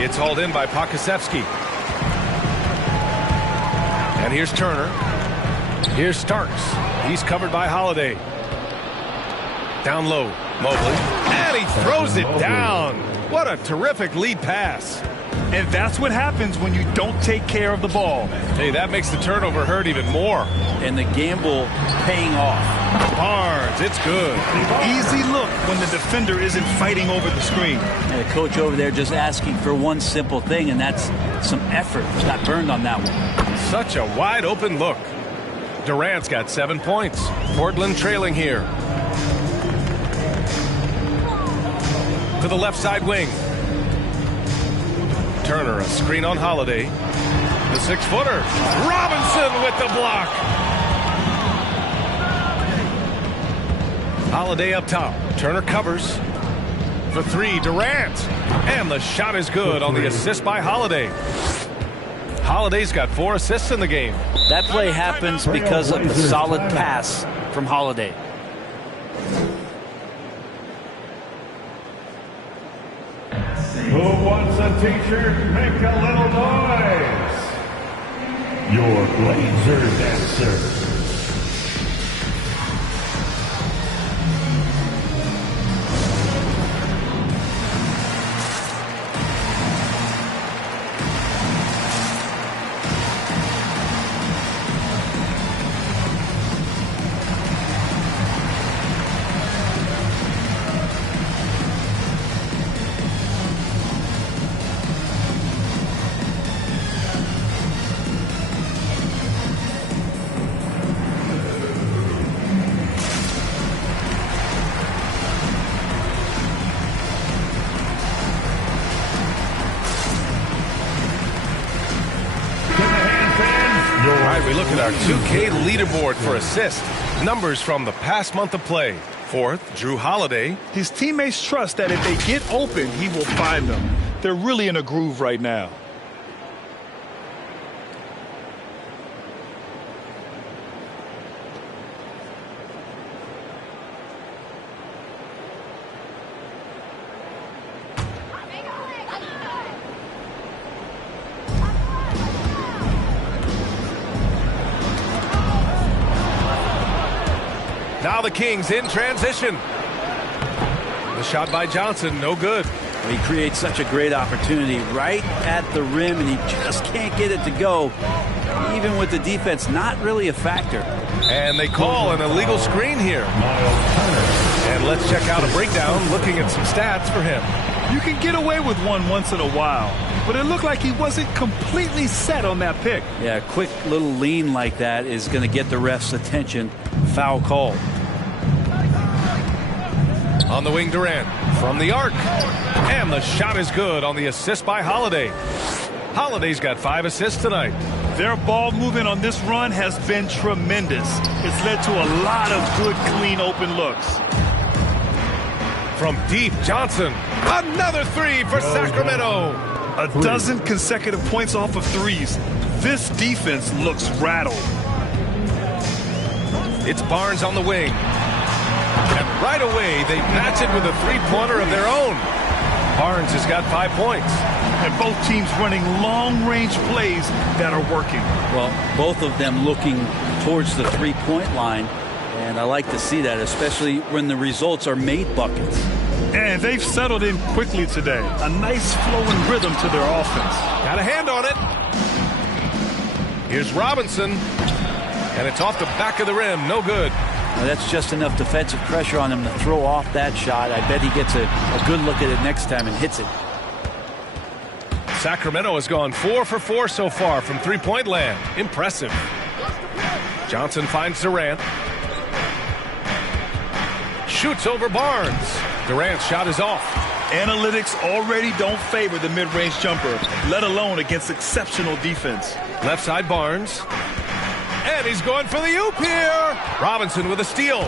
It's hauled in by Pakusevsky. And here's Turner. Here's Starks. He's covered by Holiday. Down low, Mobley. And he throws it down. What a terrific lead pass. And that's what happens when you don't take care of the ball. Hey, that makes the turnover hurt even more. And the gamble paying off. Barnes, it's good. Easy look when the defender isn't fighting over the screen. And the coach over there just asking for one simple thing, and that's some effort. Got burned on that one. Such a wide open look. Durant's got 7 points. Portland trailing here. To the left side wing. Turner, a screen on Holiday. The 6-footer. Robinson with the block. Holiday up top. Turner covers. For 3, Durant. And the shot is good on the assist by Holiday. Holiday's got 4 assists in the game. That play happens because of the solid pass from Holiday. Who wants a t-shirt? Make a little noise. Your Blazers answer. We look at our 2K leaderboard for assists. Numbers from the past month of play. 4th, Drew Holiday. His teammates trust that if they get open, he will find them. They're really in a groove right now. Now the Kings in transition. The shot by Johnson, no good. He creates such a great opportunity right at the rim, and he just can't get it to go. Even with the defense not really a factor. And they call an illegal screen here. And let's check out a breakdown looking at some stats for him. You can get away with one once in a while, but it looked like he wasn't completely set on that pick. Yeah, a quick little lean like that is going to get the ref's attention. Foul call. On the wing, Durant from the arc. And the shot is good on the assist by Holiday. Holiday's got 5 assists tonight. Their ball movement on this run has been tremendous. It's led to a lot of good, clean, open looks. From deep, Johnson. Another 3 for Sacramento. A dozen consecutive points off of threes. This defense looks rattled. It's Barnes on the wing. And right away, they match it with a 3-pointer of their own. Barnes has got 5 points. And both teams running long-range plays that are working. Well, both of them looking towards the 3-point line. And I like to see that, especially when the results are made buckets. And they've settled in quickly today. A nice flowing rhythm to their offense. Got a hand on it. Here's Robinson. And it's off the back of the rim. No good. Now that's just enough defensive pressure on him to throw off that shot. I bet he gets a good look at it next time and hits it. Sacramento has gone 4 for 4 so far from 3-point land. Impressive. Johnson finds Durant. Shoots over Barnes. Durant's shot is off. Analytics already don't favor the mid-range jumper, let alone against exceptional defense. Left side Barnes. And he's going for the oop here. Robinson with a steal.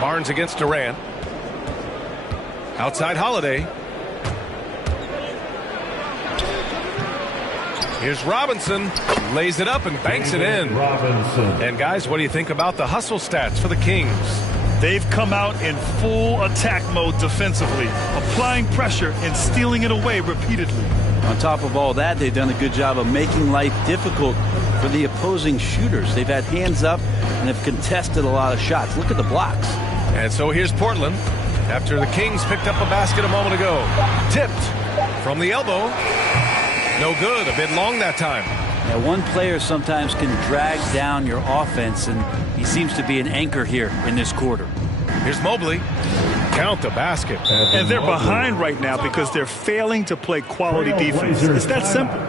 Barnes against Durant. Outside Holiday. Here's Robinson. Lays it up and banks it in. Robinson. And guys, what do you think about the hustle stats for the Kings? They've come out in full attack mode defensively, applying pressure and stealing it away repeatedly. On top of all that, they've done a good job of making life difficult for the opposing shooters. They've had hands up and have contested a lot of shots. Look at the blocks. And so here's Portland after the Kings picked up a basket a moment ago. Tipped from the elbow. No good. A bit long that time. Now, one player sometimes can drag down your offense, and he seems to be an anchor here in this quarter. Here's Mobley. Count the basket. And they're behind right now because they're failing to play quality defense. It's that simple.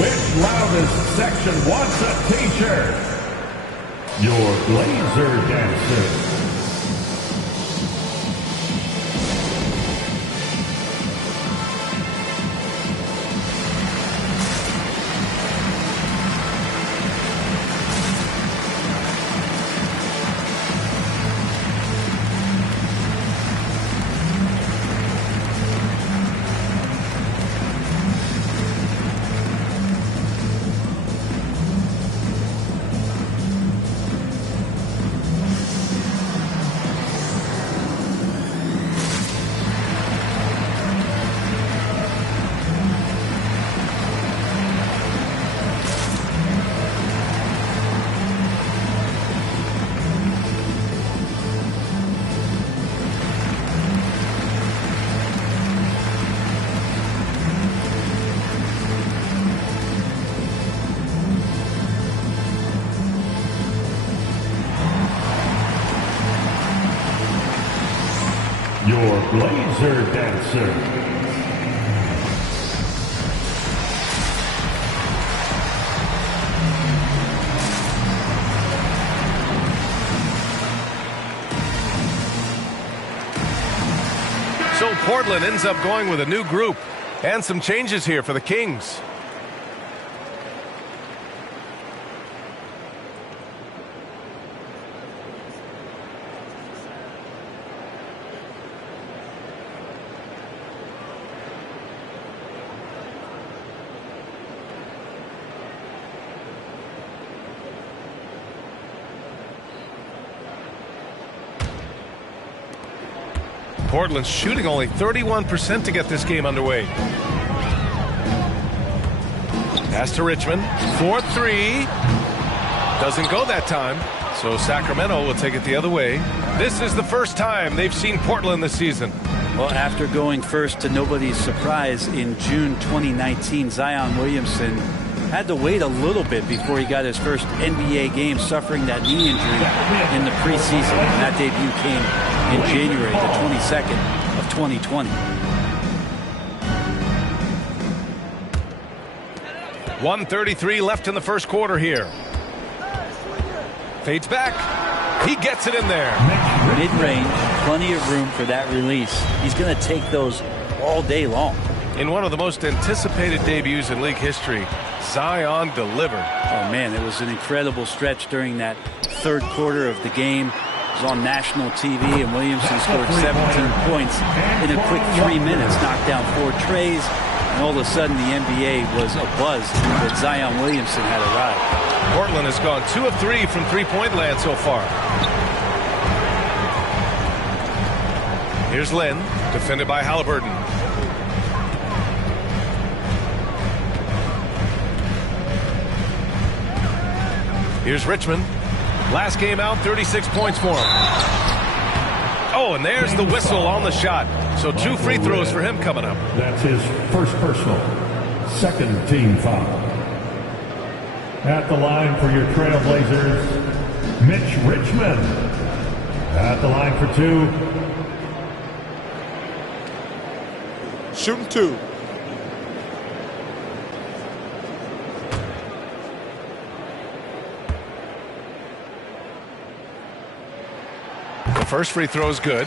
Which loudest section wants a t-shirt? Your Blazer Dancer. Your Blazer Dancer. So Portland ends up going with a new group and some changes here for the Kings. Portland's shooting only 31% to get this game underway. Pass to Richmond. 4-3. Doesn't go that time. So Sacramento will take it the other way. This is the first time they've seen Portland this season. Well, after going first to nobody's surprise in June 2019, Zion Williamson had to wait a little bit before he got his first NBA game, suffering that knee injury in the preseason. And that debut came in January the 22nd of 2020. 1:33 left in the first quarter here. Fades back. He gets it in there. Mid-range, plenty of room for that release. He's going to take those all day long. In one of the most anticipated debuts in league history, Zion delivered. Oh, man, it was an incredible stretch during that third quarter of the game. It was on national TV, and Williamson scored 17 points in a quick 3 minutes, knocked down 4 trays, and all of a sudden the NBA was abuzz that Zion Williamson had arrived. Portland has gone 2 of 3 from three-point land so far. Here's Lynn, defended by Halliburton. Here's Richmond. Last game out, 36 points for him. Oh, and there's the whistle on the shot. So 2 free throws for him coming up. That's his first personal. Second team foul. At the line for your Trailblazers, Mitch Richmond. At the line for 2. Shooting 2. first free throw is good.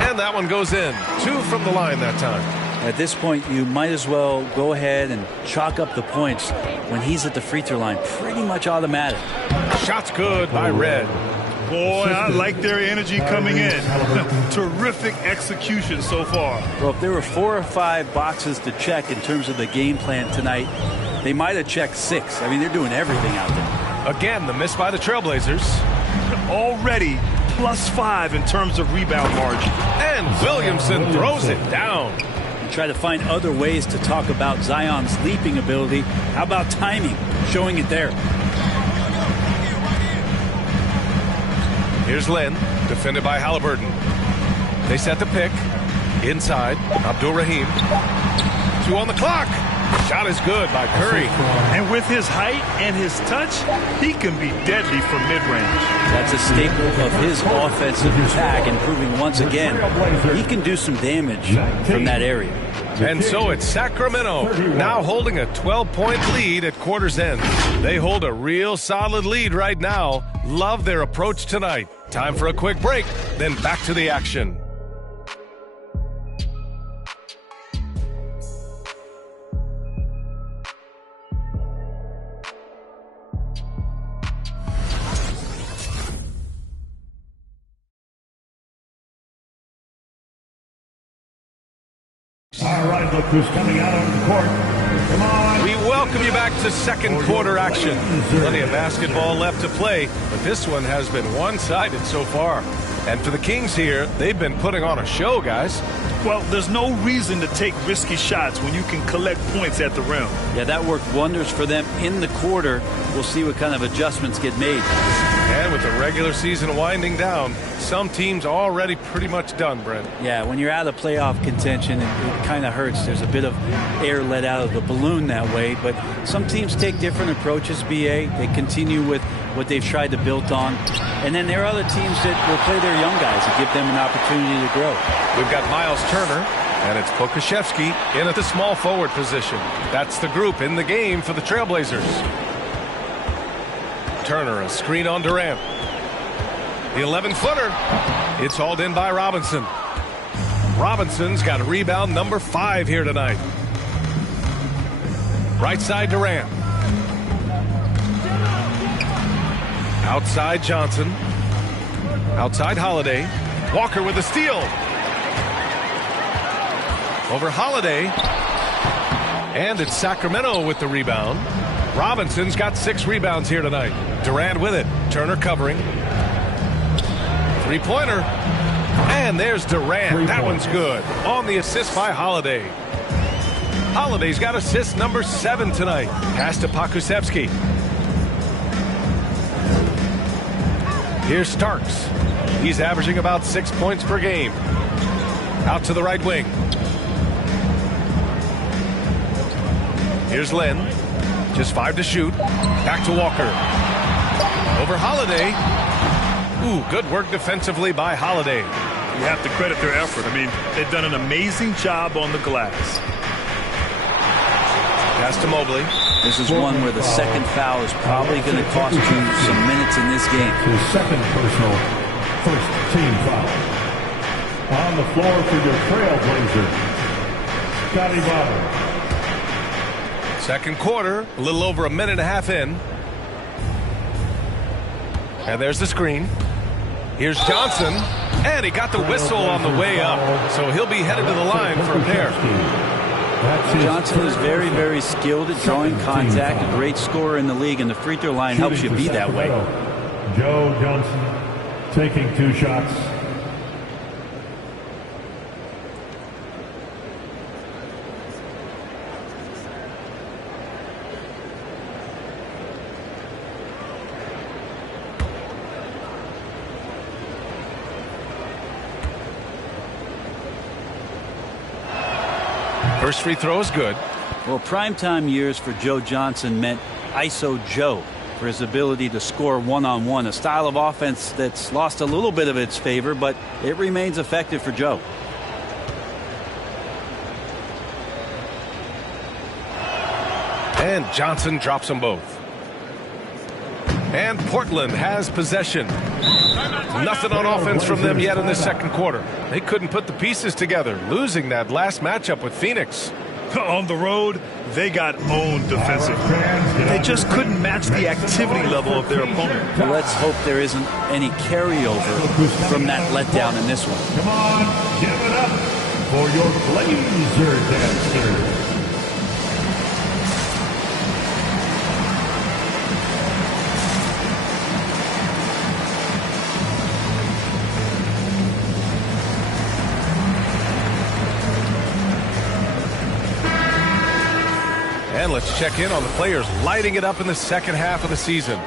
And that one goes in. 2 from the line that time. At this point, you might as well go ahead and chalk up the points when he's at the free throw line. Pretty much automatic. Shot's good by Red. Boy, I like their energy coming in. Terrific execution so far. Well, if there were 4 or 5 boxes to check in terms of the game plan tonight, they might have checked 6. I mean, they're doing everything out there. Again, the miss by the Trailblazers. Already +5 in terms of rebound margin. And Williamson throws it down. You try to find other ways to talk about Zion's leaping ability. How about timing? Showing it there. Here's Lynn, defended by Halliburton. They set the pick. Inside, Abdul-Rahim. 2 on the clock. Shot is good by Curry. And with his height and his touch, he can be deadly from mid-range. That's a staple of his offensive attack, and proving once again he can do some damage from that area. And so it's Sacramento now holding a 12-point lead at quarter's end. They hold a real solid lead right now. Love their approach tonight. Time for a quick break, then back to the action. All right, look who's coming out on the court. Come on. We welcome you back to second quarter action. Plenty of basketball left to play, but this one has been one-sided so far. And for the Kings here, they've been putting on a show, guys. Well, there's no reason to take risky shots when you can collect points at the rim. Yeah, that worked wonders for them in the quarter. We'll see what kind of adjustments get made. And with the regular season winding down, some teams already pretty much done, Brent. Yeah, when you're out of playoff contention, it kind of hurts. There's a bit of air let out of the balloon that way. But some teams take different approaches, BA. They continue with what they've tried to build on. And then there are other teams that will play their young guys and give them an opportunity to grow. We've got Miles Turner, and it's Pokashevsky in at the small forward position. That's the group in the game for the Trailblazers. Turner, a screen on Durant. The 11-footer. It's hauled in by Robinson. Robinson's got rebound number 5 here tonight. Right side Durant. Outside Johnson. Outside Holiday. Walker with a steal. Over Holiday. And it's Sacramento with the rebound. Robinson's got 6 rebounds here tonight. Durant with it. Turner covering. 3-pointer. And there's Durant. That one's good. On the assist by Holiday. Holiday's got assist number 7 tonight. Pass to Pokusevski. Here's Starks. He's averaging about 6 points per game. Out to the right wing. Here's Lynn. Just 5 to shoot. Back to Walker. Over Holiday. Ooh, good work defensively by Holiday. You have to credit their effort. I mean, they've done an amazing job on the glass. Pass to Mobley. This is one where the second foul is probably going to cost you some minutes in this game. His second personal first team foul. On the floor for your Trailblazers, Scotty Barber. Second quarter, a little over a minute and a half in. And there's the screen. Here's Johnson. And he got the whistle on the way up. So he'll be headed to the line for a pair. Johnson is very, very skilled at drawing contact, a great scorer in the league, and the free throw line helps you be that way. Joe Johnson taking 2 shots. First free throw is good. Well, primetime years for Joe Johnson meant ISO Joe for his ability to score one-on-one, a style of offense that's lost a little bit of its favor, but it remains effective for Joe. And Johnson drops them both. And Portland has possession. Nothing on offense from them yet in the second quarter. They couldn't put the pieces together, losing that last matchup with Phoenix. On the road, they got owned defensively. They just couldn't match the activity level of their opponent. Well, let's hope there isn't any carryover from that letdown in this one. Come on, give it up for your Blazer Dancers. And let's check in on the players lighting it up in the second half of the season.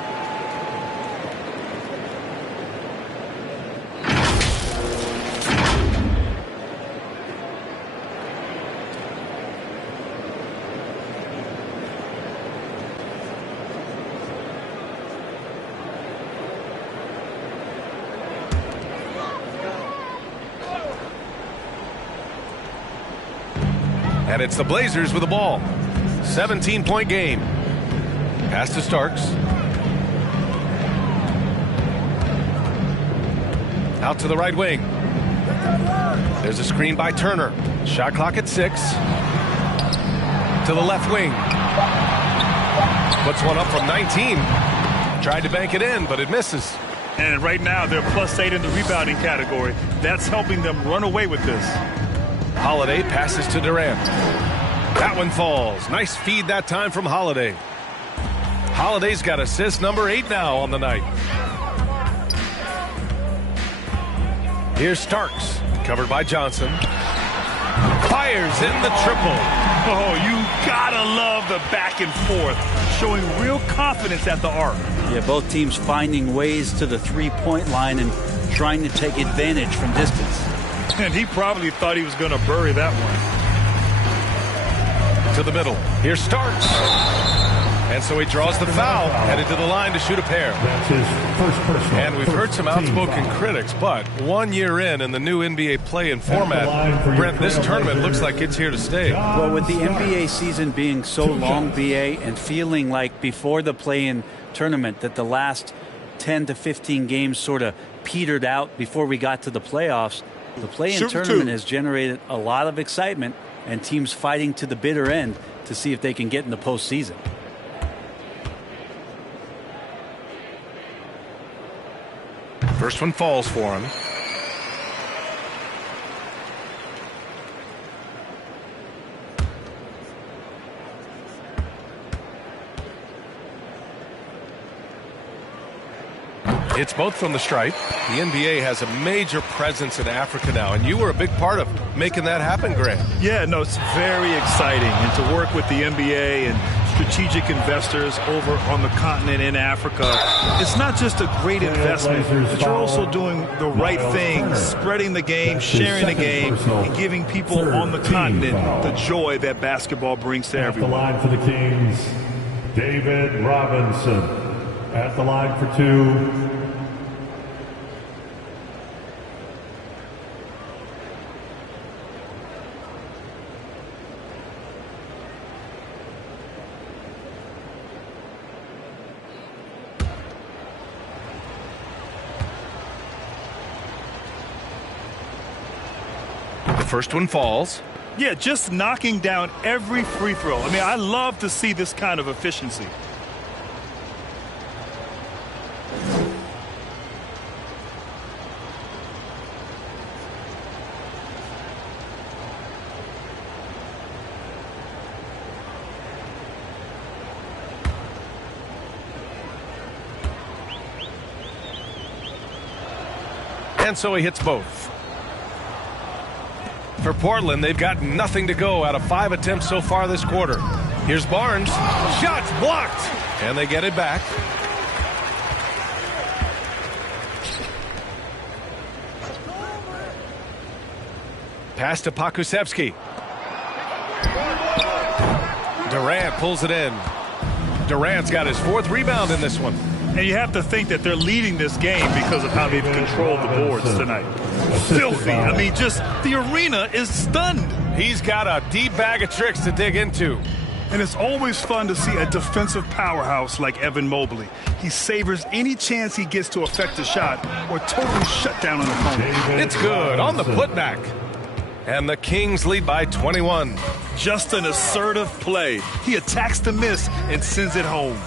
And it's the Blazers with the ball. 17-point game. Pass to Starks. Out to the right wing. There's a screen by Turner. Shot clock at 6. To the left wing. Puts one up from 19. Tried to bank it in, but it misses. And right now, they're +8 in the rebounding category. That's helping them run away with this. Holiday passes to Durant. That one falls. Nice feed that time from Holiday. Holiday's got assist number 8 now on the night. Here's Starks, covered by Johnson. Fires in the triple. Oh, you gotta love the back and forth, showing real confidence at the arc. Yeah, both teams finding ways to the three-point line and trying to take advantage from distance. And he probably thought he was going to bury that one. To the middle. Here's Starks. And so he draws the foul, headed to the line to shoot a pair. That's his first personal. And we've heard some outspoken critics, but 1 year in the new NBA play-in format, Brent, this tournament looks like it's here to stay. Well, with the NBA season being so long, BA, and feeling like before the play-in tournament that the last 10 to 15 games sort of petered out before we got to the playoffs, the play-in tournament has generated a lot of excitement and teams fighting to the bitter end to see if they can get in the postseason. First one falls for him. It's both from the stripe. The NBA has a major presence in Africa now, and you were a big part of making that happen, Grant. Yeah, no, it's very exciting. And to work with the NBA and strategic investors over on the continent in Africa, it's not just a great investment, but you're also doing the right thing, spreading the game, sharing the game, and giving people on the continent the joy that basketball brings to everyone. At the line for the Kings, David Robinson. At the line for 2. First one falls. Yeah, just knocking down every free throw. I mean, I love to see this kind of efficiency. And so he hits both. For Portland, they've got nothing to go out of 5 attempts so far this quarter. Here's Barnes. Shots blocked. And they get it back. Pass to Pakusevsky. Durant pulls it in. Durant's got his 4th rebound in this one. And you have to think that they're leading this game because of how they've controlled the boards tonight. Filthy. I mean, just the arena is stunned. He's got a deep bag of tricks to dig into. And it's always fun to see a defensive powerhouse like Evan Mobley. He savors any chance he gets to affect a shot or totally shut down an opponent. It's good on the putback. And the Kings lead by 21. Just an assertive play. He attacks the miss and sends it home.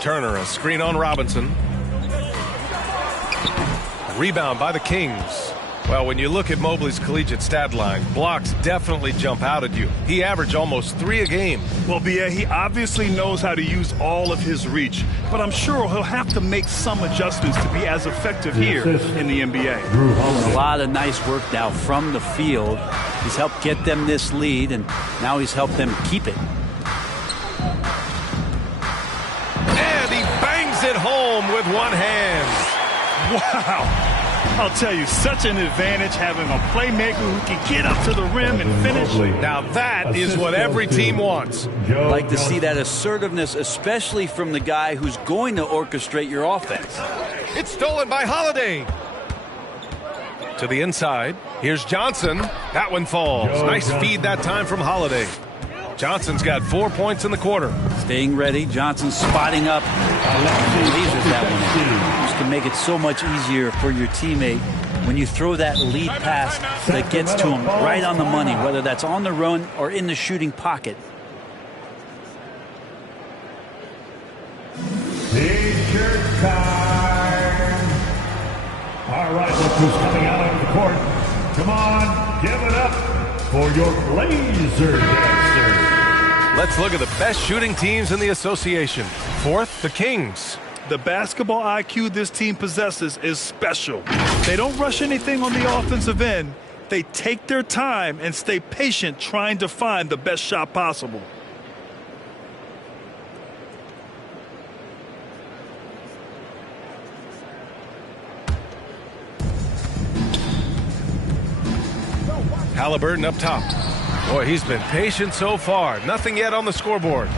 Turner, a screen on Robinson. Rebound by the Kings. Well, when you look at Mobley's collegiate stat line, blocks definitely jump out at you. He averaged almost 3 a game. Well, B.A., he obviously knows how to use all of his reach, but I'm sure he'll have to make some adjustments to be as effective here in the NBA. A lot of nice work now from the field. He's helped get them this lead, and now he's helped them keep it. And he bangs it home with one hand. Wow. I'll tell you, such an advantage having a playmaker who can get up to the rim and finish. Now that is what every team wants. Like to see that assertiveness, especially from the guy who's going to orchestrate your offense. It's stolen by Holiday. To the inside. Here's Johnson. That one falls. Nice feed that time from Holiday. Johnson's got 4 points in the quarter. Staying ready. Johnson spotting up. Lasers that one. Just can make it so much easier for your teammate when you throw that lead pass that gets to him right on the money, whether that's on the run or in the shooting pocket. T-shirt time. All right, look who's coming out onto the court. Come on, give it up for your Blazer Dancers. Let's look at the best shooting teams in the association. 4th, the Kings. The basketball IQ this team possesses is special. They don't rush anything on the offensive end. They take their time and stay patient trying to find the best shot possible. Halliburton up top. Boy, he's been patient so far. Nothing yet on the scoreboard.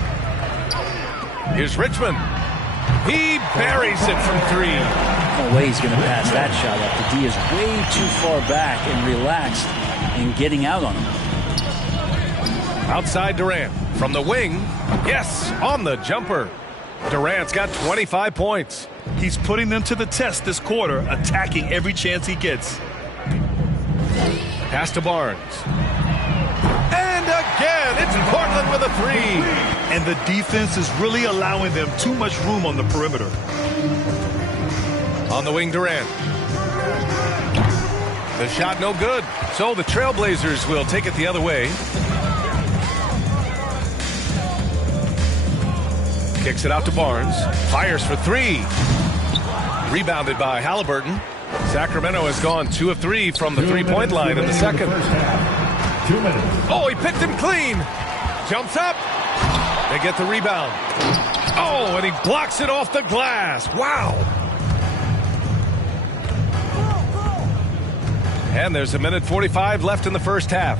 Here's Richmond. He buries it from 3. No way he's going to pass that shot up. The D is way too far back and relaxed in getting out on him. Outside Durant. From the wing. Yes, on the jumper. Durant's got 25 points. He's putting them to the test this quarter, attacking every chance he gets. Pass to Barnes. And again, it's Portland with a 3. And the defense is really allowing them too much room on the perimeter. On the wing, Durant. The shot no good. So the Trailblazers will take it the other way. Kicks it out to Barnes. Fires for 3. Rebounded by Halliburton. Sacramento has gone 2 of 3 from the three-point line in the second. 2 minutes. Oh, he picked him clean. Jumps up. They get the rebound. Oh, and he blocks it off the glass. Wow. And there's 1:45 left in the first half.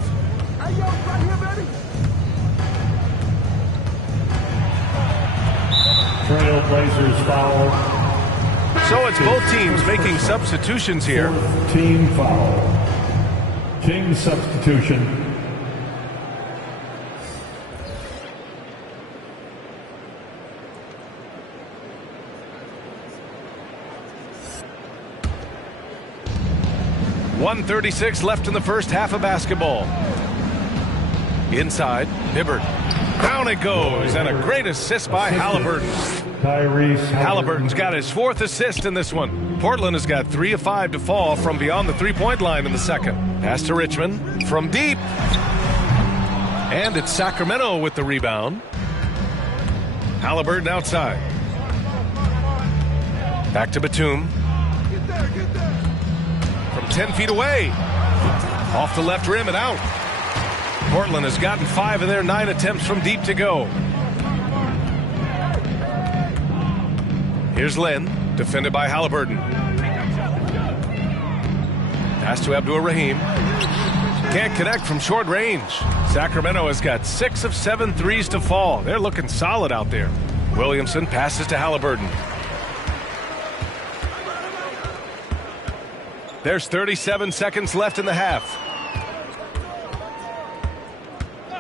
Trailblazers foul. So it's both teams making substitutions here. Team foul. King substitution. .136 left in the first half of basketball. Inside, Hibbert. Down it goes, and a great assist by Halliburton. Halliburton's got his 4th assist in this one. Portland has got 3 of 5 to fall from beyond the three-point line in the second. Pass to Richmond from deep. And it's Sacramento with the rebound. Halliburton outside. Back to Batum. From 10 feet away. Off the left rim and out. Portland has gotten 5 of their 9 attempts from deep to go. Here's Lynn, defended by Halliburton. Pass to Abdur Rahim. Can't connect from short range. Sacramento has got 6 of 7 threes to fall. They're looking solid out there. Williamson passes to Halliburton. There's 37 seconds left in the half.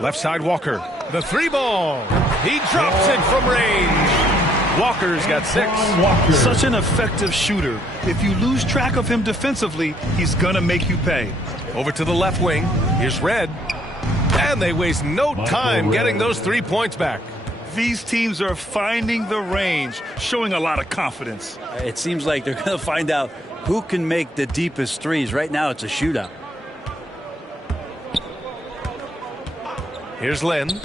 Left side Walker. The 3-ball. He drops it from range. Walker's got 6. Such an effective shooter. If you lose track of him defensively, he's going to make you pay. Over to the left wing. Here's Red. And they waste no time getting those 3 points back. These teams are finding the range, showing a lot of confidence. It seems like they're going to find out who can make the deepest threes. Right now, it's a shootout. Here's Lynn.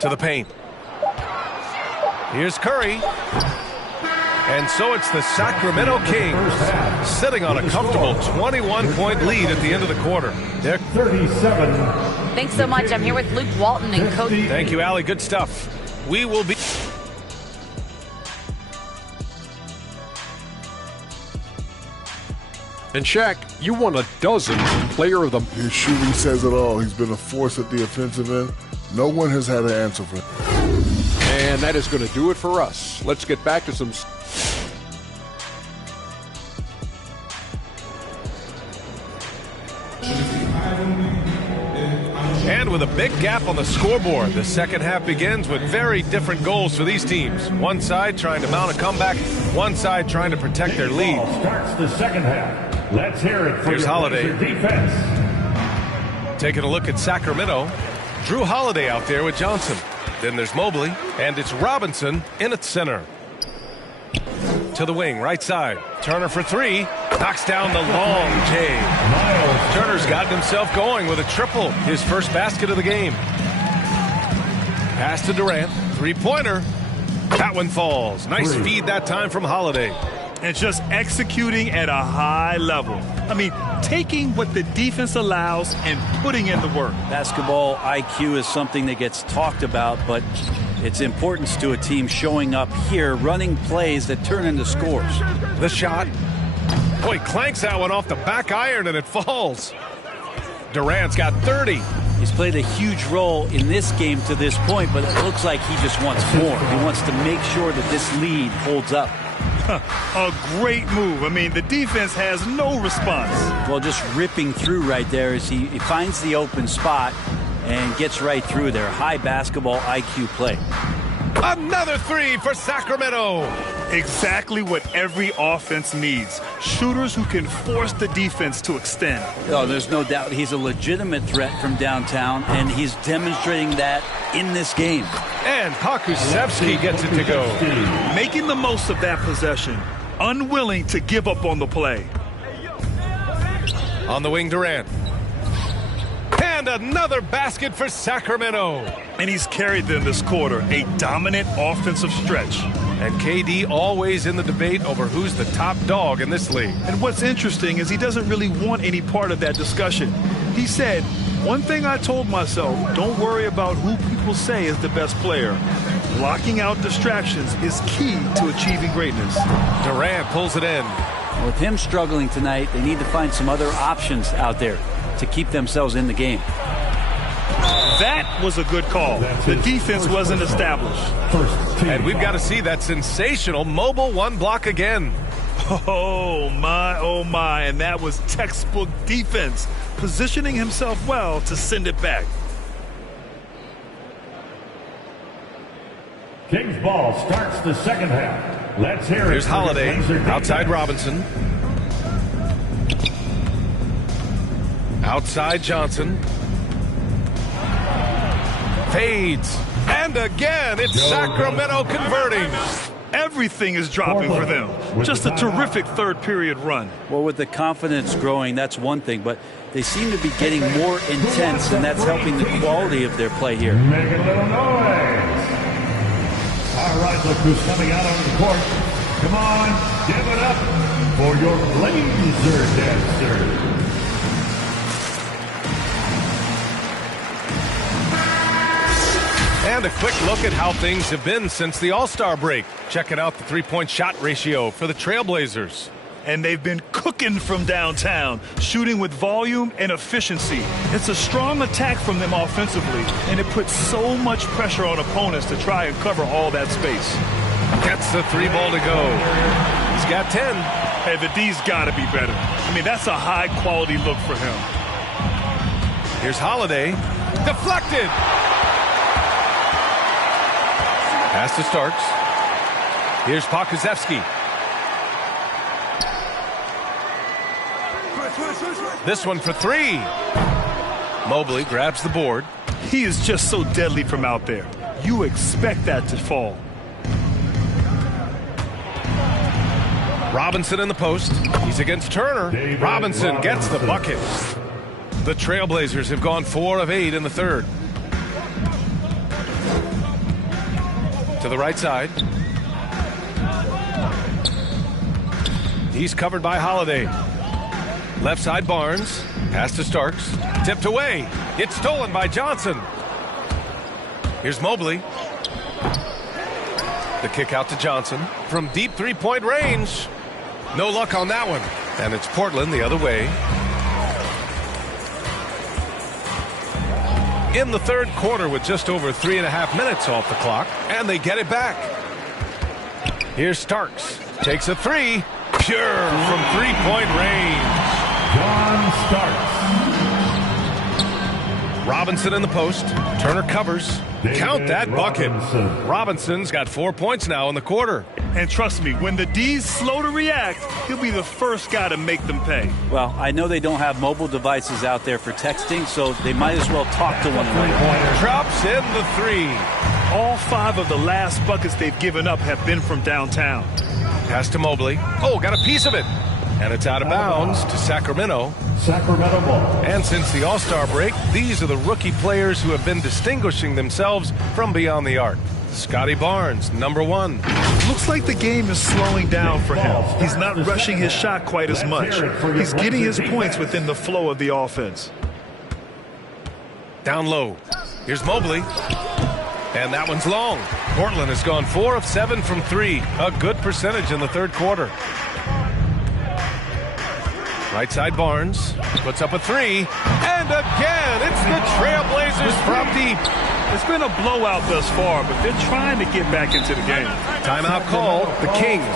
To the paint. Here's Curry. And so it's the Sacramento Kings sitting on a comfortable 21-point lead at the end of the quarter. They're 37. Thanks so much. I'm here with Luke Walton and Coach. Thank you, Allie. Good stuff. We will be... And Shaq, you won a dozen player of the... His shooting says it all. He's been a force at the offensive end. No one has had an answer for him. And that is going to do it for us. Let's get back to some... And with a big gap on the scoreboard, the second half begins with very different goals for these teams. One side trying to mount a comeback, one side trying to protect their lead. Starts the second half. Let's hear it for Here's your Holiday. defense. Taking a look at Sacramento. Drew Holiday out there with Johnson. Then there's Mobley, and it's Robinson in at center. To the wing, right side. Turner for 3. Knocks down the long J. Turner's gotten himself going with a triple. His first basket of the game. Pass to Durant. 3-pointer. That one falls. Nice feed that time from Holiday. And just executing at a high level. I mean, taking what the defense allows and putting in the work. Basketball IQ is something that gets talked about, but its importance to a team showing up here, running plays that turn into scores. The shot. Oh, he clanks that one off the back iron and it falls. Durant's got 30. He's played a huge role in this game to this point, but it looks like he just wants more. He wants to make sure that this lead holds up. A great move. I mean, the defense has no response. Well, just ripping through right there as he finds the open spot and gets right through there. High basketball IQ play. Another 3 for Sacramento. Exactly what every offense needs. Shooters who can force the defense to extend. Oh, there's no doubt he's a legitimate threat from downtown, and he's demonstrating that in this game. And Pokusevski gets it to go. Making the most of that possession. Unwilling to give up on the play. On the wing, Durant. And another basket for Sacramento. And he's carried them this quarter. A dominant offensive stretch. And KD always in the debate over who's the top dog in this league. And what's interesting is he doesn't really want any part of that discussion. He said, one thing I told myself, don't worry about who people say is the best player. Blocking out distractions is key to achieving greatness. Durant pulls it in. With him struggling tonight, they need to find some other options out there to keep themselves in the game. That was a good call. The defense wasn't established. And we've got to see that sensational mobile one block again. Oh my, and that was textbook defense, positioning himself well to send it back. Kings ball starts the second half. Let's hear it. Here's Holiday, outside Robinson. Outside Johnson. Fades. And again, it's Sacramento converting. Everything is dropping for them. Just a terrific third period run. Well, with the confidence growing, that's one thing, but they seem to be getting more intense, and that's helping the quality of their play here. Make a little noise. All right, look who's coming out on the court. Come on, give it up for your laser dancer. And a quick look at how things have been since the All-Star break. Checking out the three-point shot ratio for the Trailblazers. and they've been cooking from downtown, shooting with volume and efficiency. It's a strong attack from them offensively, and it puts so much pressure on opponents to try and cover all that space. Gets the 3 ball to go. He's got 10. Hey, the D's got to be better. I mean, that's a high-quality look for him. Here's Holiday. Deflected. Pass to Starks. Here's Pokusevski. This one for 3. Mobley grabs the board. He is just so deadly from out there. You expect that to fall. Robinson in the post. He's against Turner. Robinson gets the bucket. The Trailblazers have gone 4 of 8 in the third. To the right side. He's covered by Holiday. Left side Barnes. Pass to Starks. Tipped away. It's stolen by Johnson. Here's Mobley. The kick out to Johnson from deep 3-point range. No luck on that one. And it's Portland the other way. In the third quarter with just over 3.5 minutes off the clock, and they get it back. Here's Starks. Takes a 3. Pure from 3-point range. John Starks. Robinson in the post. Turner covers. Count that bucket. Robinson's got 4 points now in the quarter. And trust me, when the D's slow to react, he'll be the first guy to make them pay. Well, I know they don't have mobile devices out there for texting, so they might as well talk to one another. Drops in the 3. All 5 of the last buckets they've given up have been from downtown. Pass to Mobley. Oh, got a piece of it. And it's out of bounds to Sacramento. Sacramento ball. And since the All-Star break, these are the rookie players who have been distinguishing themselves from beyond the arc. Scotty Barnes, number 1. Looks like the game is slowing down for him. He's not rushing his shot quite as much. He's getting his points within the flow of the offense. Down low. Here's Mobley. And that one's long. Portland has gone 4 of 7 from 3. A good percentage in the third quarter. Right side Barnes puts up a 3. And again, it's the Trailblazers from deep. It's been a blowout thus far, but they're trying to get back into the game. Timeout called. The Kings.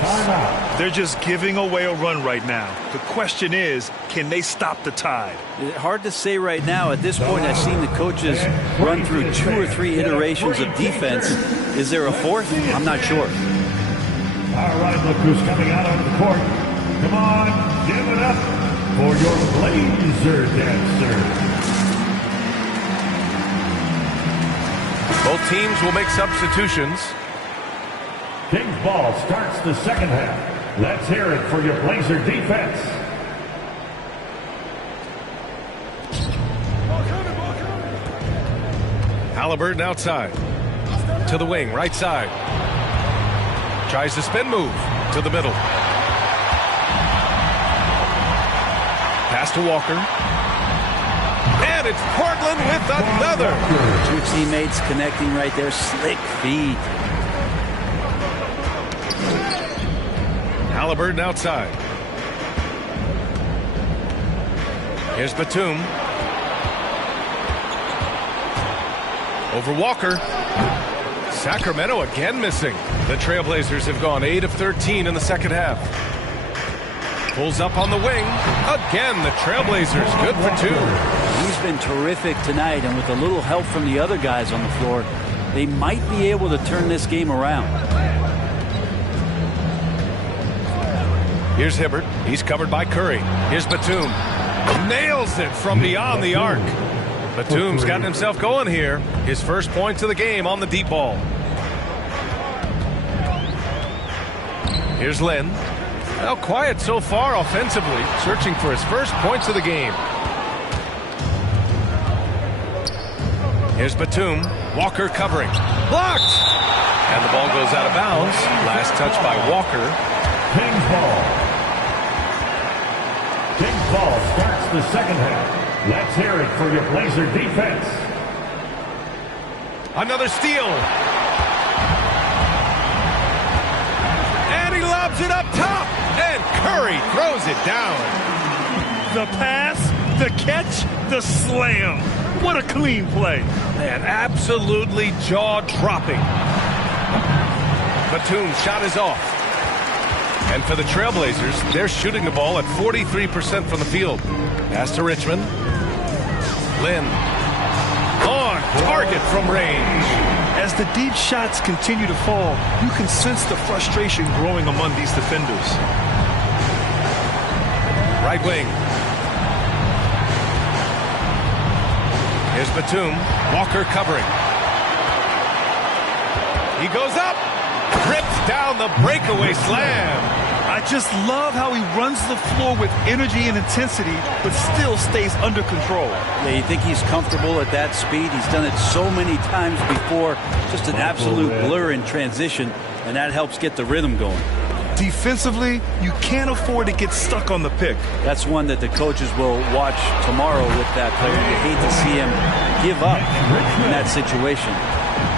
They're just giving away a run right now. The question is, can they stop the tide? Hard to say right now. At this point, I've seen the coaches run through 2 or 3 iterations of defense. Is there a 4th? I'm not sure. All right, look who's coming out on the court. Come on, give it up for your Blazer dancer. Both teams will make substitutions. Kings ball starts the second half. Let's hear it for your Blazer defense. Halliburton outside. To the wing, right side. Tries the spin move to the middle. Pass to Walker. And it's Portland with another. 2 teammates connecting right there. Slick feed. Halliburton outside. Here's Batum. Over Walker. Sacramento again missing. The Trailblazers have gone 8 of 13 in the second half. Pulls up on the wing. Again, the Trailblazers good for 2. He's been terrific tonight, and with a little help from the other guys on the floor, they might be able to turn this game around. Here's Hibbert. He's covered by Curry. Here's Batum. Nails it from beyond the arc. Batum's gotten himself going here. His first points of the game on the deep ball. Here's Lynn. Now quiet so far offensively, searching for his first points of the game. Here's Batum. Walker covering. Blocked! And the ball goes out of bounds. Last touch by Walker. Kings ball. Kings ball starts the second half. Let's hear it for your Blazer defense. Another steal. And he loves Lobs it up top, and Curry throws it down. The pass, the catch, the slam. What a clean play. Man, absolutely jaw-dropping. Batum's shot is off. And for the Trailblazers, they're shooting the ball at 43% from the field. Pass to Richmond. Lynn. On target from range. As the deep shots continue to fall, you can sense the frustration growing among these defenders. Right wing. Here's Batum. Walker covering. He goes up. Rips down the breakaway slam. I just love how he runs the floor with energy and intensity, but still stays under control. Yeah, you think he's comfortable at that speed? He's done it so many times before. Just an absolute blur in transition, and that helps get the rhythm going. Defensively, you can't afford to get stuck on the pick. That's one that the coaches will watch tomorrow with that player. You hate to see him give up in that situation.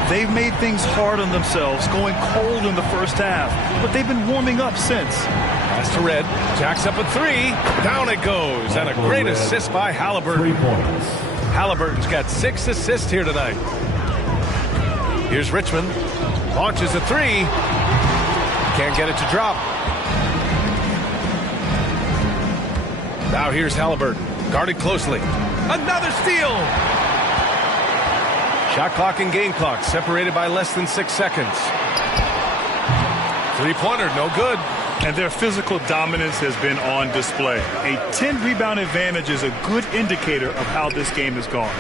They've made things hard on themselves, going cold in the first half, but they've been warming up since. Pass to Red. Jacks up a three. Down it goes. And a great assist by Halliburton. 3 points. Halliburton's got 6 assists here tonight. Here's Richmond. Launches a three. Can't get it to drop. Now here's Halliburton. Guarded closely. Another steal. Shot clock and game clock separated by less than 6 seconds. Three-pointer, no good. And their physical dominance has been on display. A 10-rebound advantage is a good indicator of how this game has gone.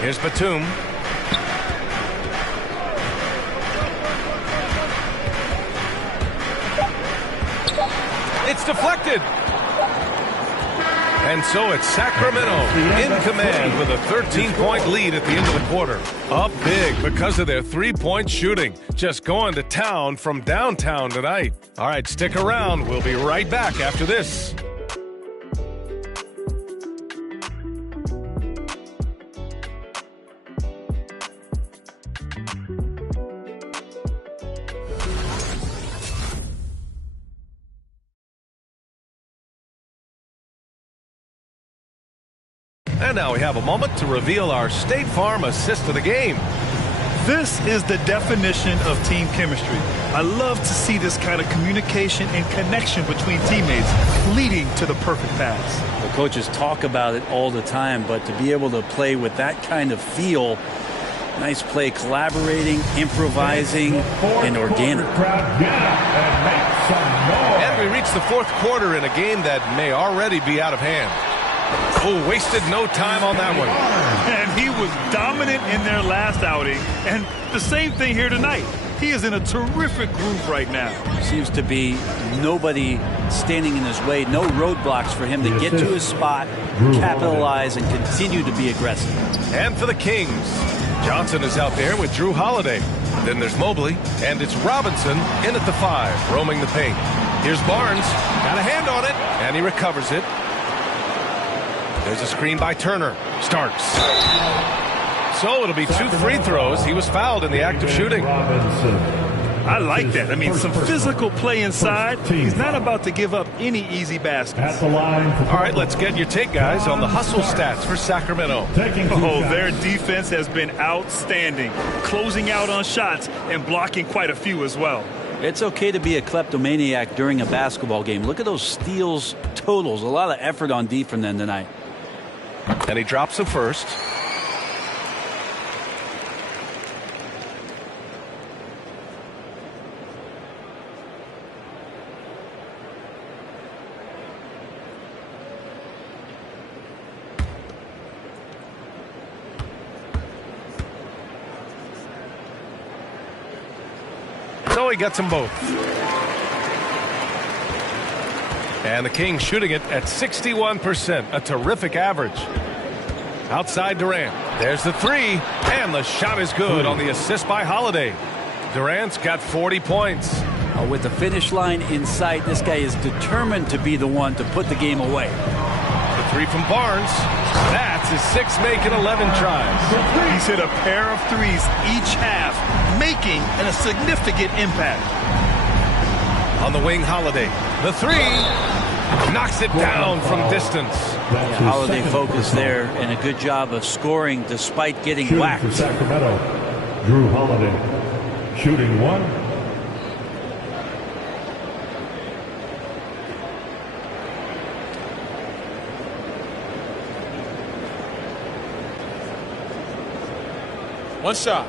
Here's Batum. It's deflected. And so it's Sacramento in command with a 13-point lead at the end of the quarter. Up big because of their three-point shooting. Just going to town from downtown tonight. All right, stick around. We'll be right back after this. And now we have a moment to reveal our State Farm assist of the game. This is the definition of team chemistry. I love to see this kind of communication and connection between teammates leading to the perfect pass. The coaches talk about it all the time, but to be able to play with that kind of feel, nice play, collaborating, improvising, and organic. And we reach the fourth quarter in a game that may already be out of hand. Oh, wasted no time on that one. And he was dominant in their last outing. And the same thing here tonight. He is in a terrific groove right now. Seems to be nobody standing in his way. No roadblocks for him to get to his spot, capitalize, and continue to be aggressive. And for the Kings, Johnson is out there with Drew Holiday. Then there's Mobley, and it's Robinson in at the 5, roaming the paint. Here's Barnes. Got a hand on it, and he recovers it. There's a screen by Turner. Starks. So it'll be 2 free throws. He was fouled in the act of shooting. I like that. I mean, some physical play inside. He's not about to give up any easy baskets. All right, let's get your take, guys, on the hustle stats for Sacramento. Oh, their defense has been outstanding, closing out on shots and blocking quite a few as well. It's okay to be a kleptomaniac during a basketball game. Look at those steals totals. A lot of effort on D from them tonight. And he drops the first. So he gets them both. And the Kings shooting it at 61%, a terrific average. Outside Durant. There's the 3, and the shot is good on the assist by Holiday. Durant's got 40 points. With the finish line in sight, this guy is determined to be the one to put the game away. The Three from Barnes. That's his sixth make in 11 tries. He's hit a pair of threes each half, making a significant impact. On the wing, Holiday. The three. Knocks it down from distance. Yeah, Holiday focused there, and a good job of scoring despite getting whacked. For Sacramento, Drew Holiday, shooting one. One shot.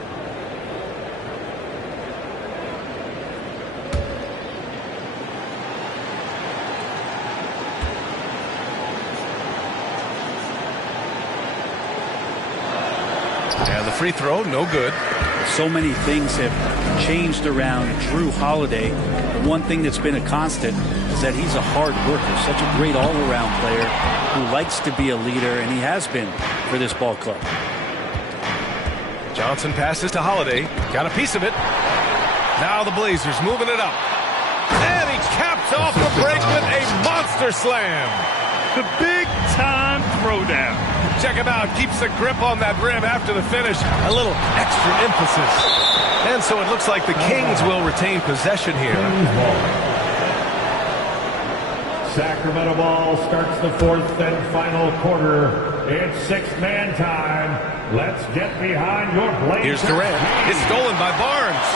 And the free throw, no good. So many things have changed around Drew Holiday. The one thing that's been a constant is that he's a hard worker, such a great all-around player who likes to be a leader, and he has been for this ball club. Johnson passes to Holiday. Got a piece of it. Now the Blazers moving it up. And he caps off the break with a monster slam. The big-time throwdown. Check him out. Keeps the grip on that rim after the finish. A little extra emphasis. And so it looks like the Kings will retain possession here. Sacramento ball starts the fourth and final quarter. It's six-man time. Let's get behind your Blazers. Here's Durant. It's stolen by Barnes.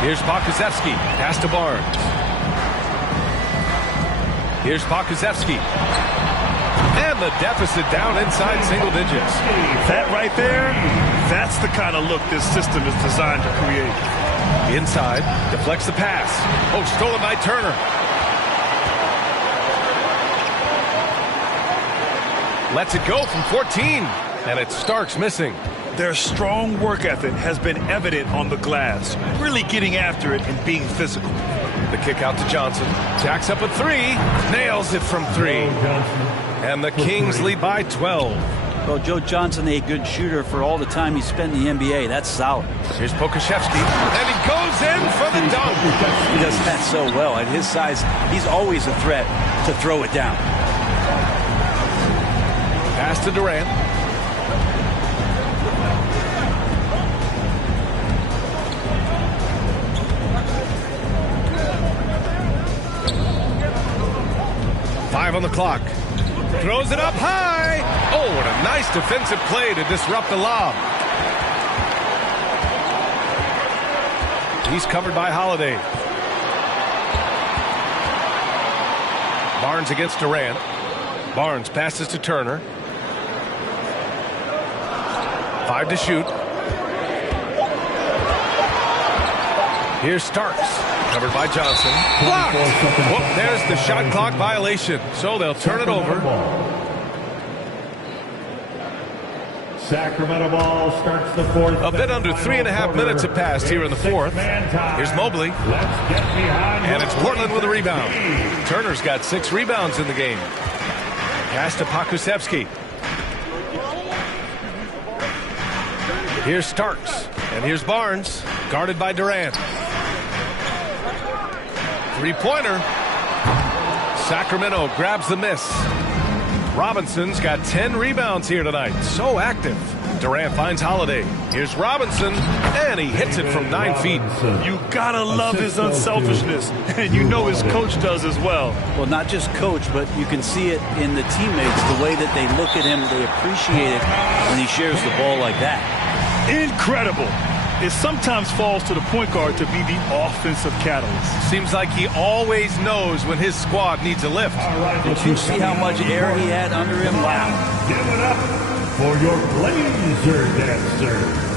Here's Pokusevski. Pass to Barnes. Here's Pokusevski. And the deficit down inside single digits. That right there, that's the kind of look this system is designed to create. Inside, deflects the pass. Oh, stolen by Turner. Lets it go from 14. And it's Starks missing. Their strong work ethic has been evident on the glass, really getting after it and being physical. The kick out to Johnson. Jacks up a three. Nails it from three. And the Kings lead by 12. Well, Joe Johnson, a good shooter for all the time he spent in the NBA. That's solid. Here's Pokusevski. And he goes in for the dunk. He does that so well. At his size, he's always a threat to throw it down. Pass to Durant. Five on the clock. Throws it up high. Oh, what a nice defensive play to disrupt the lob. He's covered by Holiday. Barnes against Durant. Barnes passes to Turner. 5 to shoot. Here's Starks. Covered by Johnson. Blocked. Whoop, there's the shot clock violation. So they'll turn it over. Sacramento ball starts the fourth. A bit under 3.5 minutes have passed here in the fourth. Here's Mobley. And it's Portland with a rebound. Turner's got 6 rebounds in the game. Pass to Pokusevski. Here's Starks. And here's Barnes. Guarded by Durant. Three-pointer. Sacramento grabs the miss. Robinson's got 10 rebounds here tonight. So active. Durant finds Holiday. Here's Robinson, and he hits it from 9 feet. You gotta love his unselfishness, and you know his coach does as well. Well, not just coach, but you can see it in the teammates, the way that they look at him, they appreciate it when he shares the ball like that. Incredible. It sometimes falls to the point guard to be the offensive catalyst. Seems like he always knows when his squad needs a lift. Did you see how much air he had under him? Wow. Give it up for your Blazer dancer.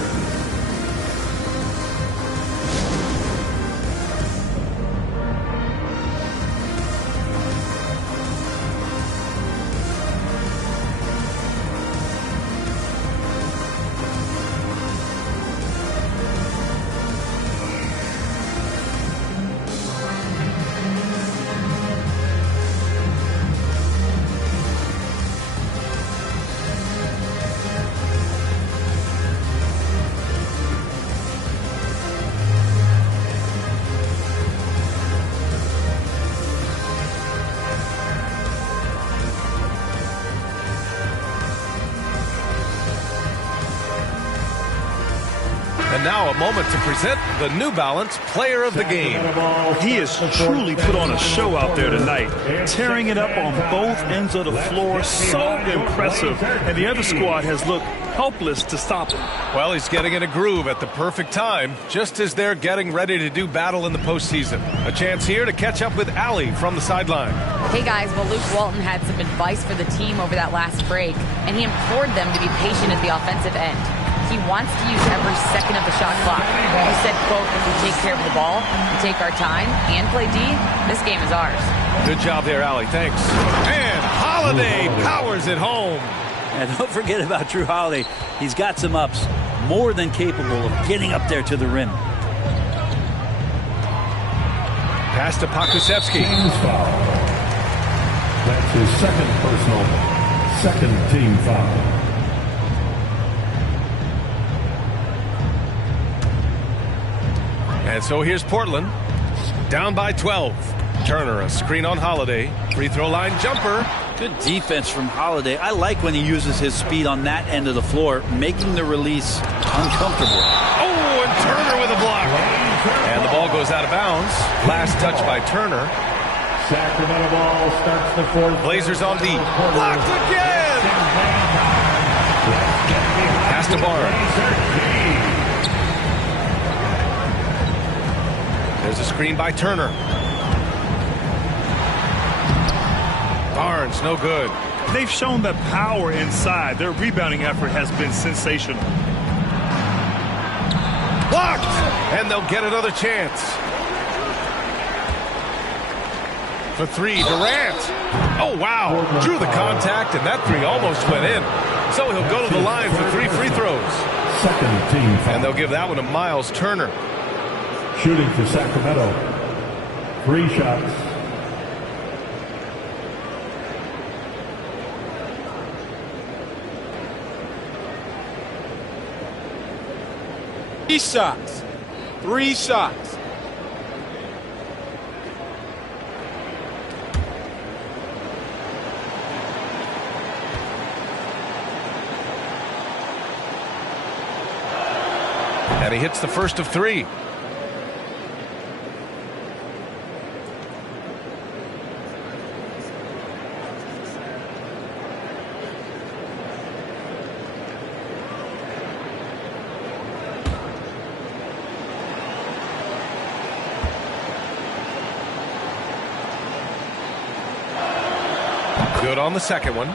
now a moment to present the New Balance Player of the Game. He has truly put on a show out there tonight, tearing it up on both ends of the floor. So impressive. And the other squad has looked helpless to stop him. Well, he's getting in a groove at the perfect time, just as they're getting ready to do battle in the postseason. A chance here to catch up with Allie from the sideline. Hey guys, well, Luke Walton had some advice for the team over that last break, and he implored them to be patient at the offensive end. He wants to use every second of the shot clock. He said, quote, if we take care of the ball, we take our time, and play D, this game is ours. Good job there, Allie. Thanks. And Holiday powers it home. And don't forget about Drew Holiday. He's got some ups, more than capable of getting up there to the rim. Pass to Pokusevski. Team's foul. That's his second personal, second team foul. And so here's Portland, down by 12. Turner, a screen on Holiday. Free throw line jumper. Good defense from Holiday. I like when he uses his speed on that end of the floor, making the release uncomfortable. Oh, and Turner with a block. And the ball goes out of bounds. Last touch by Turner. Sacramento ball starts the fourth. Blazers on deep. Blocked again. Pass to Barnes. There's a screen by Turner. Barnes, no good. They've shown the power inside. Their rebounding effort has been sensational. Blocked! And they'll get another chance. For three, Durant. Oh, wow. Drew the contact, and that three almost went in. So he'll go to the line for 3 free throws. Second team foul. And they'll give that one to Miles Turner. Shooting for Sacramento. 3 shots. Three shots. And he hits the first of 3. Good on the second one.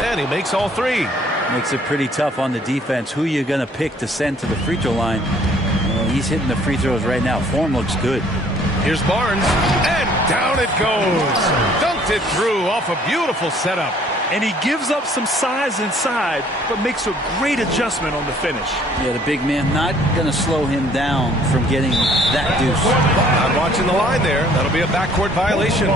And he makes all 3. Makes it pretty tough on the defense. Who you going to pick to send to the free throw line? He's hitting the free throws right now. Form looks good. Here's Barnes, and down it goes. Dunked it through off a beautiful setup. And he gives up some size inside, but makes a great adjustment on the finish. Yeah, the big man not going to slow him down from getting that deuce. I'm watching the line there. That'll be a backcourt violation.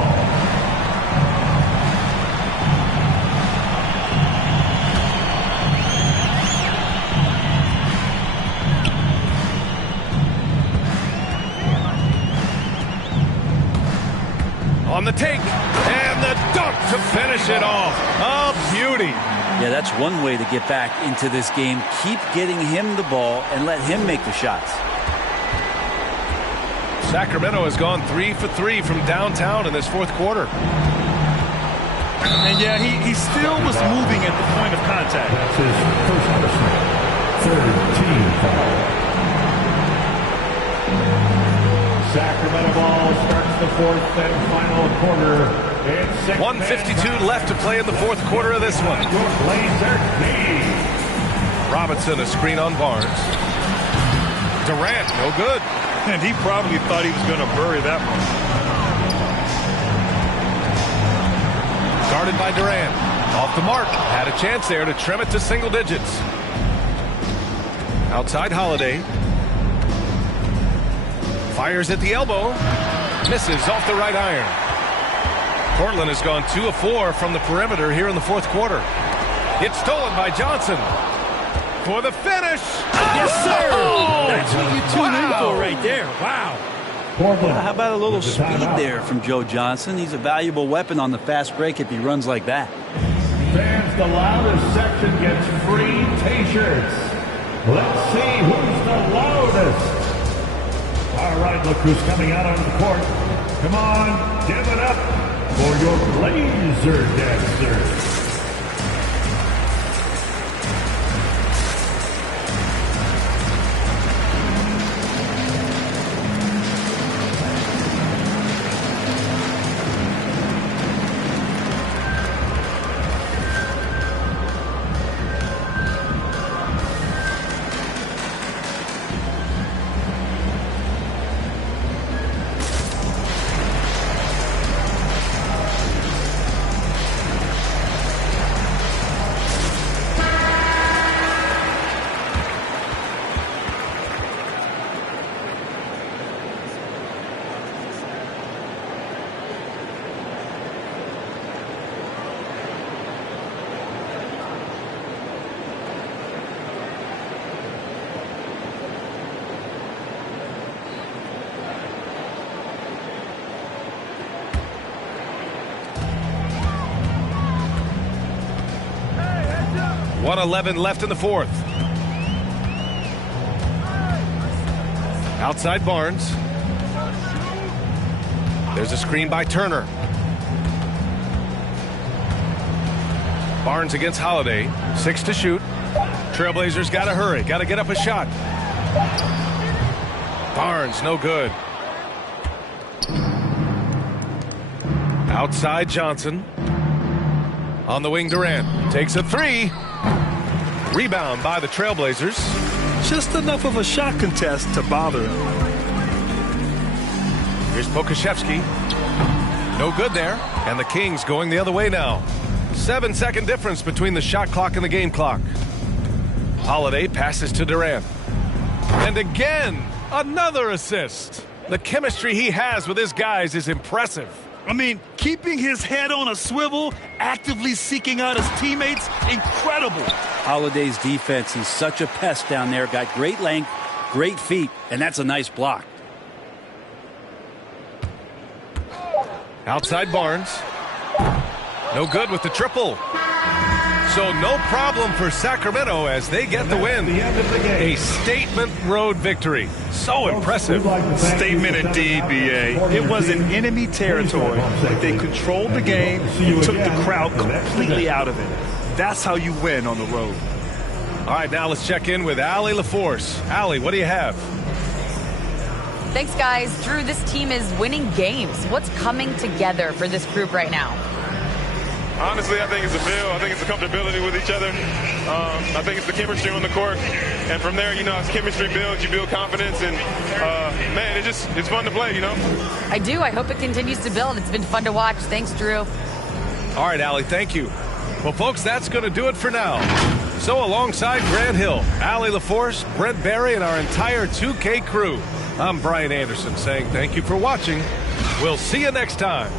On the take, and the dunk to finish it off. A beauty. Yeah, that's one way to get back into this game. Keep getting him the ball and let him make the shots. Sacramento has gone 3 for 3 from downtown in this fourth quarter. And yeah, he still was moving at the point of contact. That's his first personal, third team foul. Sacramento ball starts the fourth and final quarter. 1:52 left to play in the fourth quarter of this one. Robinson, a screen on Barnes. Durant, no good. And he probably thought he was going to bury that one. Guarded by Durant. Off the mark. Had a chance there to trim it to single digits. Outside Holiday. Fires at the elbow. Misses off the right iron. Portland has gone 2 of 4 from the perimeter here in the fourth quarter. stolen by Johnson. For the finish. Yes, sir. Oh! That's what you tune in for right there. Wow. How about a little speed there from Joe Johnson? He's a valuable weapon on the fast break if he runs like that. Fans, the loudest section gets free T-shirts. Let's see who's the loudest. All right, look who's coming out on the court. Come on, give it up for your Blazer dancers. .111 left in the fourth. Outside Barnes. There's a screen by Turner. Barnes against Holiday. 6 to shoot. Trailblazers got to hurry. Got to get up a shot. Barnes, no good. Outside Johnson. On the wing, Durant takes a three. Rebound by the Trailblazers. Just enough of a shot contest to bother him. Here's Pokashevsky. No good there. And the Kings going the other way now. 7-second difference between the shot clock and the game clock. Holiday passes to Durant. And again, another assist. The chemistry he has with his guys is impressive. I mean, keeping his head on a swivel, actively seeking out his teammates, incredible. Holiday's defense, he's such a pest down there. Got great length, great feet, and that's a nice block. Outside Barnes. No good with the triple. So no problem for Sacramento as they get the win. A statement road victory. So impressive. Statement indeed, B.A. It was in enemy territory, but they controlled the game and took the crowd completely out of it. That's how you win on the road. All right, now let's check in with Allie LaForce. Allie, what do you have? Thanks, guys. Drew, this team is winning games. What's coming together for this group right now? Honestly, I think it's a feel. I think it's the comfortability with each other. I think it's the chemistry on the court. And from there, you know, as chemistry builds, you build confidence. And, man, it's fun to play, you know? I do. I hope it continues to build. It's been fun to watch. Thanks, Drew. All right, Allie, thank you. Well, folks, that's going to do it for now. So alongside Grant Hill, Allie LaForce, Brent Barry, and our entire 2K crew, I'm Brian Anderson saying thank you for watching. We'll see you next time.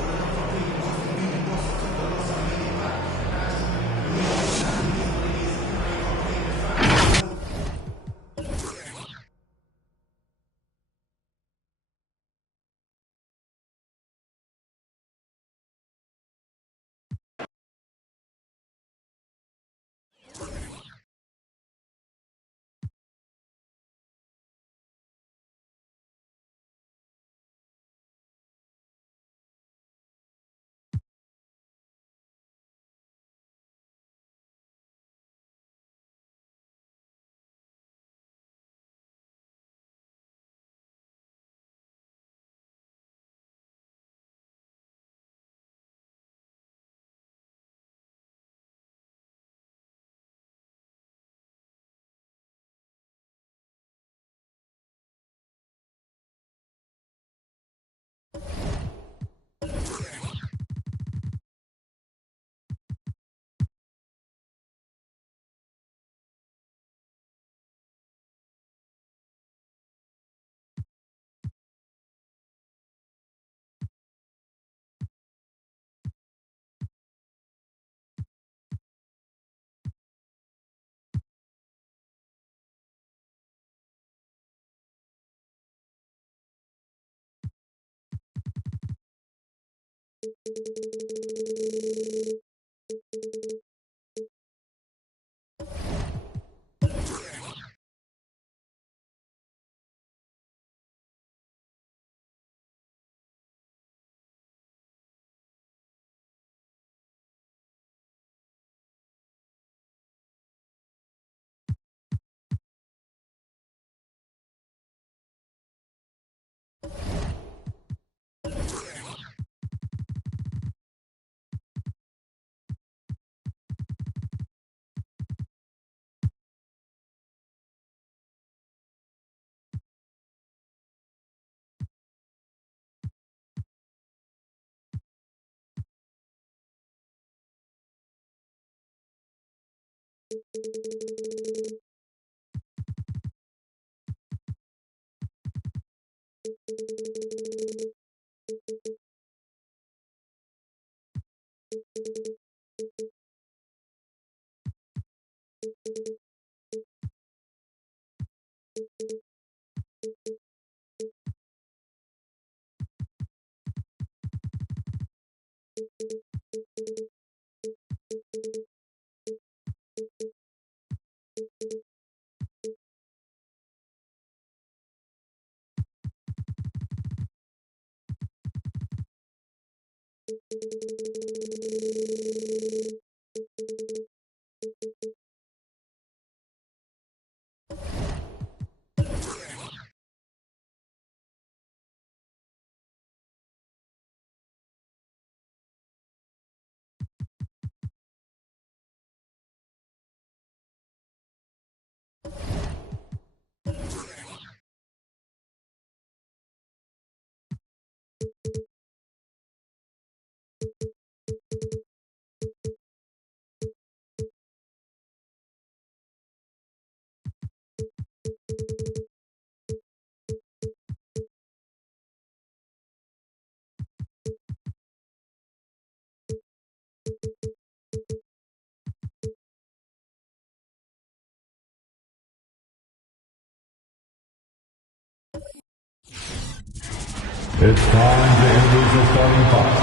It's time to introduce the starting five.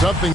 Something.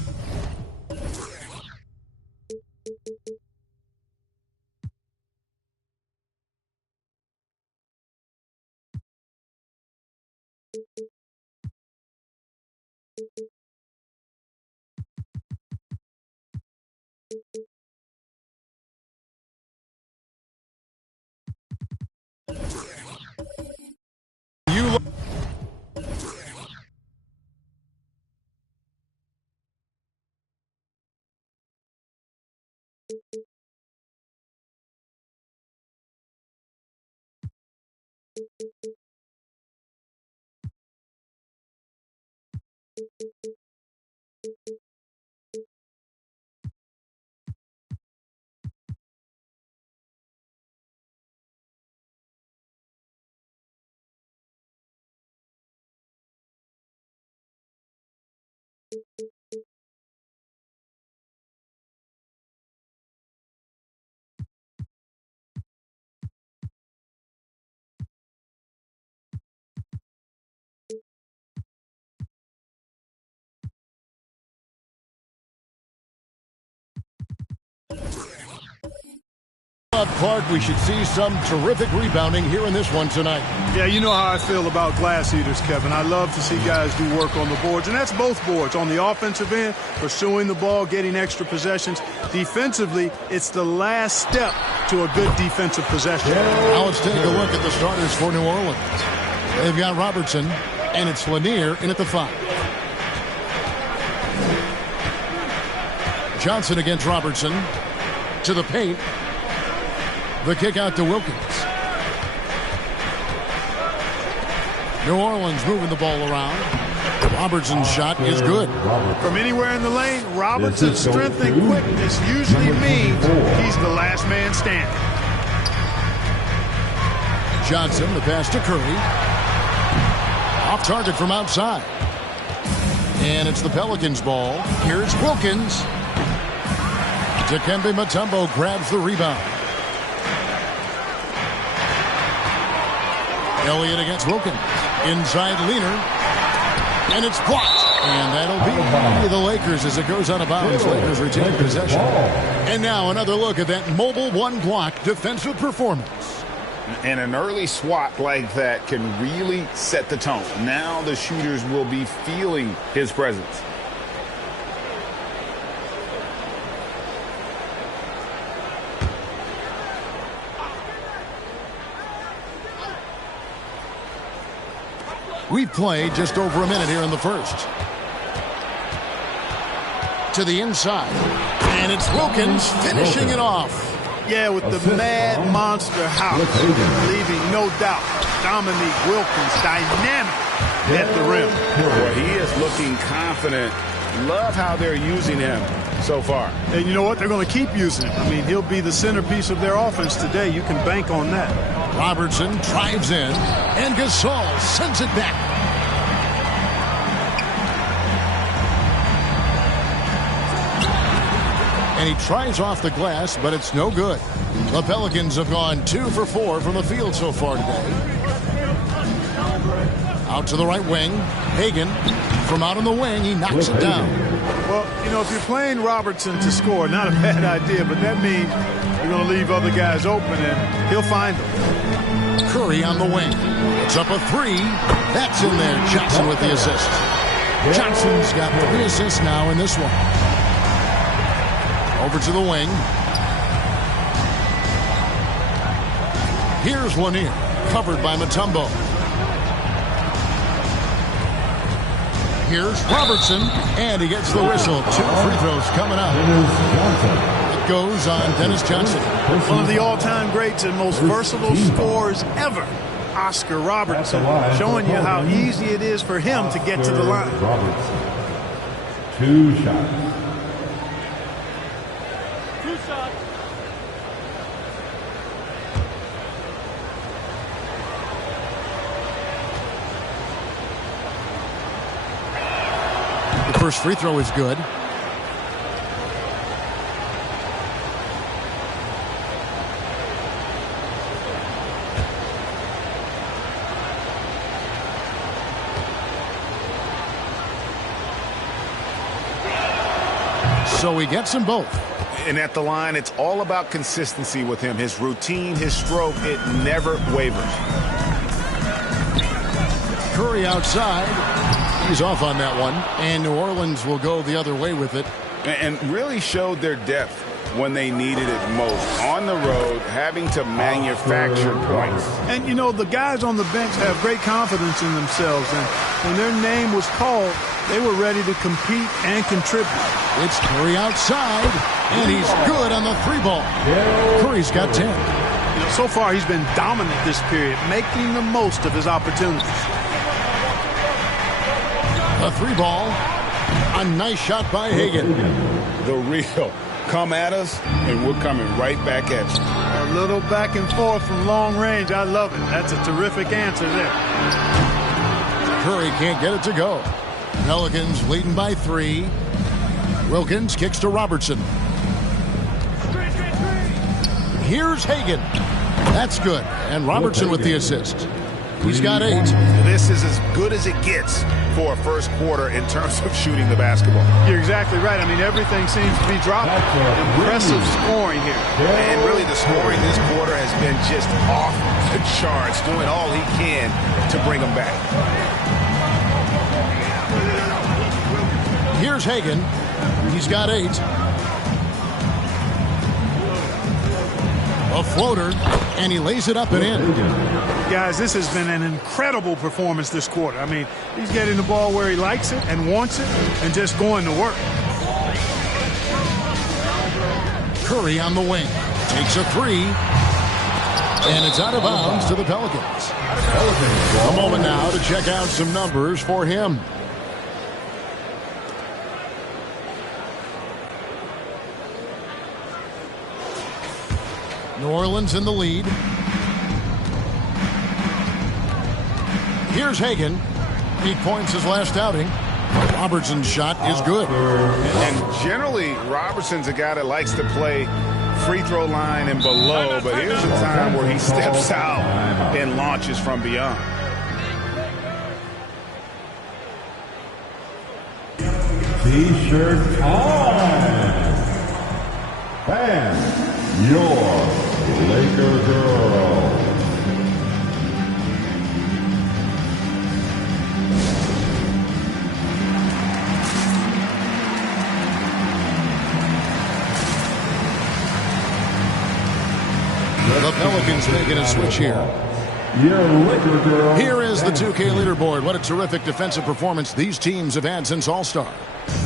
Clark, we should see some terrific rebounding here in this one tonight. Yeah, you know how I feel about glass eaters, Kevin. I love to see guys do work on the boards, and that's both boards. On the offensive end, pursuing the ball, getting extra possessions. Defensively, it's the last step to a good defensive possession. Now let's take a look at the starters for New Orleans. They've got Robertson, and it's Lanier in at the 5. Johnson against Robertson. To the paint. The kick out to Wilkins. New Orleans moving the ball around. Robertson's shot is good. From anywhere in the lane, Robertson's strength and quickness usually means he's the last man standing. Johnson, the pass to Curry. Off target from outside. And it's the Pelicans' ball. Here's Wilkins. Dikembe Mutombo grabs the rebound. Elliott against Wilkins. Inside Leaner. And it's blocked. And that'll be the Lakers as it goes out of bounds. Lakers retain possession. And now another look at that mobile one-block defensive performance. And an early swat like that can really set the tone. Now the shooters will be feeling his presence. We've played just over a minute here in the first. To the inside. And it's Wilkins finishing it off. Yeah, with the mad monster house. Leaving no doubt. Dominique Wilkins, dynamic at the rim. Well, he is looking confident. Love how they're using him so far. And you know what? They're going to keep using him. I mean, he'll be the centerpiece of their offense today. You can bank on that. Robertson drives in, and Gasol sends it back. And he tries off the glass, but it's no good. The Pelicans have gone 2 for 4 from the field so far today. Out to the right wing. Hagan from out on the wing. He knocks it down. Well, you know, if you're playing Robertson to score, not a bad idea, but that means you're going to leave other guys open, and he'll find them. Curry on the wing. It's up a 3. That's in there. Johnson with the assist. Johnson's got 3 assists now in this one. Over to the wing. Here's Lanier, covered by Mutombo. Here's Robertson, and he gets the whistle. 2 free throws coming up. It goes on Dennis Johnson. One of the all-time greats and most versatile scorers ever, Oscar Robertson, showing you how easy it is for him to get to the line. 2 shots. First free throw is good. So he gets them both. And at the line, it's all about consistency with him. His routine, his stroke, it never wavers. Curry outside. He's off on that one. And New Orleans will go the other way with it. And really showed their depth when they needed it most. On the road, having to manufacture points. And, you know, the guys on the bench have great confidence in themselves. And when their name was called, they were ready to compete and contribute. It's Curry outside, and he's good on the 3-ball. Curry's got 10. You know, so far, he's been dominant this period, making the most of his opportunities. A 3-ball. A nice shot by Hagan. The real. Come at us, and we're coming right back at you. A little back and forth from long range. I love it. That's a terrific answer there. Curry can't get it to go. Pelicans leading by 3. Wilkins kicks to Robertson. Here's Hagan. That's good. And Robertson with the assist. He's got 8. This is as good as it gets for a first quarter in terms of shooting the basketball. You're exactly right. I mean, everything seems to be dropping. Impressive scoring here. And really the scoring this quarter has been just off the charts, doing all he can to bring them back. Here's Hagan. He's got 8. A floater, and he lays it up and in. Guys, this has been an incredible performance this quarter. I mean, he's getting the ball where he likes it and wants it and just going to work. Curry on the wing. Takes a 3. And it's out of bounds to the Pelicans. A moment now to check out some numbers for him. New Orleans in the lead. Here's Hagan. 8 points his last outing. Robertson's shot is good. And generally, Robertson's a guy that likes to play free throw line and below, but here's a time where he steps out and launches from beyond. T-shirt time. And your Laker girl. The Pelicans making a switch here. Your Laker girl. Here is the 2K leaderboard. What a terrific defensive performance these teams have had since All-Star.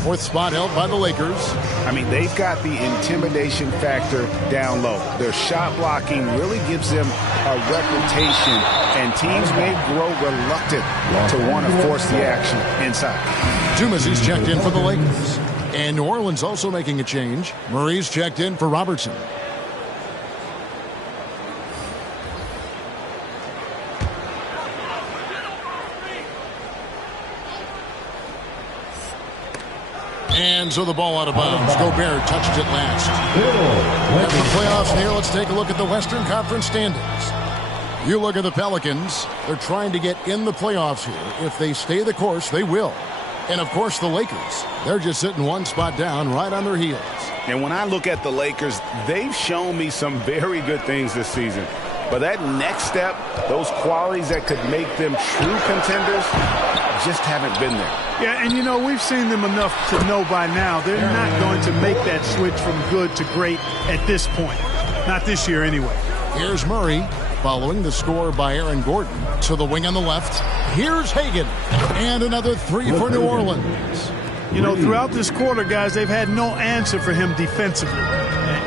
Fourth spot held by the Lakers. I mean, they've got the intimidation factor down low. Their shot blocking really gives them a reputation, and teams may grow reluctant to want to force the action inside. Dumas is checked in for the Lakers. And New Orleans also making a change. Murray's checked in for Robertson. And so the ball out of bounds. Gobert touched it last. As the playoffs near, let's take a look at the Western Conference standings. You look at the Pelicans. They're trying to get in the playoffs here. If they stay the course, they will. And, of course, the Lakers. They're just sitting one spot down right on their heels. And when I look at the Lakers, they've shown me some very good things this season. But that next step, those qualities that could make them true contenders, just haven't been there. Yeah, and you know, we've seen them enough to know by now they're not going to make that switch from good to great at this point. Not this year anyway. Here's Murray following the score by Aaron Gordon. To the wing on the left. Here's Hagan. And another three for New Orleans. You know, throughout this quarter, guys, they've had no answer for him defensively.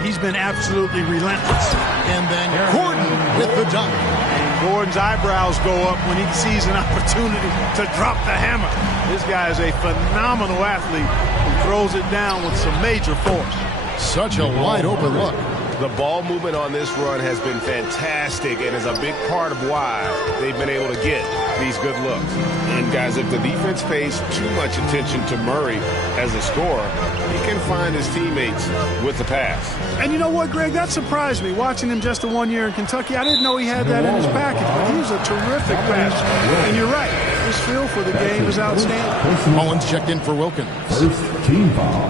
He's been absolutely relentless. And then Gordon with the dunk. And Gordon's eyebrows go up when he sees an opportunity to drop the hammer. This guy is a phenomenal athlete who throws it down with some major force. Such a wide open look. The ball movement on this run has been fantastic and is a big part of why they've been able to get these good looks. And guys, if the defense pays too much attention to Murray as a scorer, he can find his teammates with the pass. And you know what, Greg? That surprised me. Watching him just the 1 year in Kentucky, I didn't know he had that in his package, but he's a terrific passer. And you're right. His feel for the game is outstanding. Mullins checked in for Wilkins. First team foul.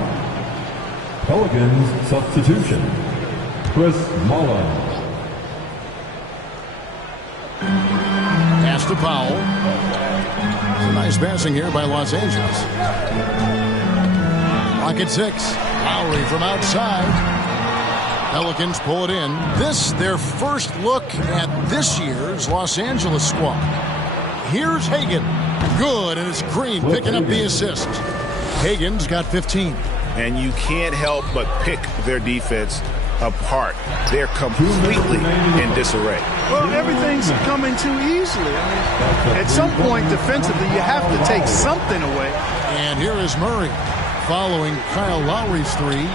Pelicans substitution. Chris Mullins. Pass to Powell. Some nice passing here by Los Angeles. Clock at 6. Lowry from outside. Pelicans pull it in. This, their first look at this year's Los Angeles squad. Here's Hagan. Good, and it's Green picking up the assist. Hagan's got 15. And you can't help but pick their defense apart. They're completely in disarray. Well, everything's coming too easily. I mean, at some point defensively, you have to take something away. And here is Murray following Kyle Lowry's three.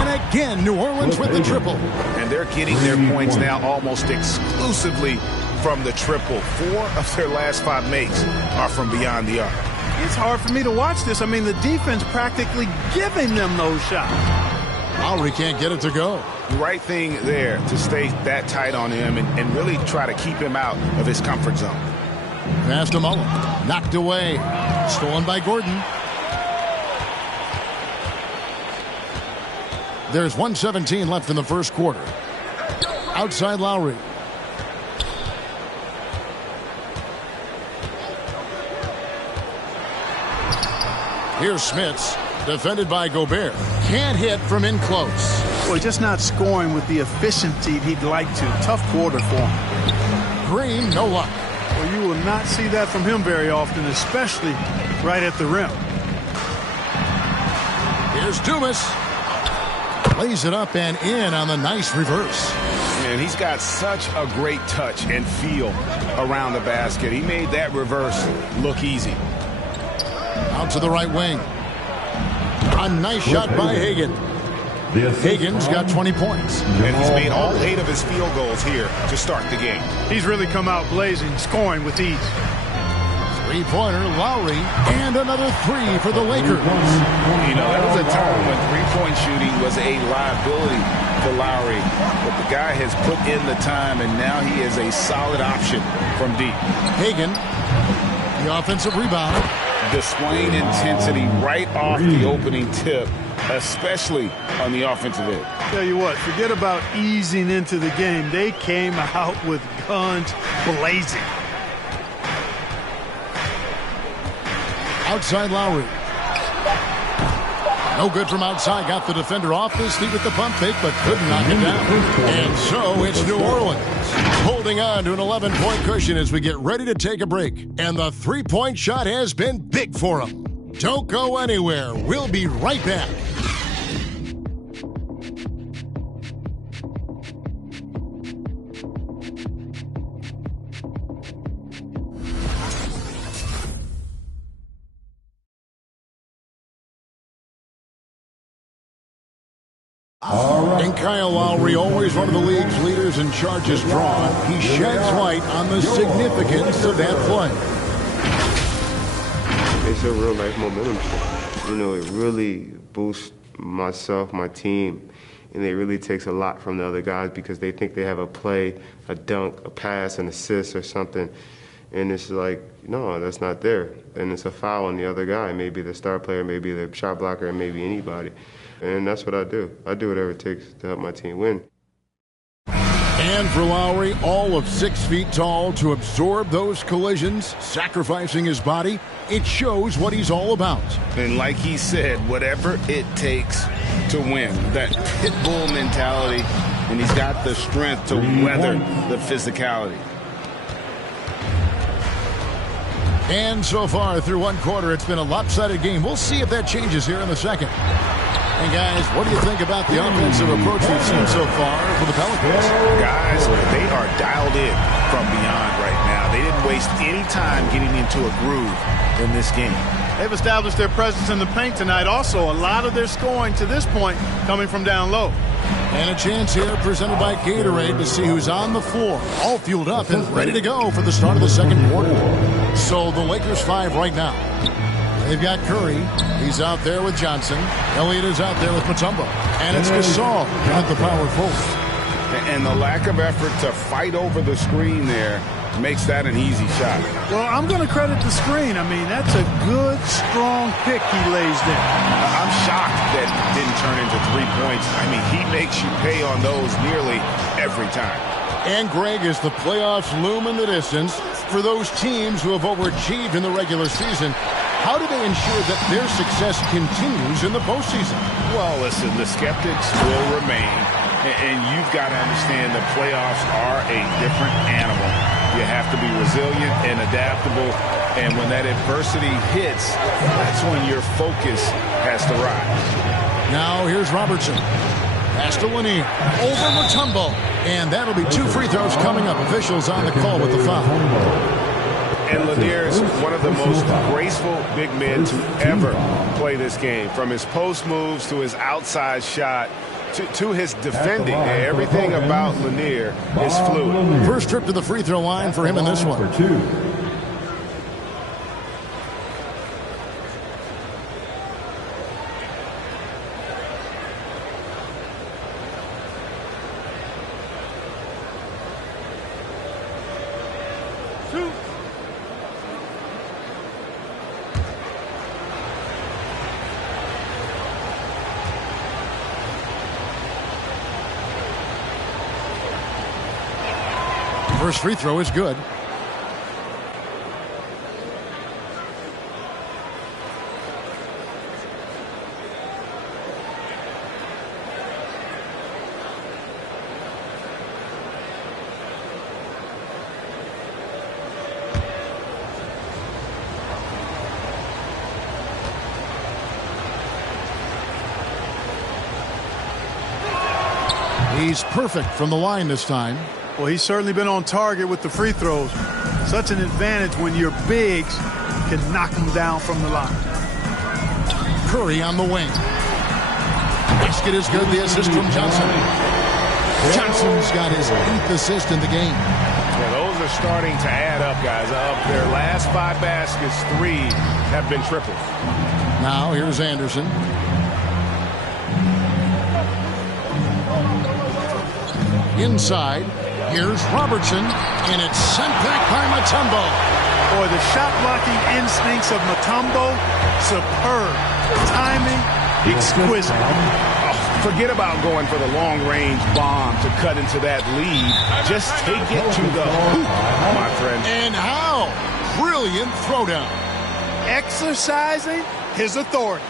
And again, New Orleans with the triple. And they're getting their points now almost exclusively from the triple. 4 of their last 5 makes are from beyond the arc. It's hard for me to watch this. I mean, the defense practically giving them those shots. Lowry can't get it to go. Right thing there to stay that tight on him and really try to keep him out of his comfort zone. Pass to Mullen. Knocked away. Stolen by Gordon. There's 1:17 left in the first quarter. Outside Lowry. Here's Smits. Defended by Gobert. Can't hit from in close. Boy, just not scoring with the efficiency he'd like to. Tough quarter for him. Green, no luck. Well, you will not see that from him very often, especially right at the rim. Here's Dumas. Lays it up and in on the nice reverse. And he's got such a great touch and feel around the basket. He made that reverse look easy. Out to the right wing. A nice shot by Hagan. Hagan's got 20 points. And he's made all 8 of his field goals here to start the game. He's really come out blazing, scoring with ease. Three-pointer, Lowry, and another 3 for the Lakers. You know, that was a time when three-point shooting was a liability for Lowry, but the guy has put in the time, and now he is a solid option from deep. Hagan, the offensive rebound. Displaying intensity right off the opening tip, especially on the offensive end. Tell you what, forget about easing into the game. They came out with guns blazing. Outside Lowry. No good from outside. Got the defender off his feet with the pump fake, but couldn't knock it down. And so it's New Orleans holding on to an 11-point cushion as we get ready to take a break. And the three-point shot has been big for them. Don't go anywhere. We'll be right back. And Kyle Lowry, always one of the league's leaders in charges drawn. He sheds light on the significance of that play. It's a real life momentum shift. You know, it really boosts myself, my team, and it really takes a lot from the other guys because they think they have a play, a dunk, a pass, an assist or something. And it's like, no, that's not there. And it's a foul on the other guy, maybe the star player, maybe the shot blocker, maybe anybody. And that's what I do. I do whatever it takes to help my team win. And for Lowry, all of 6 feet tall, to absorb those collisions, sacrificing his body, it shows what he's all about. And like he said, whatever it takes to win, that pit bull mentality, and he's got the strength to weather the physicality. And so far, through one quarter, it's been a lopsided game. We'll see if that changes here in the second. And guys, what do you think about the offensive approach we've seen so far for the Pelicans? Guys, they are dialed in from beyond right now. They didn't waste any time getting into a groove in this game. They've established their presence in the paint tonight. Also, a lot of their scoring to this point coming from down low. And a chance here presented by Gatorade to see who's on the floor. All fueled up and ready to go for the start of the second quarter. So the Lakers 5 right now. They've got Curry. He's out there with Johnson. Elliott is out there with Mutombo. And it's Gasol at the power forward. And the lack of effort to fight over the screen there makes that an easy shot. Well, I'm going to credit the screen. I mean, that's a good, strong pick he lays there. I'm shocked that it didn't turn into 3 points. I mean, he makes you pay on those nearly every time. And, Greg, as the playoffs loom in the distance, for those teams who have overachieved in the regular season, how do they ensure that their success continues in the postseason? Well, listen, the skeptics will remain, and you've got to understand the playoffs are a different animal. You have to be resilient and adaptable, and when that adversity hits, that's when your focus has to rise. Now here's Robertson. Pass to Lanier. Over Mutombo. And that'll be 2 free throws coming up. Officials on the call with the foul. And Lanier is one of the most graceful big men to ever play this game. From his post moves to his outside shot to his defending. Everything about Lanier is fluid. First trip to the free throw line for him in this one. First free throw is good. He's perfect from the line this time. Well, he's certainly been on target with the free throws. Such an advantage when your bigs can knock them down from the line. Curry on the wing. Basket is good. The assist from Johnson. Johnson's got his 8th assist in the game. Yeah, those are starting to add up, guys. Of their last 5 baskets, 3 have been triples. Now here's Anderson. Inside, here's Robertson, and it's sent back by Mutombo. Boy, the shot blocking instincts of Mutombo, superb. Timing, exquisite. Forget about going for the long-range bomb to cut into that lead. Just take it to the hoop, my friend. And how? Brilliant throwdown. Exercising his authority.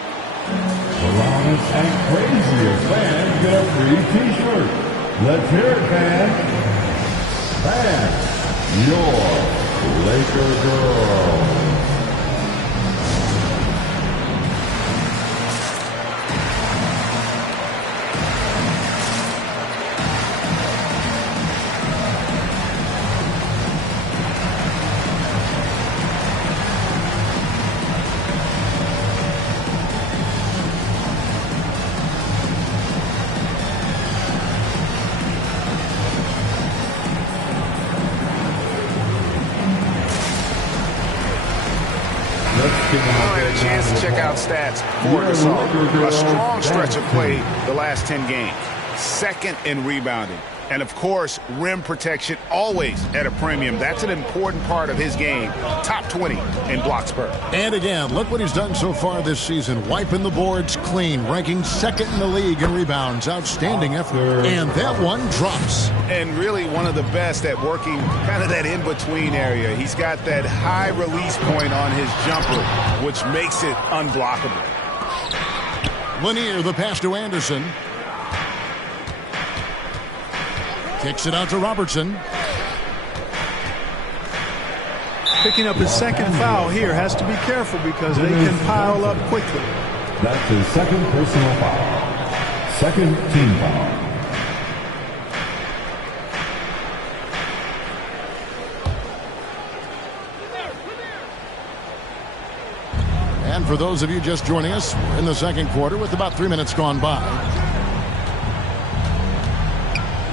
The loudest and craziest fans get a free T-shirt. Let's hear it, fans. Fans, your Laker girl. Check out stats for Gasol. A strong stretch of play the last 10 games. Second in rebounding. And, of course, rim protection always at a premium. That's an important part of his game. Top 20 in blocks per. And again, look what he's done so far this season. Wiping the boards clean, ranking second in the league in rebounds. Outstanding effort. And that one drops. And really one of the best at working kind of that in-between area. He's got that high release point on his jumper, which makes it unblockable. Lanier, the pass to Anderson. Kicks it out to Robertson. Picking up his second foul here. Has to be careful because they can pile up quickly. That's his second personal foul. Second team foul. And for those of you just joining us, we're in the second quarter with about 3 minutes gone by.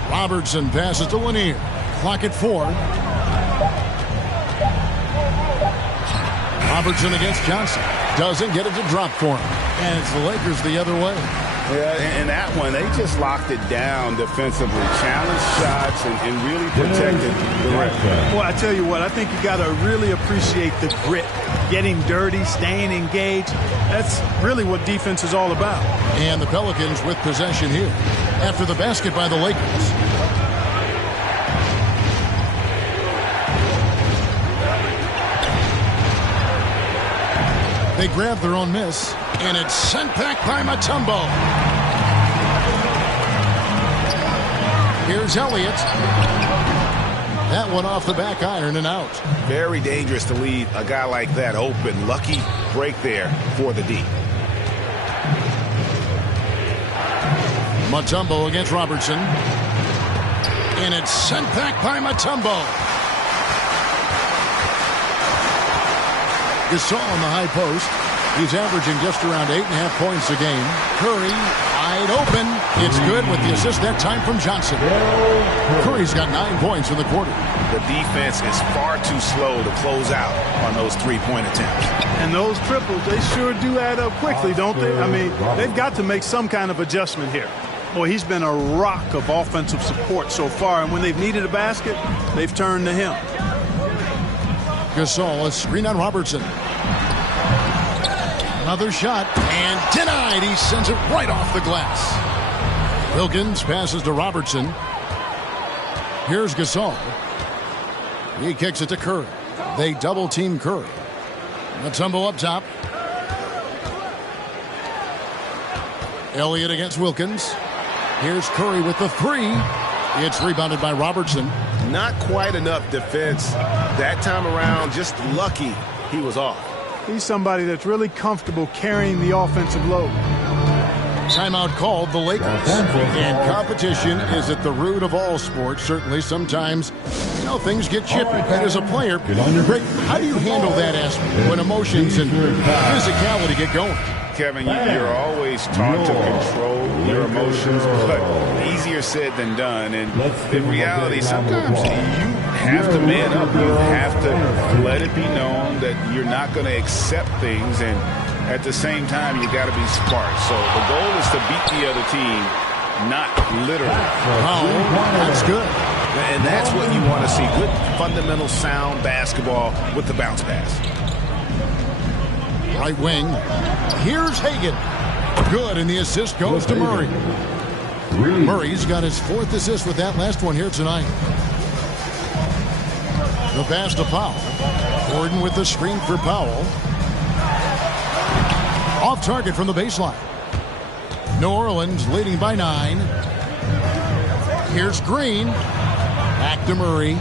Robertson passes to Lanier. Clock at 4. Robertson against Johnson. Doesn't get it to drop for him. And it's the Lakers the other way. Yeah, in that one, they just locked it down defensively. Challenged shots and really protected the rim. Well, I tell you what, I think you got to really appreciate the grit. Getting dirty, staying engaged. That's really what defense is all about. And the Pelicans with possession here. After the basket by the Lakers. They grab their own miss, and it's sent back by Mutombo. Here's Elliott. That one off the back iron and out. Very dangerous to leave a guy like that open. Lucky break there for the D. Mutombo against Robertson. And it's sent back by Mutombo. Gasol on the high post. He's averaging just around 8.5 points a game. Curry wide open. It's good with the assist that time from Johnson. Curry's got 9 points in the quarter. The defense is far too slow to close out on those three-point attempts. And those triples, they sure do add up quickly, don't they? I mean, they've got to make some kind of adjustment here. Boy, he's been a rock of offensive support so far, and when they've needed a basket, they've turned to him. Gasol, a screen on Robertson. Another shot, and denied. He sends it right off the glass. Wilkins passes to Robertson. Here's Gasol. He kicks it to Curry. They double-team Curry. Mutombo up top. Elliott against Wilkins. Here's Curry with the three. It's rebounded by Robertson. Not quite enough defense that time around. Just lucky he was off. He's somebody that's really comfortable carrying the offensive load. Timeout called the Lakers. And competition is at the root of all sports. Certainly, sometimes, things get chippy. And as a player, how do you handle that aspect when emotions and physicality get going? Kevin, you're always taught to control your emotions, but easier said than done. And in reality, sometimes you have to man up. You have to let it be known that you're not going to accept things, and at the same time, you got to be smart. So the goal is to beat the other team not literally. Oh, that's good. And that's what you want to see. Good, fundamental, sound basketball with the bounce pass. Right wing. Here's Hagan. Good, and the assist goes to Murray. Murray's got his 4th assist with that last one here tonight. The pass to Powell. Gordon with the screen for Powell. Off target from the baseline. New Orleans leading by 9. Here's Green. Back to Murray.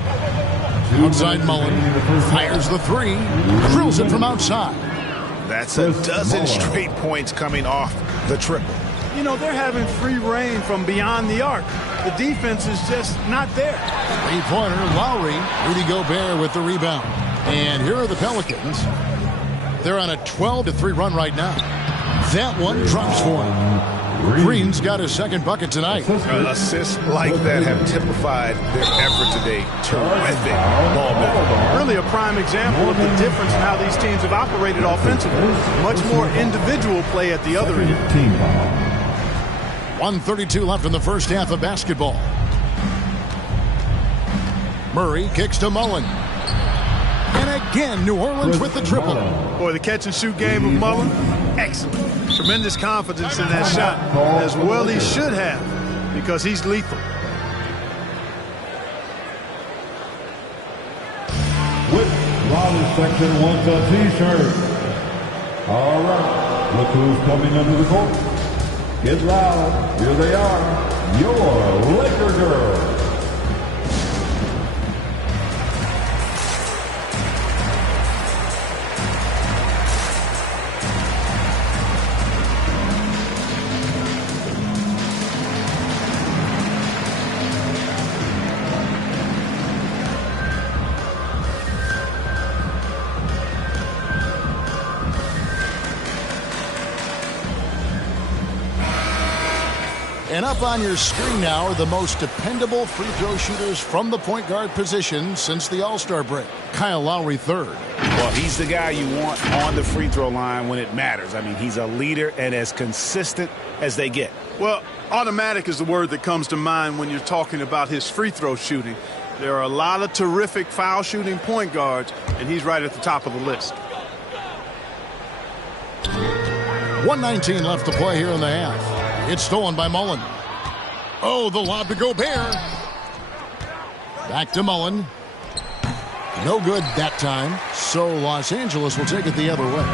Outside Mullen. Fires the 3. Drills it from outside. That's a dozen straight points coming off the triple. You know, they're having free reign from beyond the arc. The defense is just not there. 3-pointer, Lowry. Rudy Gobert with the rebound. And here are the Pelicans. They're on a 12-3 run right now. That one drops for him. Green's got his 2nd bucket tonight. Assists like that have typified their effort today. Terrific ball movement. Really a prime example of the difference in how these teams have operated offensively. Much more individual play at the other end. 1:32 left in the first half of basketball. Murray kicks to Mullen. And again, New Orleans with the triple. Boy, the catch-and-shoot game of Mullen, excellent. Tremendous confidence in that shot, as well he should have, because he's lethal. With Raleigh section wants a t-shirt. All right, look who's coming under the court. Get loud. Here they are, your Laker girls. And up on your screen now are the most dependable free throw shooters from the point guard position since the All-Star break. Kyle Lowry 3rd. Well, he's the guy you want on the free throw line when it matters. I mean, he's a leader and as consistent as they get. Well, automatic is the word that comes to mind when you're talking about his free throw shooting. There are a lot of terrific foul shooting point guards, and he's right at the top of the list. 1:19 left to play here in the half. It's stolen by Mullen. Oh, the lob to Gobert. Back to Mullen. No good that time. So Los Angeles will take it the other way.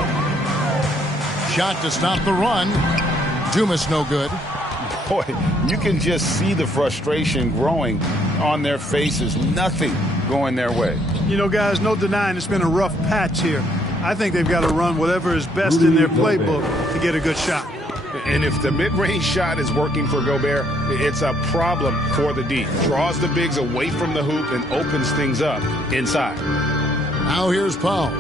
Shot to stop the run. Dumas no good. Boy, you can just see the frustration growing on their faces. Nothing going their way. You know, guys, no denying it's been a rough patch here. I think they've got to run whatever is best in their playbook to get a good shot. And if the mid-range shot is working for Gobert, it's a problem for the D. Draws the bigs away from the hoop and opens things up inside. Now here's Powell.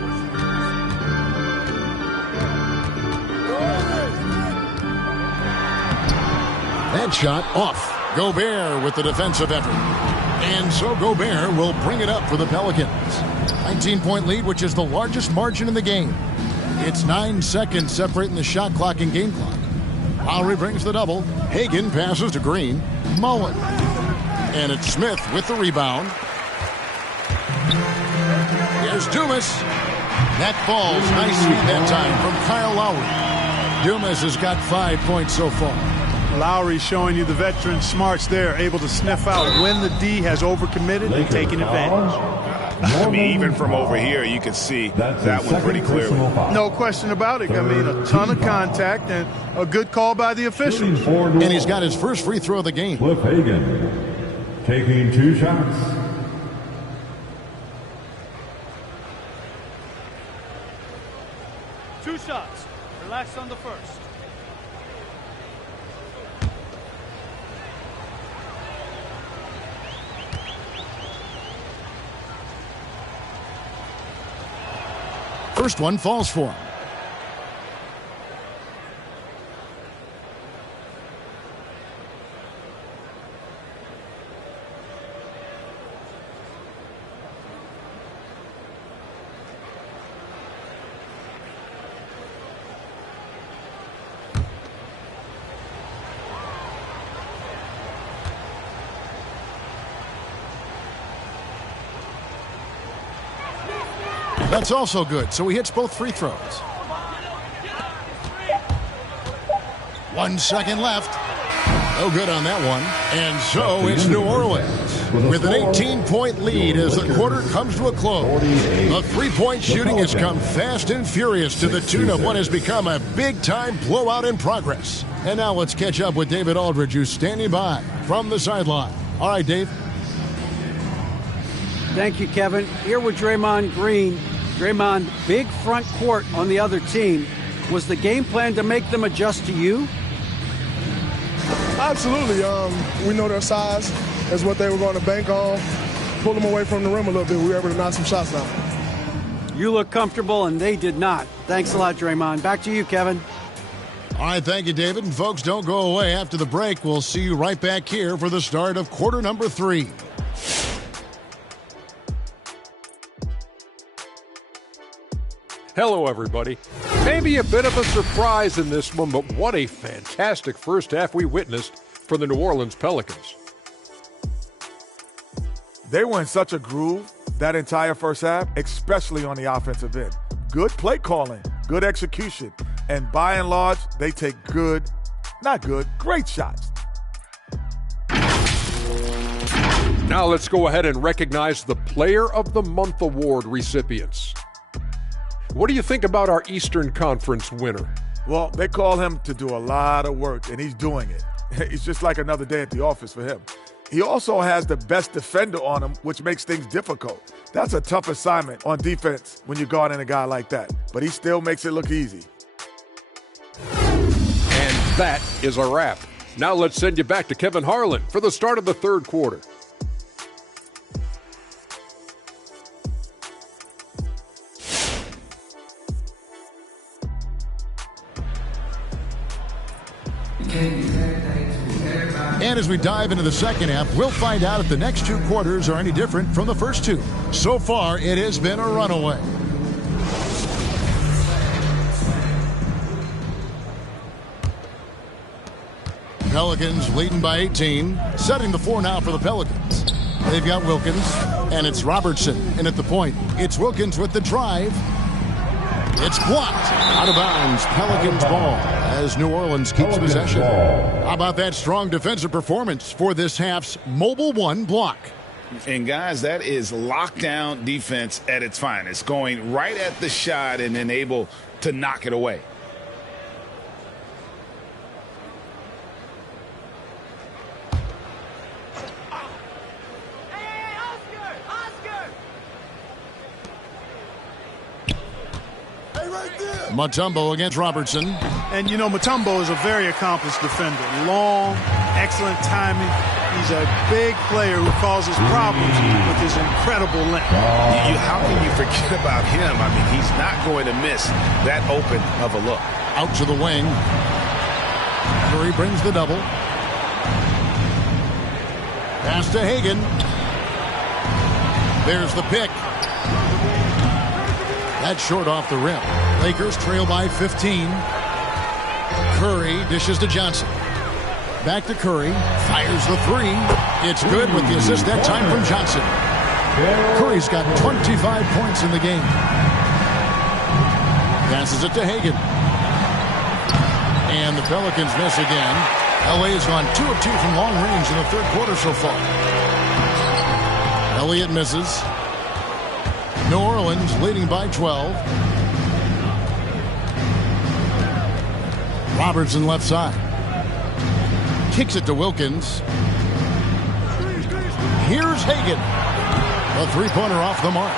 That shot off. Gobert with the defensive effort. And so Gobert will bring it up for the Pelicans. 19-point lead, which is the largest margin in the game. It's 9 seconds separating the shot clock and game clock. Lowry brings the double. Hagan passes to Green. Mullen. And it's Smith with the rebound. Here's Dumas. That falls. Nice feed that time from Kyle Lowry. Dumas has got 5 points so far. Lowry showing you the veteran smarts there, able to sniff out when the D has overcommitted and taking advantage. I mean, even from over here, you can see that one pretty clearly. No question about it. I mean, a ton of contact and a good call by the officials. And he's got his first free throw of the game. Cliff Hagan taking 2 shots. Two shots. Relax on the first. First one falls for him. That's also good, so he hits both free throws. 1 second left. No good on that one. And so it's New Orleans with an 18-point lead as the quarter comes to a close. The three-point shooting has come fast and furious to the tune of what has become a big-time blowout in progress. And now let's catch up with David Aldridge, who's standing by from the sideline. All right, Dave. Thank you, Kevin. Here with Draymond Green. Draymond, big front court on the other team. Was the game plan to make them adjust to you? Absolutely. We know their size is what they were going to bank on. Pull them away from the rim a little bit. We were able to knock some shots down. You look comfortable, and they did not. Thanks a lot, Draymond. Back to you, Kevin. All right, thank you, David. And folks, don't go away. After the break, we'll see you right back here for the start of quarter number 3. Hello, everybody. Maybe a bit of a surprise in this one, but what a fantastic first half we witnessed for the New Orleans Pelicans. They were in such a groove that entire first half, especially on the offensive end. Good play calling, good execution, and by and large, they take great shots. Now let's go ahead and recognize the Player of the Month Award recipients. What do you think about our Eastern Conference winner? Well, they call him to do a lot of work, and he's doing it. It's just like another day at the office for him. He also has the best defender on him, which makes things difficult. That's a tough assignment on defense when you're guarding a guy like that. But he still makes it look easy. And that is a wrap. Now let's send you back to Kevin Harlan for the start of the third quarter. And as we dive into the second half, we'll find out if the next 2 quarters are any different from the first 2. So far, it has been a runaway. Pelicans leading by 18, setting the 4 now for the Pelicans. They've got Wilkins, and it's Robertson in at the point. It's Wilkins with the drive. It's blocked. Out of bounds. Pelicans ball as New Orleans keeps possession. How about that strong defensive performance for this half's Mobile 1 block? And, guys, that is lockdown defense at its finest, going right at the shot and then able to knock it away. Mutombo against Robertson. And, you know, Mutombo is a very accomplished defender. Long, excellent timing. He's a big player who causes problems with his incredible length. How can you forget about him? I mean, he's not going to miss that open of a look. Out to the wing. Curry brings the double. Pass to Hagan. There's the pick. That's short off the rim. Lakers trail by 15. Curry dishes to Johnson. Back to Curry. Fires the 3. It's good with the assist that time from Johnson. Curry's got 25 points in the game. Passes it to Hagan. And the Pelicans miss again. LA has gone 2 of 2 from long range in the third quarter so far. Elliott misses. New Orleans leading by 12. Robertson left side. Kicks it to Wilkins. Here's Hagan. A 3-pointer off the mark.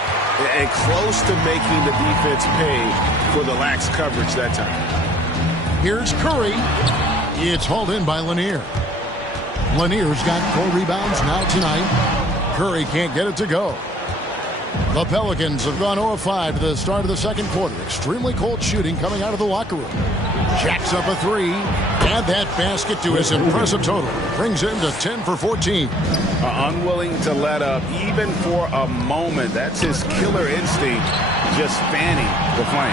And close to making the defense pay for the lax coverage that time. Here's Curry. It's hauled in by Lanier. Lanier's got 4 rebounds now tonight. Curry can't get it to go. The Pelicans have gone 0-5 to the start of the second quarter. Extremely cold shooting coming out of the locker room. Jacks up a 3. Add that basket to his impressive total. Brings him to 10 for 14. Unwilling to let up even for a moment. That's his killer instinct, just fanning the flame.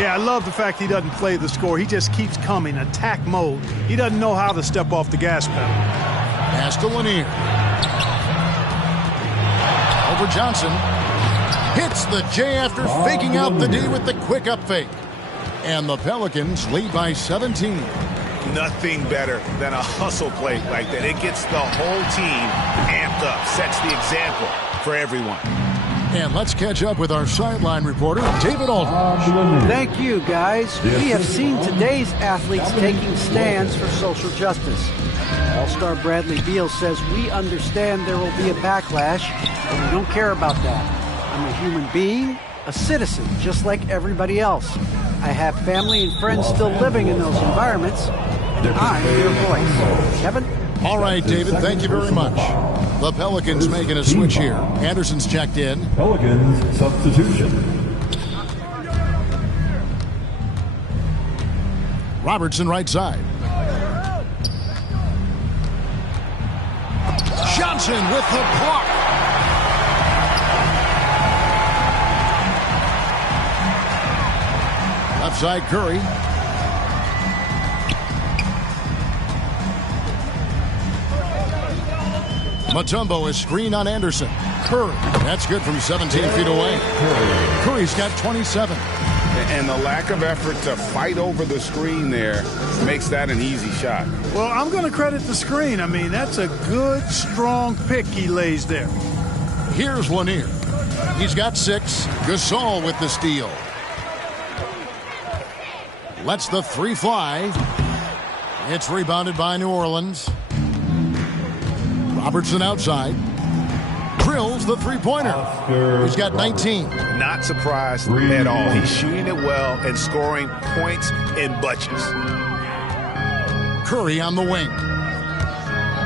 Yeah, I love the fact he doesn't play the score. He just keeps coming, attack mode. He doesn't know how to step off the gas pedal. Pass to Lanier. Over Johnson. Hits the J after faking out the D with the quick up fake. And the Pelicans lead by 17. Nothing better than a hustle play like that. It gets the whole team amped up, sets the example for everyone. And let's catch up with our sideline reporter, David Aldridge. Thank you, guys. We have seen today's athletes taking stands for social justice. All-star Bradley Beal says, we understand there will be a backlash, but we don't care about that. I'm a human being, a citizen, just like everybody else. I have family and friends still living in those environments. I'm your voice. Kevin? All right, David, thank you very much. The Pelicans making a switch here. Anderson's checked in. Pelicans substitution. Robertson right side. Johnson with the block. Left side Curry. Mutombo is screened on Anderson. Curry, that's good from 17 feet away. Curry's got 27. And the lack of effort to fight over the screen there makes that an easy shot. Well, I'm going to credit the screen. I mean, that's a good, strong pick he lays there. Here's Lanier. He's got 6. Gasol with the steal. Lets the 3 fly. It's rebounded by New Orleans. Robertson outside. Drills the three-pointer. He's got 19. Not surprised at all. He's shooting it well and scoring points in bunches. Curry on the wing.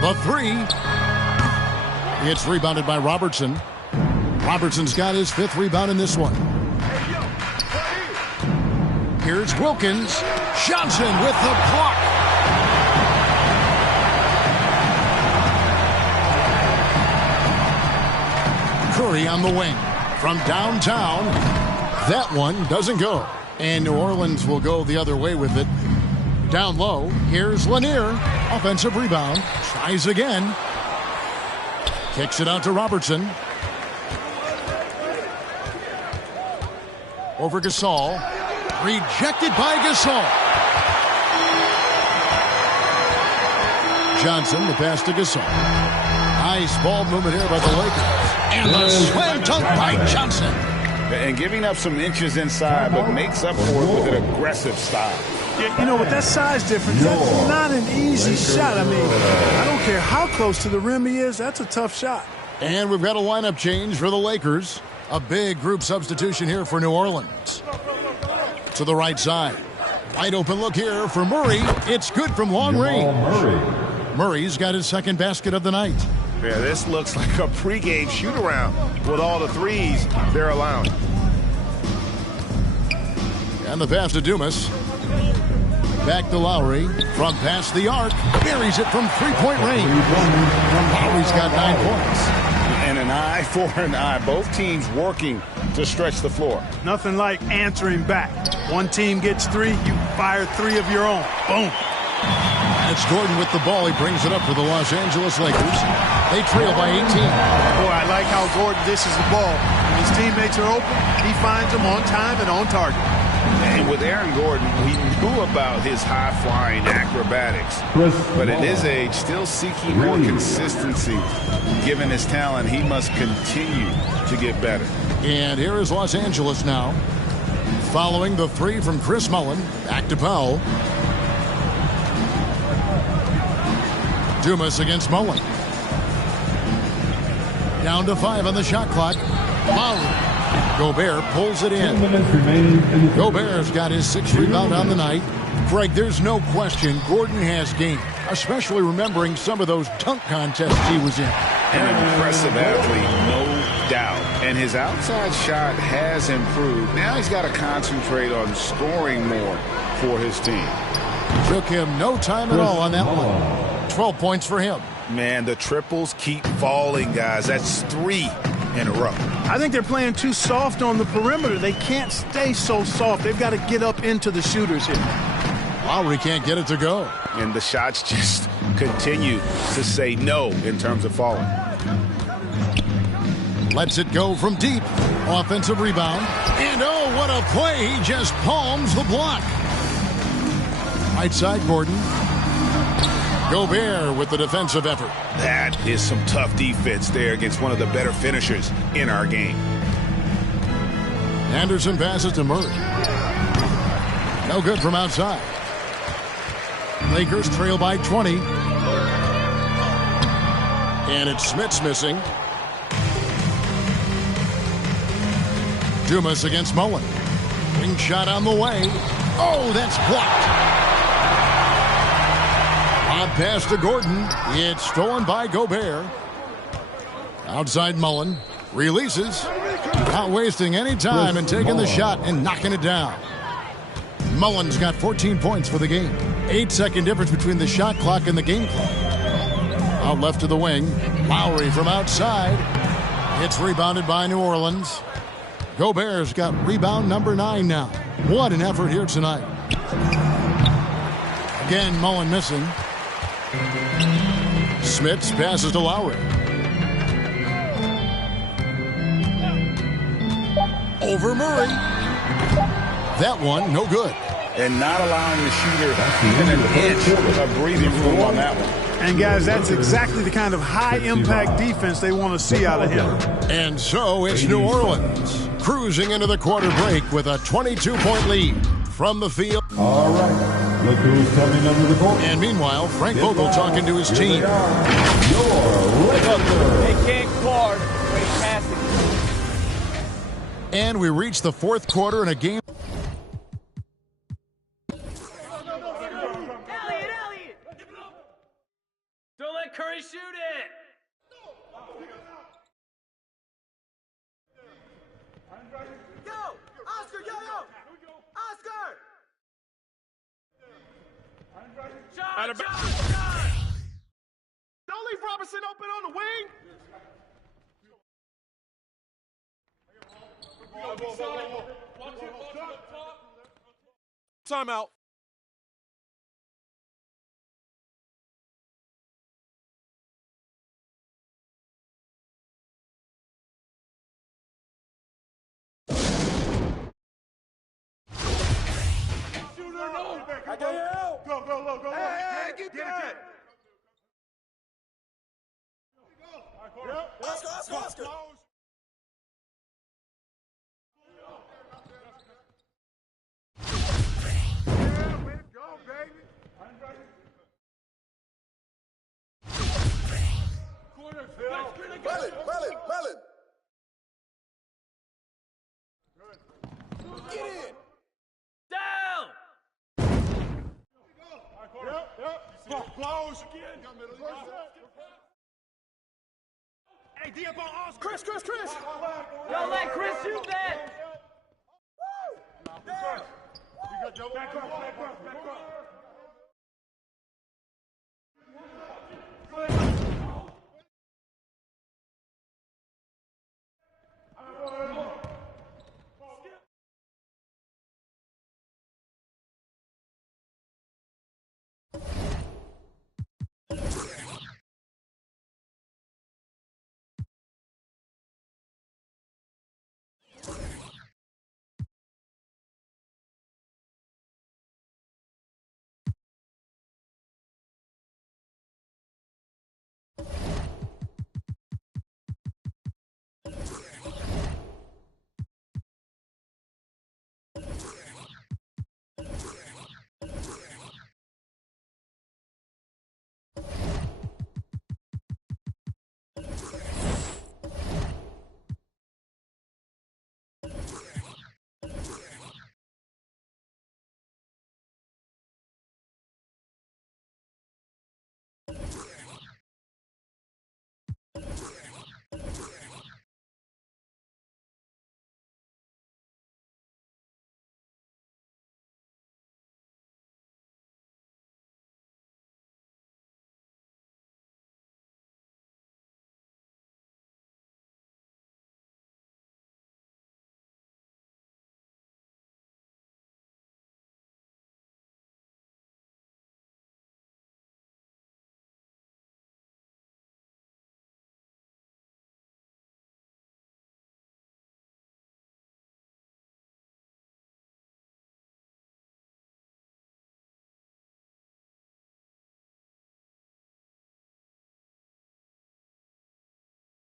The 3. It's rebounded by Robertson. Robertson's got his 5th rebound in this one. Here's Wilkins. Johnson with the block. Curry on the wing. From downtown, that one doesn't go. And New Orleans will go the other way with it. Down low, here's Lanier. Offensive rebound. Tries again. Kicks it out to Robertson. Over Gasol. Rejected by Gasol. Johnson, the pass to Gasol. Nice ball movement here by the Lakers. And the slam dunk by Johnson. And giving up some inches inside, but makes up for it with an aggressive style. Yeah, you know, with that size difference, that's not an easy shot. I mean, I don't care how close to the rim he is, that's a tough shot. And we've got a lineup change for the Lakers. A big group substitution here for New Orleans. To the right side. Wide open look here for Murray. It's good from long range. Murray's got his 2nd basket of the night. Yeah, this looks like a pregame shoot-around with all the threes they're allowing. And the pass to Dumas. Back to Lowry. From past the arc. Buries it from 3-point range. Lowry's got 9 points. And an eye for an eye. Both teams working to stretch the floor. Nothing like answering back. One team gets 3, you fire 3 of your own. Boom. It's Gordon with the ball. He brings it up for the Los Angeles Lakers. They trail by 18. Boy, I like how Gordon dishes the ball. When his teammates are open, he finds them on time and on target. And with Aaron Gordon, we knew about his high-flying acrobatics. But at his age, still seeking more consistency. Given his talent, he must continue to get better. And here is Los Angeles now. Following the 3 from Chris Mullin. Back to Powell. Dumas against Mullin. Down to 5 on the shot clock. Lowry. Gobert pulls it in. Gobert's got his 6th rebound on the night. Greg, there's no question Gordon has game, especially remembering some of those dunk contests he was in. An impressive athlete, no doubt. And his outside shot has improved. Now he's got to concentrate on scoring more for his team. Took him no time at all on that one. 12 points for him. Man, the triples keep falling, guys. That's 3 in a row. I think they're playing too soft on the perimeter. They can't stay so soft. They've got to get up into the shooters here. Lowry can't get it to go. And the shots just continue to say no in terms of falling. Lets it go from deep. Offensive rebound. And oh, what a play. He just palms the block. Right side, Gordon. Gobert with the defensive effort. That is some tough defense there against one of the better finishers in our game. Anderson passes to Murray. No good from outside. Lakers trail by 20. And it's Smith's missing. Dumas against Mullen. Wing shot on the way. Oh, that's blocked. Lob pass to Gordon. It's stolen by Gobert. Outside Mullen. Releases. Not wasting any time and taking the shot and knocking it down. Mullen's got 14 points for the game. 8-second difference between the shot clock and the game clock. Out left to the wing. Lowry from outside. It's rebounded by New Orleans. Gobert's got rebound number 9 now. What an effort here tonight. Again, Mullen missing. Smith passes to Lowry. Over Murray. That one, no good. And not allowing the shooter even an inch of breathing room on that one. And guys, that's exactly the kind of high-impact defense they want to see out of him. And so it's New Orleans cruising into the quarter break with a 22-point lead from the field. All right, look who's coming under the court. And meanwhile, Frank Vogel talking to his team. Your Lakers. They can't guard when he's passing. And we reach the fourth quarter in a game. Don't let Curry shoot it. Yo, Oscar, yo. Oscar. Shot. Don't leave Robinson open on the wing. Timeout. I got you. Go. Hey, get that. Oscar. Go, baby. Corner, Melon. Get in. Down. Yep. Close again. Hey, D up on Oscar. Chris. Don't let Chris shoot that. Woo! Back up.